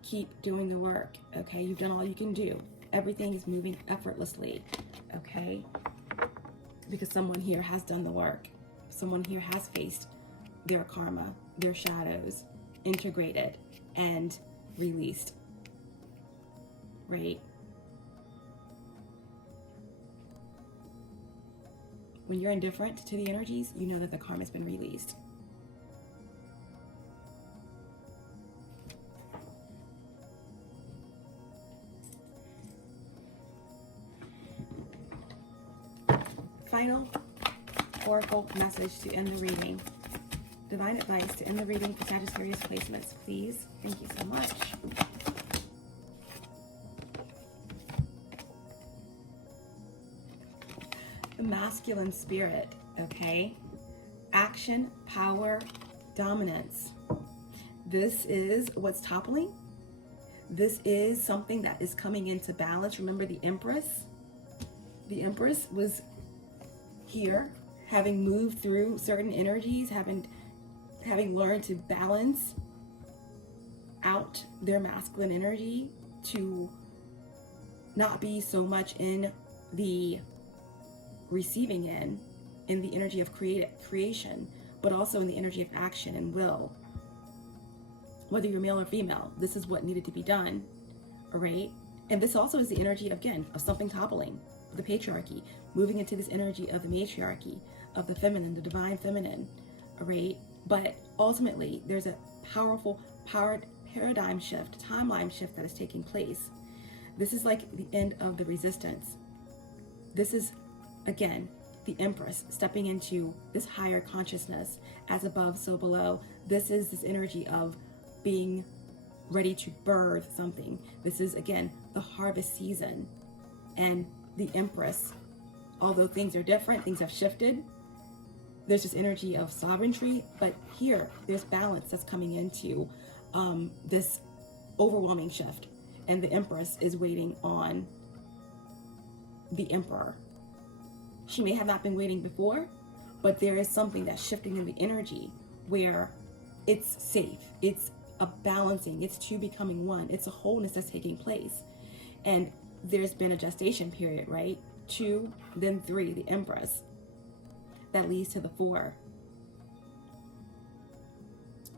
Keep doing the work, okay? You've done all you can do. Everything is moving effortlessly, okay? Because someone here has done the work. Someone here has faced their karma, their shadows, integrated and released, right? When you're indifferent to the energies, you know that the karma's been released. Final oracle message to end the reading. Divine advice to end the reading for Sagittarius placements, please. Thank you so much. The masculine spirit, okay? Action, power, dominance. This is what's toppling. This is something that is coming into balance. Remember the Empress? The Empress was here, having moved through certain energies, having learned to balance out their masculine energy, to not be so much in the receiving end, in the energy of creation, but also in the energy of action and will. Whether you're male or female, this is what needed to be done, all right? And this also is the energy, again, of something toppling, the patriarchy, moving into this energy of the matriarchy, of the feminine, the divine feminine, all right? But ultimately, there's a powerful paradigm shift, timeline shift that is taking place. This is like the end of the resistance. This is, again, the Empress stepping into this higher consciousness, as above, so below. This is this energy of being ready to birth something. This is, again, the harvest season. And the Empress, although things are different, things have shifted, there's this energy of sovereignty, but here there's balance that's coming into this overwhelming shift. And the Empress is waiting on the Emperor. She may have not been waiting before, but there is something that's shifting in the energy where it's safe, it's a balancing, it's two becoming one, it's a wholeness that's taking place. And there's been a gestation period, right? 2, then 3, the Empress. That leads to the 4.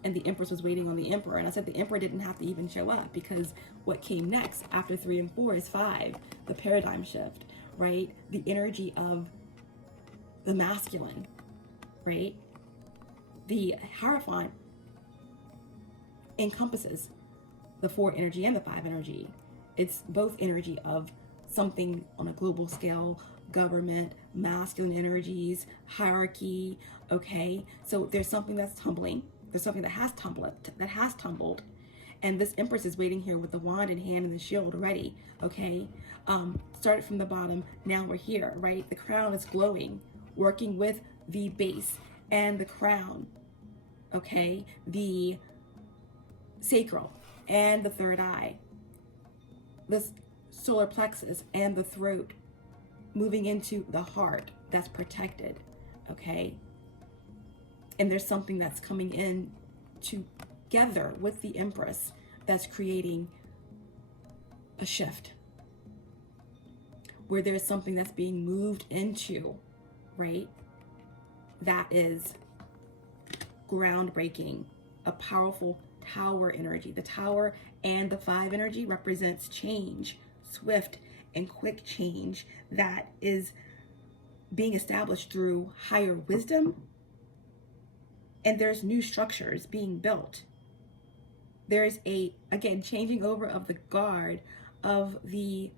And the Empress was waiting on the Emperor. And I said the Emperor didn't have to even show up, because what came next after 3 and 4 is 5, the paradigm shift, right? The energy of the masculine, right? The Hierophant encompasses the 4 energy and the 5 energy. It's both energy of something on a global scale, government, masculine energies, hierarchy, okay? So there's something that's tumbling. There's something that has tumbled. And this Empress is waiting here with the wand in hand and the shield ready, okay? Started from the bottom, now we're here, right? The crown is glowing, working with the base and the crown, okay? The sacral and the third eye, the solar plexus and the throat, moving into the heart that's protected, okay? And there's something that's coming in together with the Empress that's creating a shift, where there's something that's being moved into, right? That is groundbreaking, a powerful tower energy. The tower and the 5 energy represents change, swift and quick change that is being established through higher wisdom. And there's new structures being built. There's again, changing over of the guard of the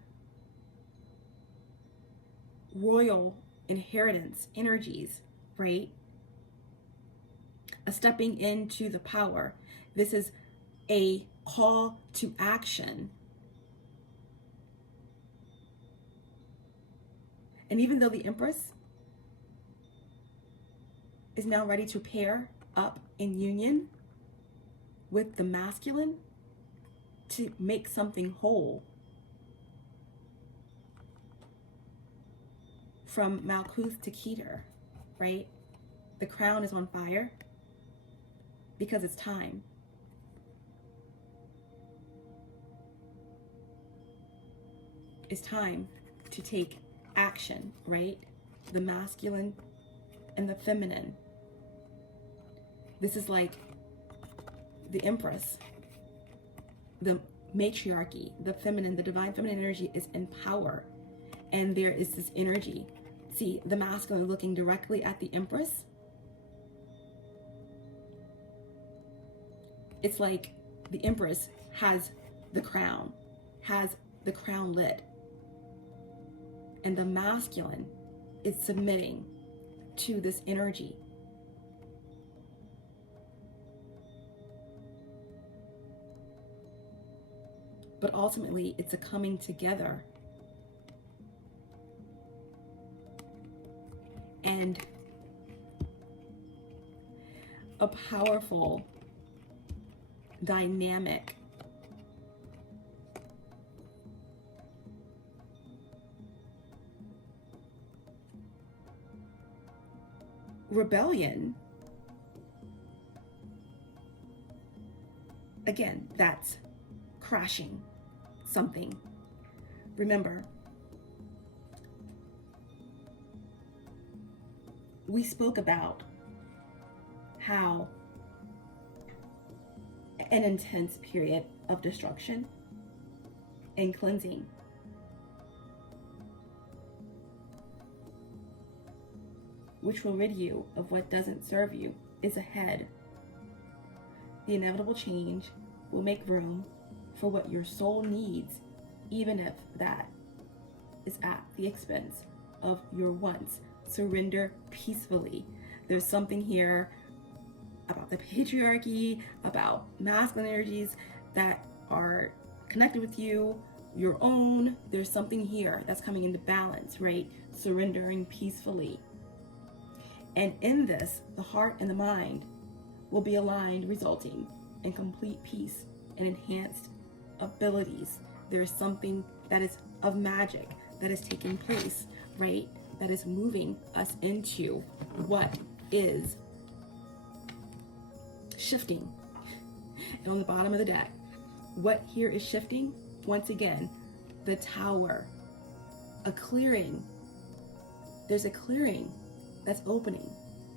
royal inheritance energies, right? A stepping into the power. This is a call to action. And even though the Empress is now ready to pair up in union with the masculine to make something whole, from Malkuth to Keter, right? The crown is on fire because it's time. It's time to take action, right? The masculine and the feminine. This is like the Empress, the matriarchy, the feminine, the divine feminine energy is in power. And there is this energy. See, the masculine looking directly at the Empress. It's like the Empress has the crown lit. And the masculine is submitting to this energy. But ultimately, it's a coming together. And a powerful, dynamic, rebellion. Again, that's crashing something. Remember, we spoke about how an intense period of destruction and cleansing which will rid you of what doesn't serve you is ahead. The inevitable change will make room for what your soul needs, even if that is at the expense of your wants. Surrender peacefully. There's something here about the patriarchy, about masculine energies that are connected with you, your own. There's something here that's coming into balance, right? Surrendering peacefully. And in this, the heart and the mind will be aligned, resulting in complete peace and enhanced abilities. There's something that is of magic that is taking place, right? That is moving us into what is shifting. And on the bottom of the deck, what here is shifting? Once again, the tower, a clearing. There's a clearing that's opening.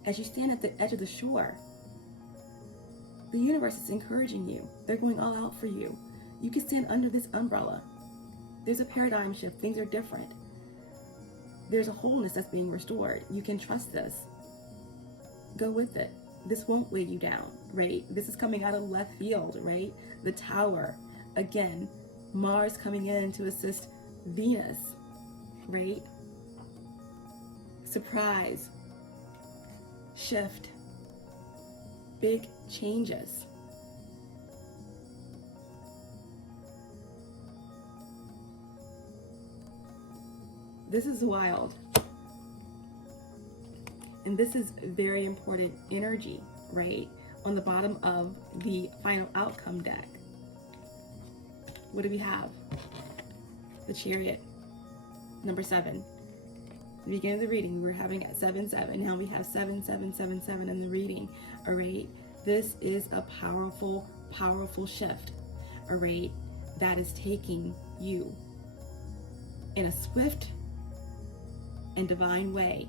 As you stand at the edge of the shore, the universe is encouraging you. They're going all out for you. You can stand under this umbrella. There's a paradigm shift. Things are different. There's a wholeness that's being restored. You can trust this. Go with it. This won't weigh you down, right? This is coming out of left field, right? The tower. Again, Mars coming in to assist Venus, right? Surprise, shift, big changes. This is wild. And this is very important energy, right? On the bottom of the final outcome deck. What do we have? The Chariot, number 7. The beginning of the reading, we were having at 7-7. Now we have 7-7-7-7 in the reading. All right. This is a powerful, powerful shift. All right. That is taking you in a swift and divine way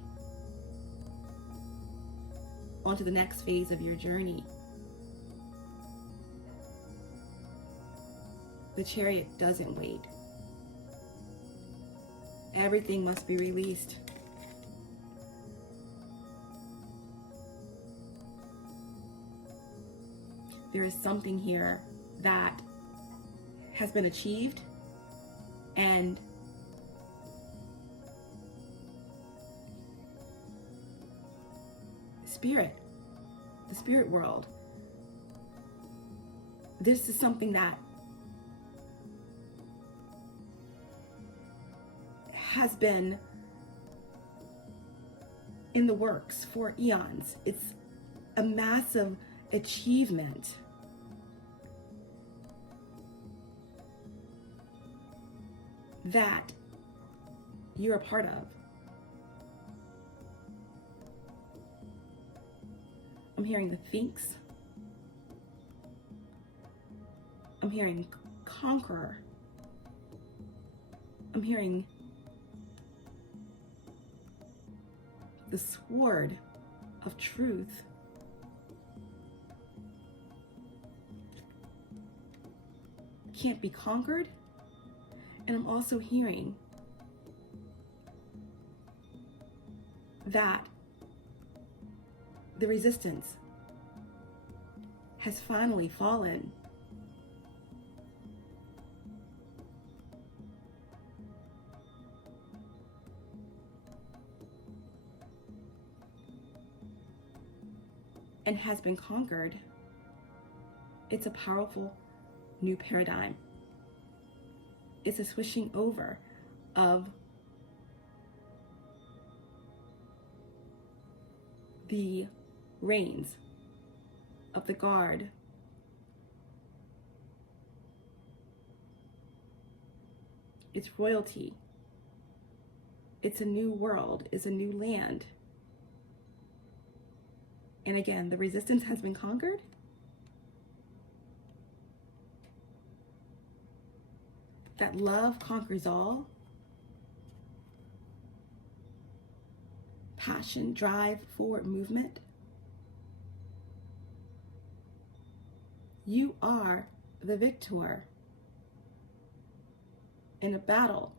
onto the next phase of your journey. The Chariot doesn't wait. Everything must be released. There is something here that has been achieved, and the spirit world, this is something that has been in the works for eons. It's a massive achievement. That you're a part of. I'm hearing the Sphinx. I'm hearing Conqueror. I'm hearing the sword of truth. Can't be conquered. And I'm also hearing that the resistance has finally fallen. And has been conquered. It's a powerful new paradigm. It's a switching over of the reins of the guard. It's royalty. It's a new world. It's a new land. And again, the resistance has been conquered. That love conquers all. Passion, drive, forward movement. You are the victor in a battle.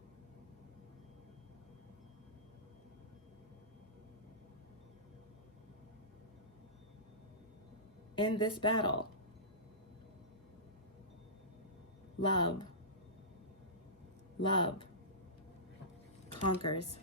In this battle, love conquers.